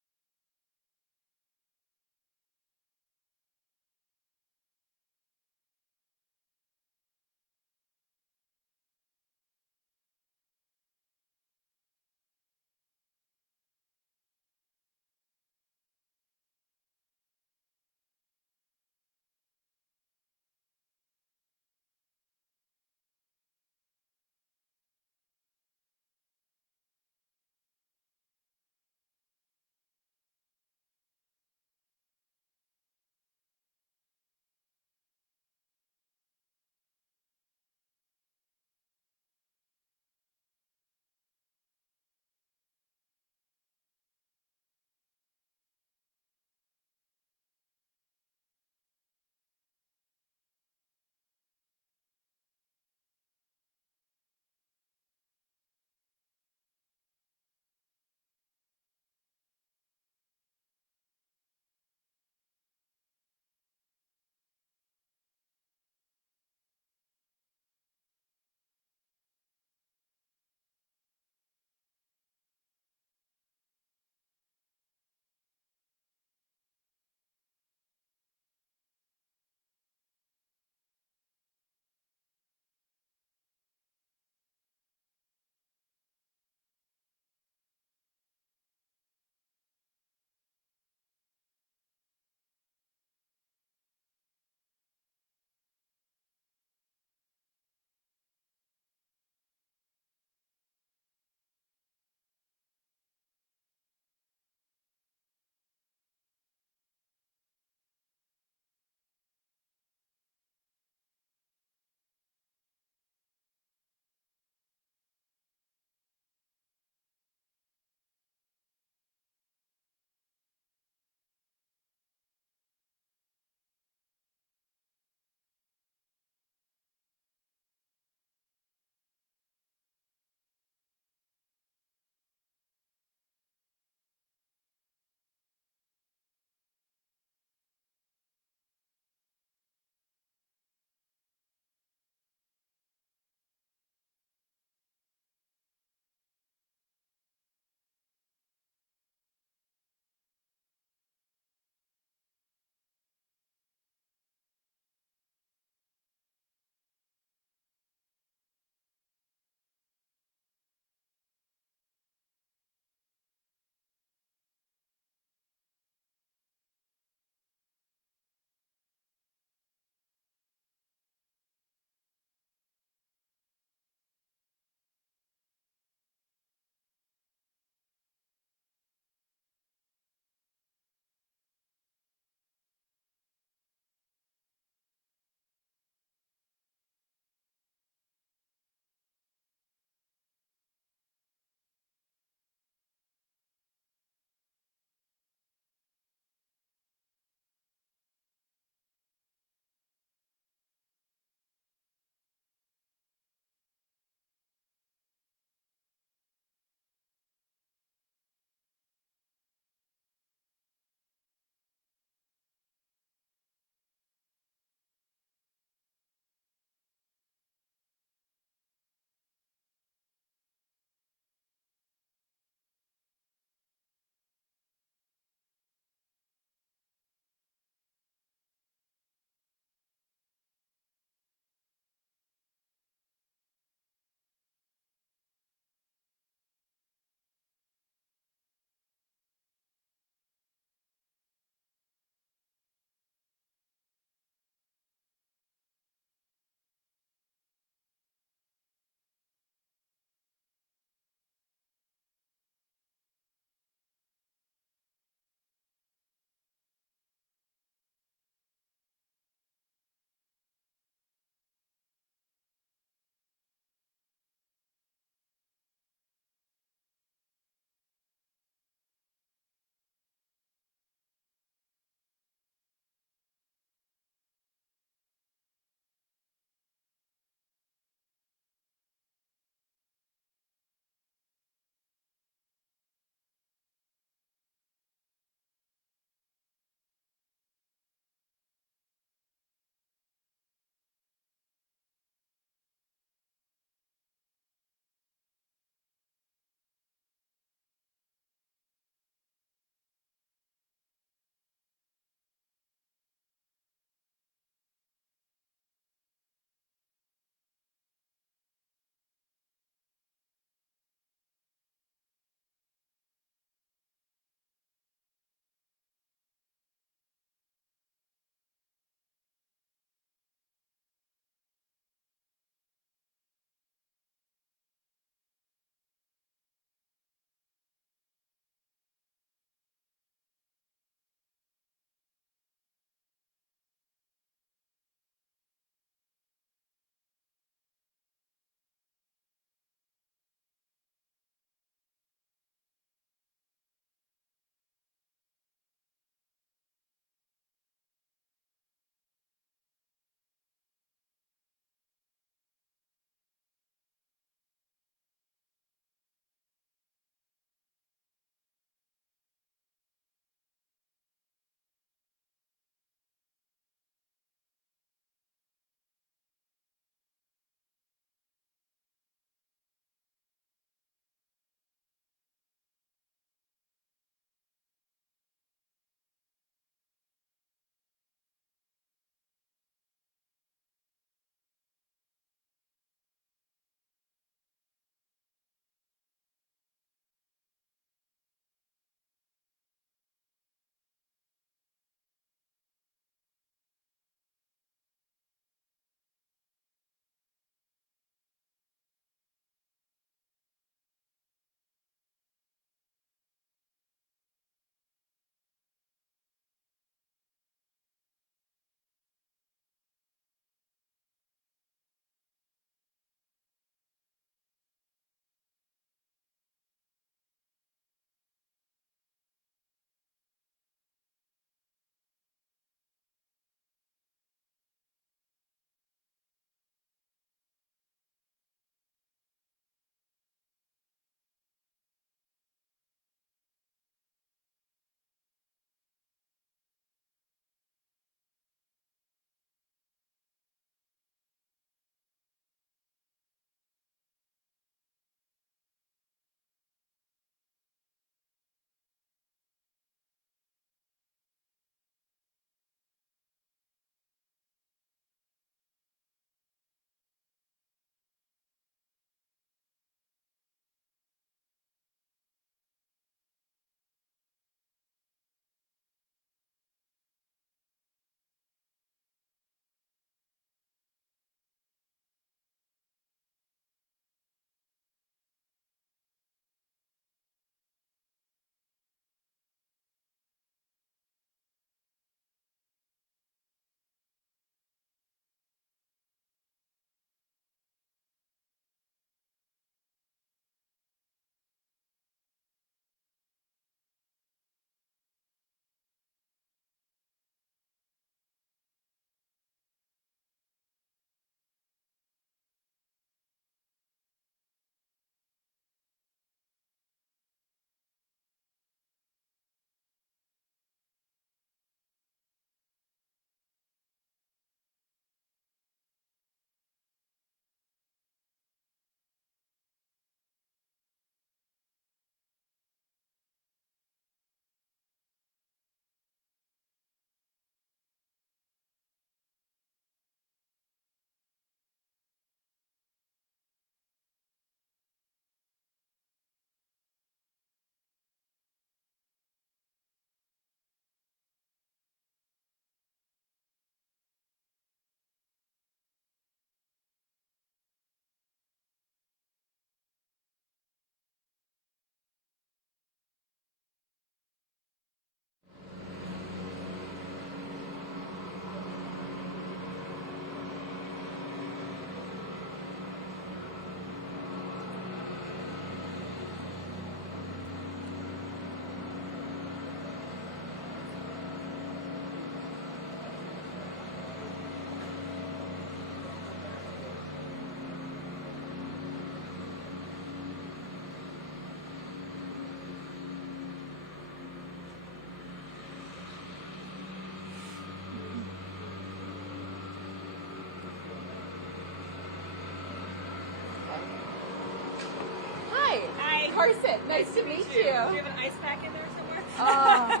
Carson. Nice to meet you. Do you have an ice pack in there somewhere? Oh,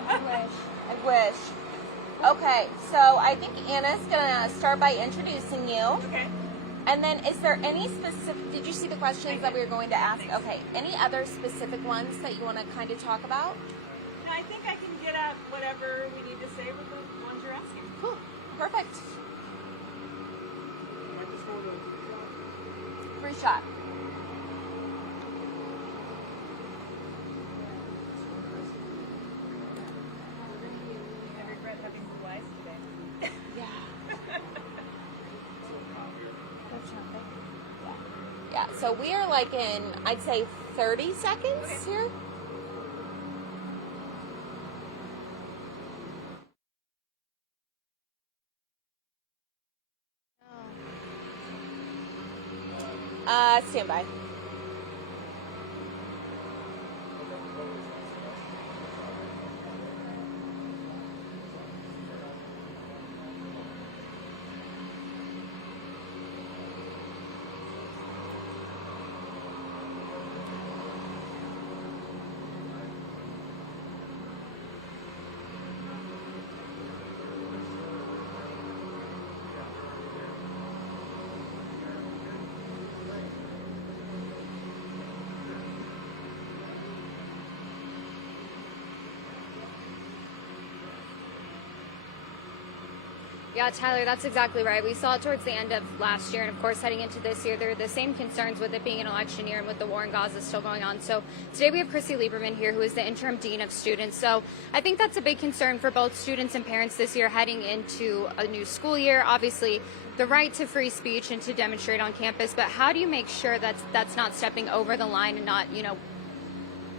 I wish. Okay, so I think Anna's gonna start by introducing you. Okay. And then is there any specific, did you see the questions that we were going to ask? Okay, any other specific ones that you want to kind of talk about? No, I think I can get at whatever we need to say with the ones you're asking. Cool. Perfect. Free shot. I regret having blue eyes today. Yeah, so we are like in, I'd say 30 seconds here. Stand by. Yeah, Tyler, that's exactly right. We saw it towards the end of last year, and of course, heading into this year, there are the same concerns with it being an election year and with the war in Gaza still going on. So today we have Chrissy Lieberman here, who is the interim dean of students. So I think that's a big concern for both students and parents this year heading into a new school year. Obviously, the right to free speech and to demonstrate on campus, but how do you make sure that that's not stepping over the line and not,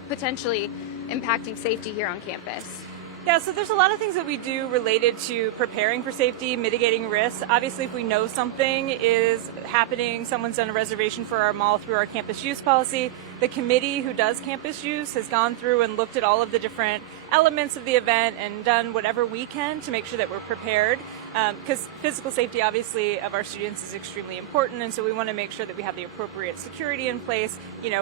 potentially impacting safety here on campus? Yeah, so there's a lot of things that we do related to preparing for safety, mitigating risks. Obviously, if we know something is happening, someone's done a reservation for our mall through our campus use policy, the committee who does campus use has gone through and looked at all of the different elements of the event and done whatever we can to make sure that we're prepared. Because physical safety, obviously, of our students is extremely important, and so we want to make sure that we have the appropriate security in place,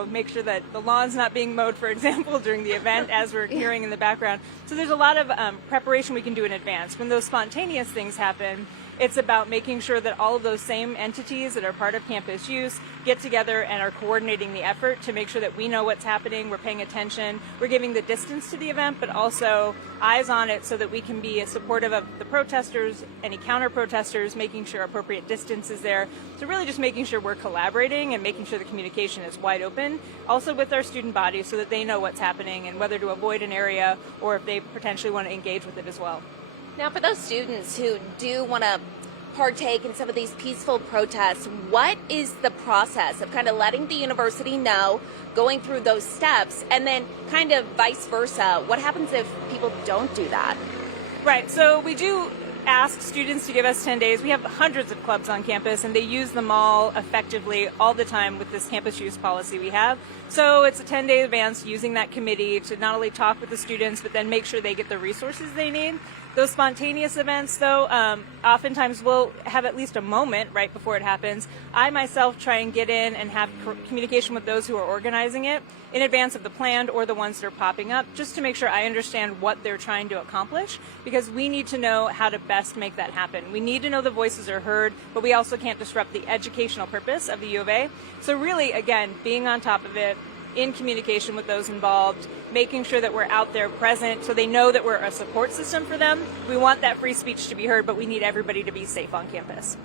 make sure that the lawn's not being mowed, for example, during the event, as we're hearing in the background. So there's a lot of preparation we can do in advance. When those spontaneous things happen, it's about making sure that all of those same entities that are part of campus use get together and are coordinating the effort to make sure that we know what's happening, we're paying attention, we're giving the distance to the event, but also eyes on it so that we can be supportive of the protesters, any counter-protesters, making sure appropriate distance is there. So really just making sure we're collaborating and making sure the communication is wide open, also with our student body so that they know what's happening and whether to avoid an area or if they potentially want to engage with it as well. Now, for those students who do want to partake in some of these peaceful protests, what is the process of kind of letting the university know, going through those steps, and then kind of vice versa? What happens if people don't do that? Right, so we do ask students to give us 10 days. We have hundreds of clubs on campus, and they use them all effectively all the time with this campus use policy we have. So it's a 10-day advance using that committee to not only talk with the students, but then make sure they get the resources they need. Those spontaneous events, though, oftentimes we'll have at least a moment right before it happens. I myself try and get in and have communication with those who are organizing it in advance of the planned or the ones that are popping up, just to make sure I understand what they're trying to accomplish, because we need to know how to best make that happen. We need to know the voices are heard, but we also can't disrupt the educational purpose of the U of A. So really, again, being on top of it, in communication with those involved, making sure that we're out there present so they know that we're a support system for them. We want that free speech to be heard, but we need everybody to be safe on campus.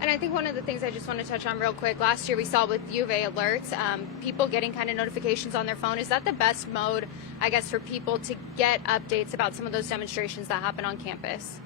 And I think one of the things I just want to touch on real quick, last year we saw with U of A alerts, people getting kind of notifications on their phone. Is that the best mode, I guess, for people to get updates about some of those demonstrations that happen on campus?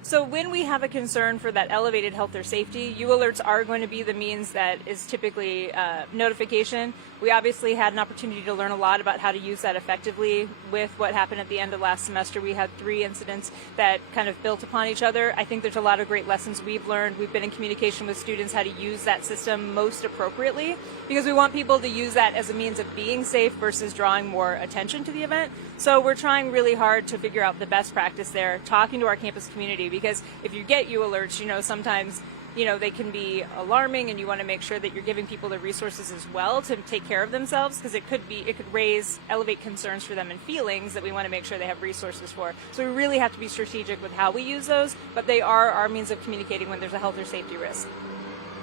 So when we have a concern for that elevated health or safety, U-Alerts are going to be the means that is typically notification. We obviously had an opportunity to learn a lot about how to use that effectively with what happened at the end of last semester. We had 3 incidents that kind of built upon each other. I think there's a lot of great lessons we've learned. We've been in communication with students how to use that system most appropriately, because we want people to use that as a means of being safe versus drawing more attention to the event. So we're trying really hard to figure out the best practice there, talking to our campus community, because if you get U-Alerts, sometimes they can be alarming, and you want to make sure that you're giving people the resources as well to take care of themselves, because it could elevate concerns for them and feelings that we want to make sure they have resources for. So we really have to be strategic with how we use those, but they are our means of communicating when there's a health or safety risk.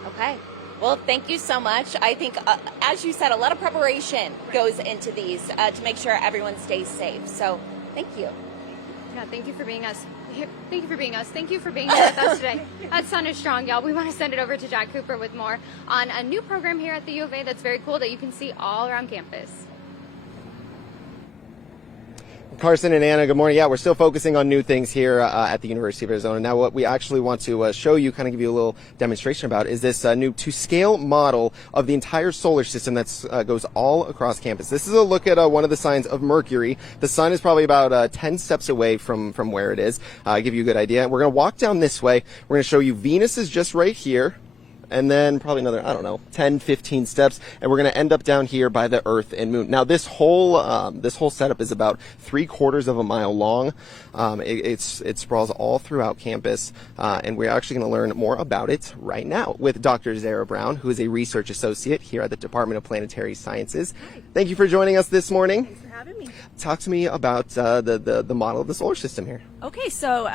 Okay. Well, thank you so much. I think, as you said, a lot of preparation goes into these to make sure everyone stays safe. So thank you. Yeah, thank you for being us. Thank you for being us. Thank you for being here with us today. That sounded strong, y'all. We want to send it over to Jack Cooper with more on a new program here at the U of A that's very cool that you can see all around campus. Carson and Anna, good morning. Yeah, we're still focusing on new things here at the University of Arizona. Now, what we actually want to show you, kind of give you a little demonstration about, is this new to-scale model of the entire solar system that goes all across campus. This is a look at one of the signs of Mercury. The sun is probably about 10 steps away from where it is. Give you a good idea. We're going to walk down this way. We're going to show you Venus is just right here. And then probably another, 10, 15 steps, and we're going to end up down here by the Earth and Moon. Now, this whole setup is about 3/4 of a mile long. It sprawls all throughout campus, and we're actually going to learn more about it right now with Dr. Zara Brown, who is a research associate here at the Department of Planetary Sciences. Hi. Thank you for joining us this morning. Thanks for having me. Talk to me about the model of the solar system here. Okay, so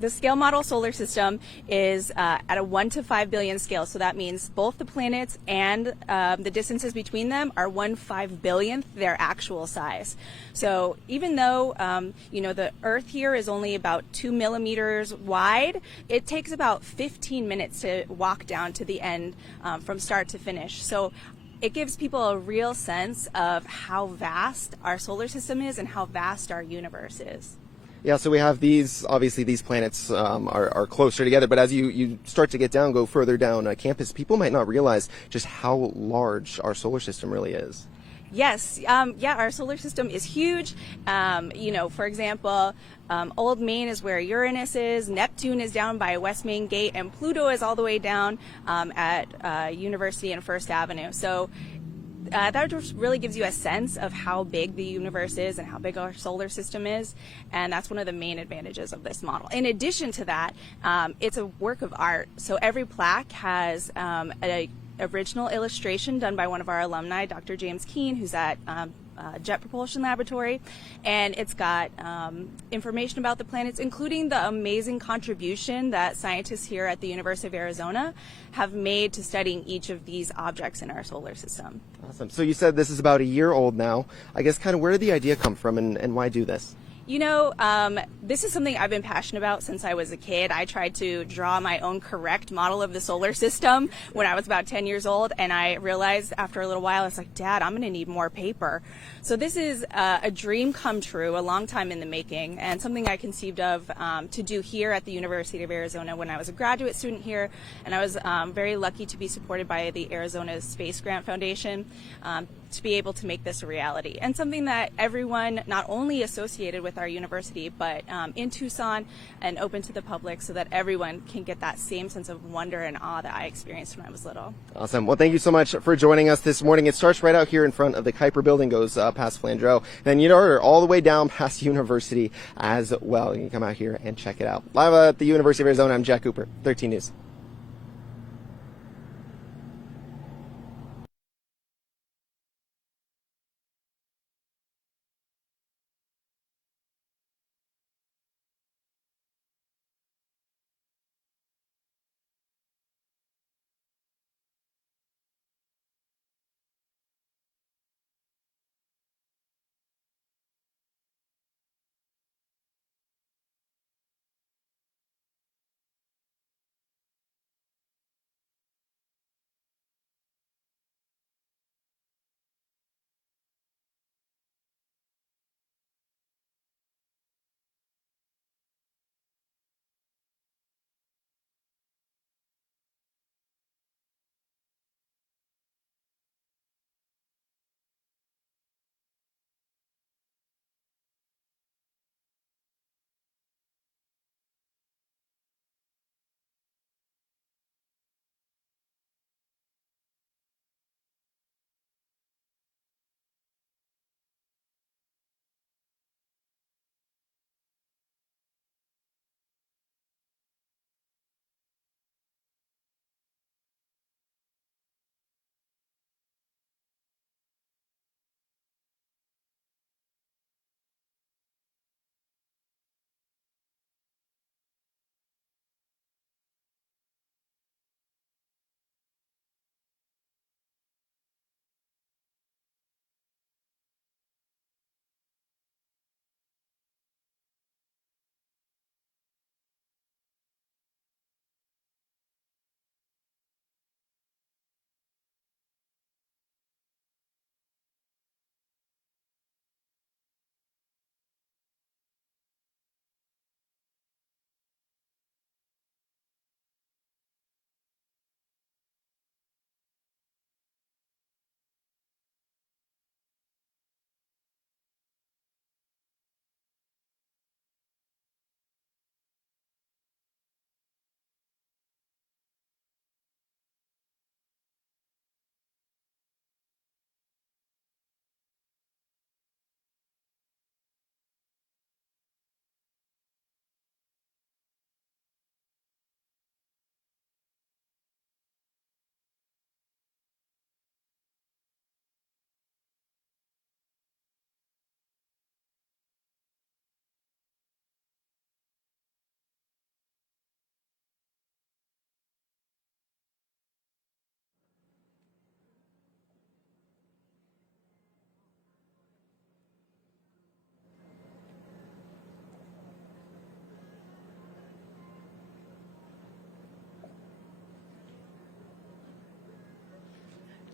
the scale model solar system is at a 1 to 5 billion scale. So that means both the planets and the distances between them are 1/5 billionth their actual size. So even though, the Earth here is only about 2 millimeters wide, it takes about 15 minutes to walk down to the end from start to finish. So it gives people a real sense of how vast our solar system is and how vast our universe is. Yeah, so we have obviously these planets are closer together, but as you start to go further down campus, people might not realize just how large our solar system really is. Yes, our solar system is huge. For example, Old Main is where Uranus is, Neptune is down by West Main Gate, and Pluto is all the way down at University and First Avenue. So that just really gives you a sense of how big the universe is and how big our solar system is, and that's one of the main advantages of this model. In addition to that, it's a work of art. So every plaque has a original illustration done by one of our alumni, Dr. James Keene, who's at Jet Propulsion Laboratory, and it's got information about the planets, including the amazing contribution that scientists here at the University of Arizona have made to studying each of these objects in our solar system. Awesome. So you said this is about a year old now. I guess kind of where did the idea come from, and why do this? This is something I've been passionate about since I was a kid. I tried to draw my own correct model of the solar system when I was about 10 years old, and I realized after a little while, I was like, Dad, I'm going to need more paper. So this is a dream come true, a long time in the making, and something I conceived of to do here at the University of Arizona when I was a graduate student here, and I was very lucky to be supported by the Arizona Space Grant Foundation to be able to make this a reality, and something that everyone not only associated with our university but in Tucson and open to the public, so that everyone can get that same sense of wonder and awe that I experienced when I was little. Awesome. Well, thank you so much for joining us this morning. It starts right out here in front of the Kuiper building, goes past Flandreau, then all the way down past University as well. You can come out here and check it out. Live at the University of Arizona, I'm Jack Cooper, 13 News.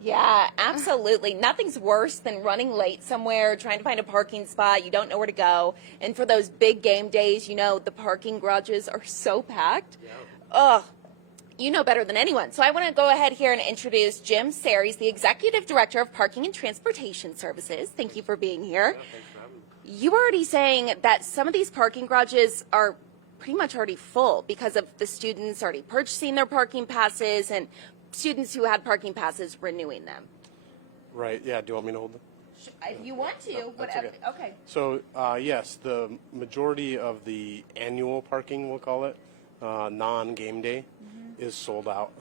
Yeah, absolutely. Nothing's worse than running late somewhere, trying to find a parking spot. You don't know where to go. And for those big game days, you know, the parking garages are so packed. Yeah. Ugh. You know better than anyone. So I want to go ahead here and introduce Jim Series, the Executive Director of Parking and Transportation Services. Thank you for being here. Yeah, thanks for having me. You were already saying that some of these parking garages are pretty much already full because of the students already purchasing their parking passes and students who had parking passes renewing them. Right, yeah, do you want me to hold them? If you want to, No, that's whatever. okay. Okay. So, yes, the majority of the annual parking, we'll call it, non-game day, is sold out.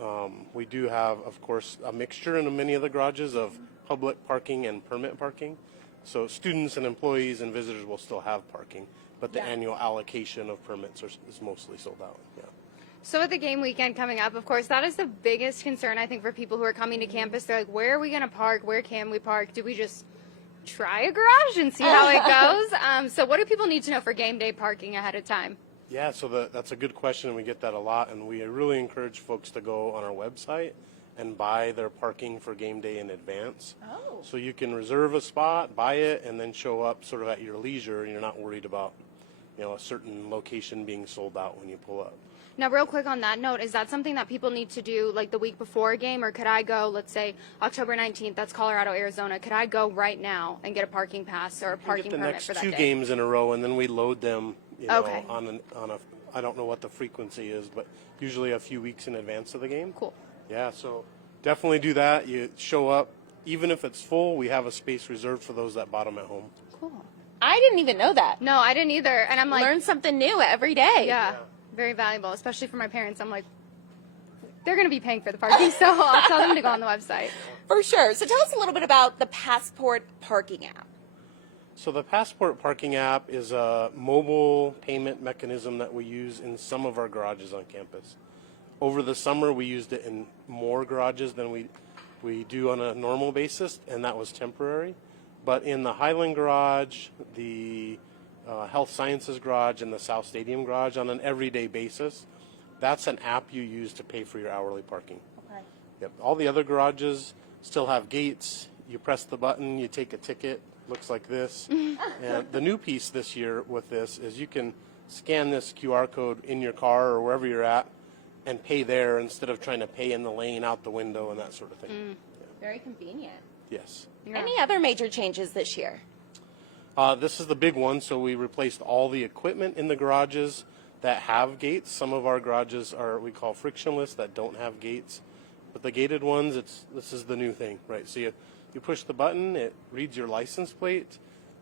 We do have, of course, a mixture in many of the garages of public parking and permit parking. So students and employees and visitors will still have parking, but the annual allocation of permits is mostly sold out, yeah. So with the game weekend coming up, of course, that is the biggest concern, I think, for people who are coming to campus. They're like, where are we going to park? Where can we park? Do we just try a garage and see how it goes? So what do people need to know for game day parking ahead of time? Yeah, so that's a good question, and we get that a lot, and we really encourage folks to go on our website and buy their parking for game day in advance. Oh. So you can reserve a spot, buy it, and then show up sort of at your leisure, and you're not worried about, you know, a certain location being sold out when you pull up. Now, real quick on that note, is that something that people need to do like the week before a game, or could I go, let's say, October 19th, that's Colorado, Arizona, could I go right now and get a parking pass or a parking The permit next for that two day? games in a row, and then we load them, you know, Okay. on a, I don't know what the frequency is, but usually a few weeks in advance of the game. Cool. Yeah, so definitely do that. You show up, even if it's full, we have a space reserved for those that bought them at home. Cool. I didn't even know that. No, I didn't either. And I'm like, learn something new every day. Yeah, very valuable, especially for my parents. I'm like, they're going to be paying for the parking, so I'll tell them to go on the website. For sure. So tell us a little bit about the Passport parking app. So the Passport parking app is a mobile payment mechanism that we use in some of our garages on campus. Over the summer, we used it in more garages than we do on a normal basis, and that was temporary. But in the Highland garage, the Health Sciences garage, and the South Stadium garage, on an everyday basis, that's an app you use to pay for your hourly parking. Okay. Yep. All the other garages still have gates. You press the button, you take a ticket. Looks like this. And the new piece this year with this is you can scan this QR code in your car or wherever you're at and pay there instead of trying to pay in the lane out the window and that sort of thing. Very convenient. Yes. Any other major changes this year? This is the big one. So we replaced all the equipment in the garages that have gates. Some of our garages are we call frictionless that don't have gates. But the gated ones, this is the new thing, right? So you push the button, it reads your license plate,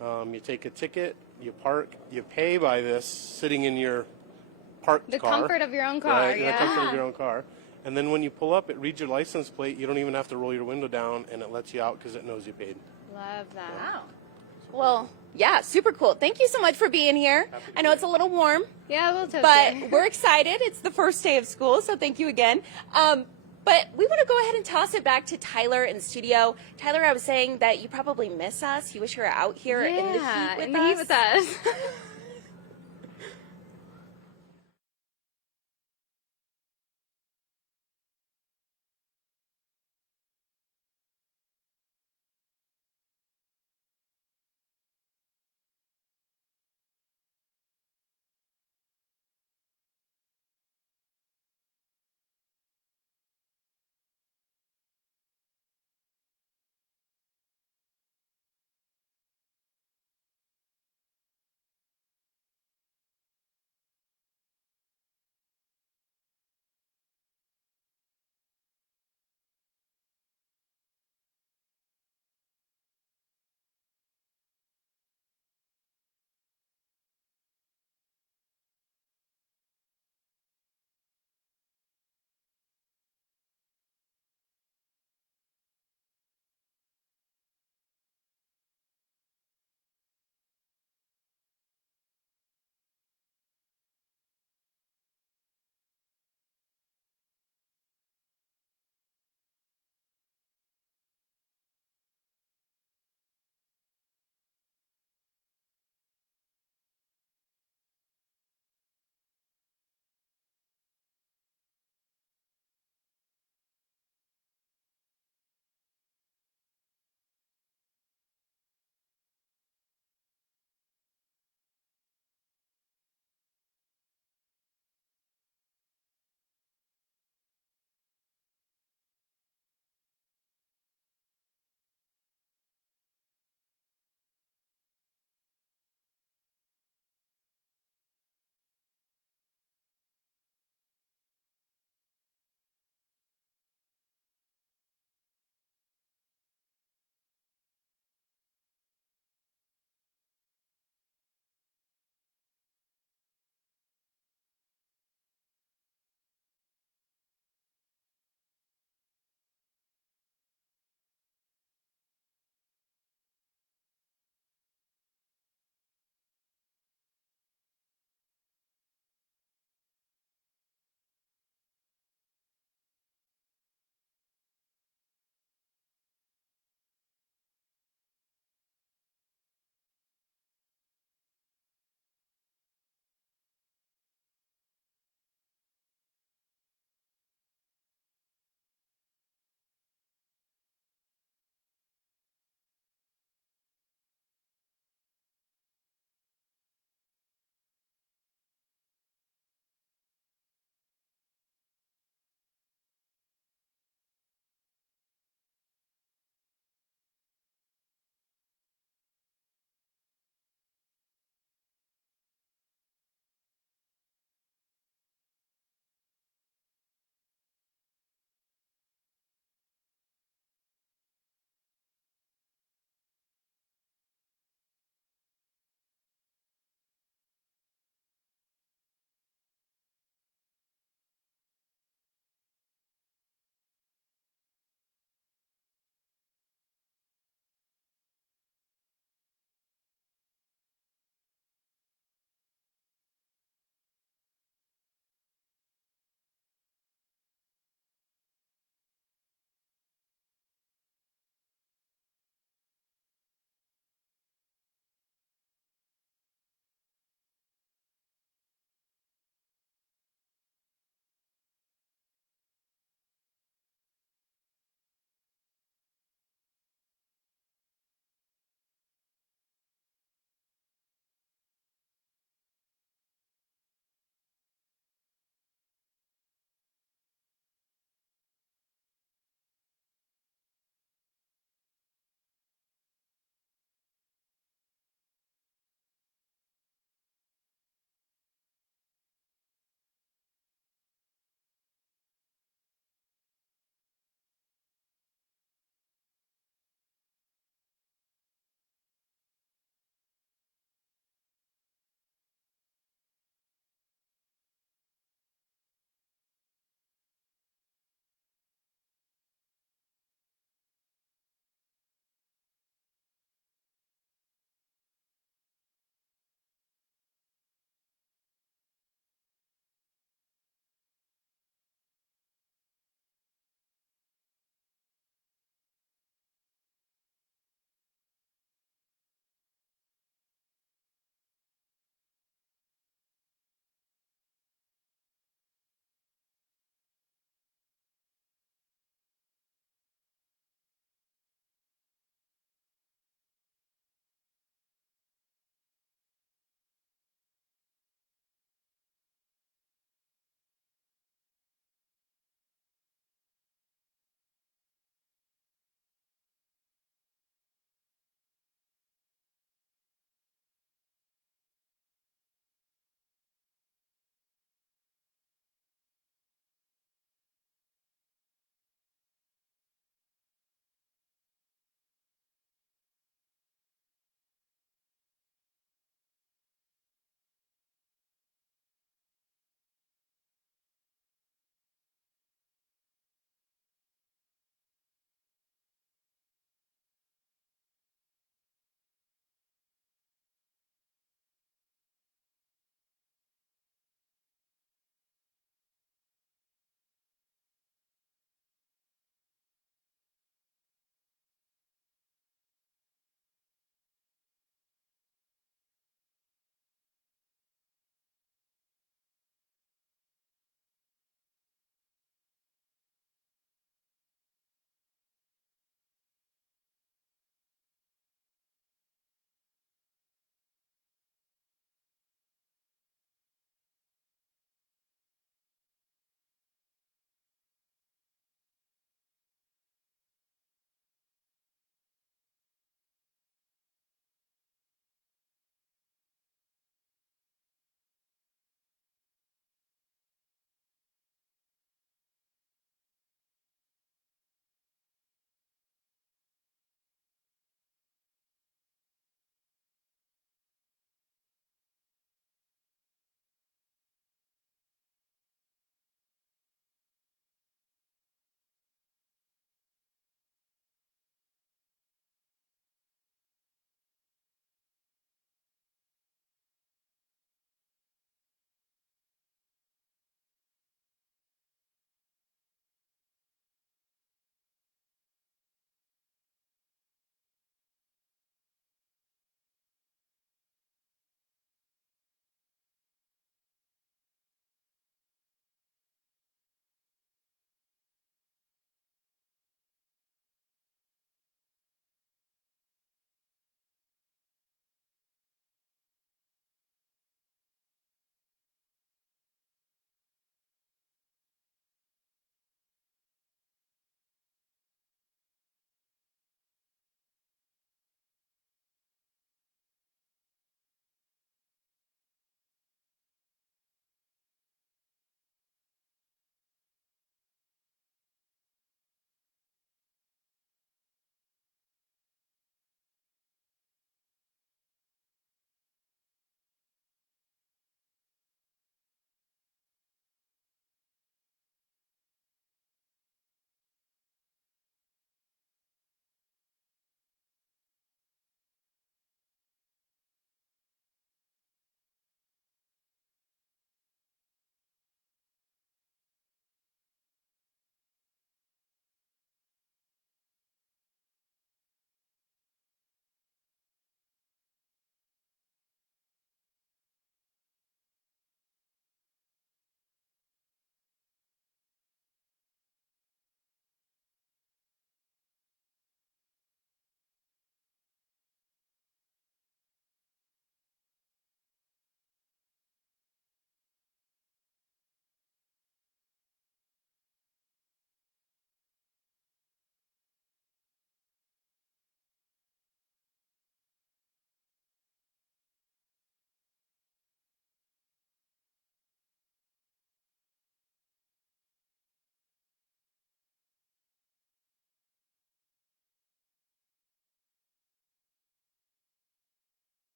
you take a ticket, you park, you pay by this sitting in your parked The car. comfort of your own car, right, yeah. The comfort of your own car. And then when you pull up, it reads your license plate. You don't even have to roll your window down, and it lets you out because it knows you paid. Love that. Wow. Well, yeah, super cool. Thank you so much for being here. I know it's a little warm. Yeah, a little toasty. But we're excited. It's the first day of school, so thank you again. But we want to go ahead and toss it back to Tyler in studio. Tyler, I was saying that you probably miss us. You wish you were out here in the heat with us. in the heat with us.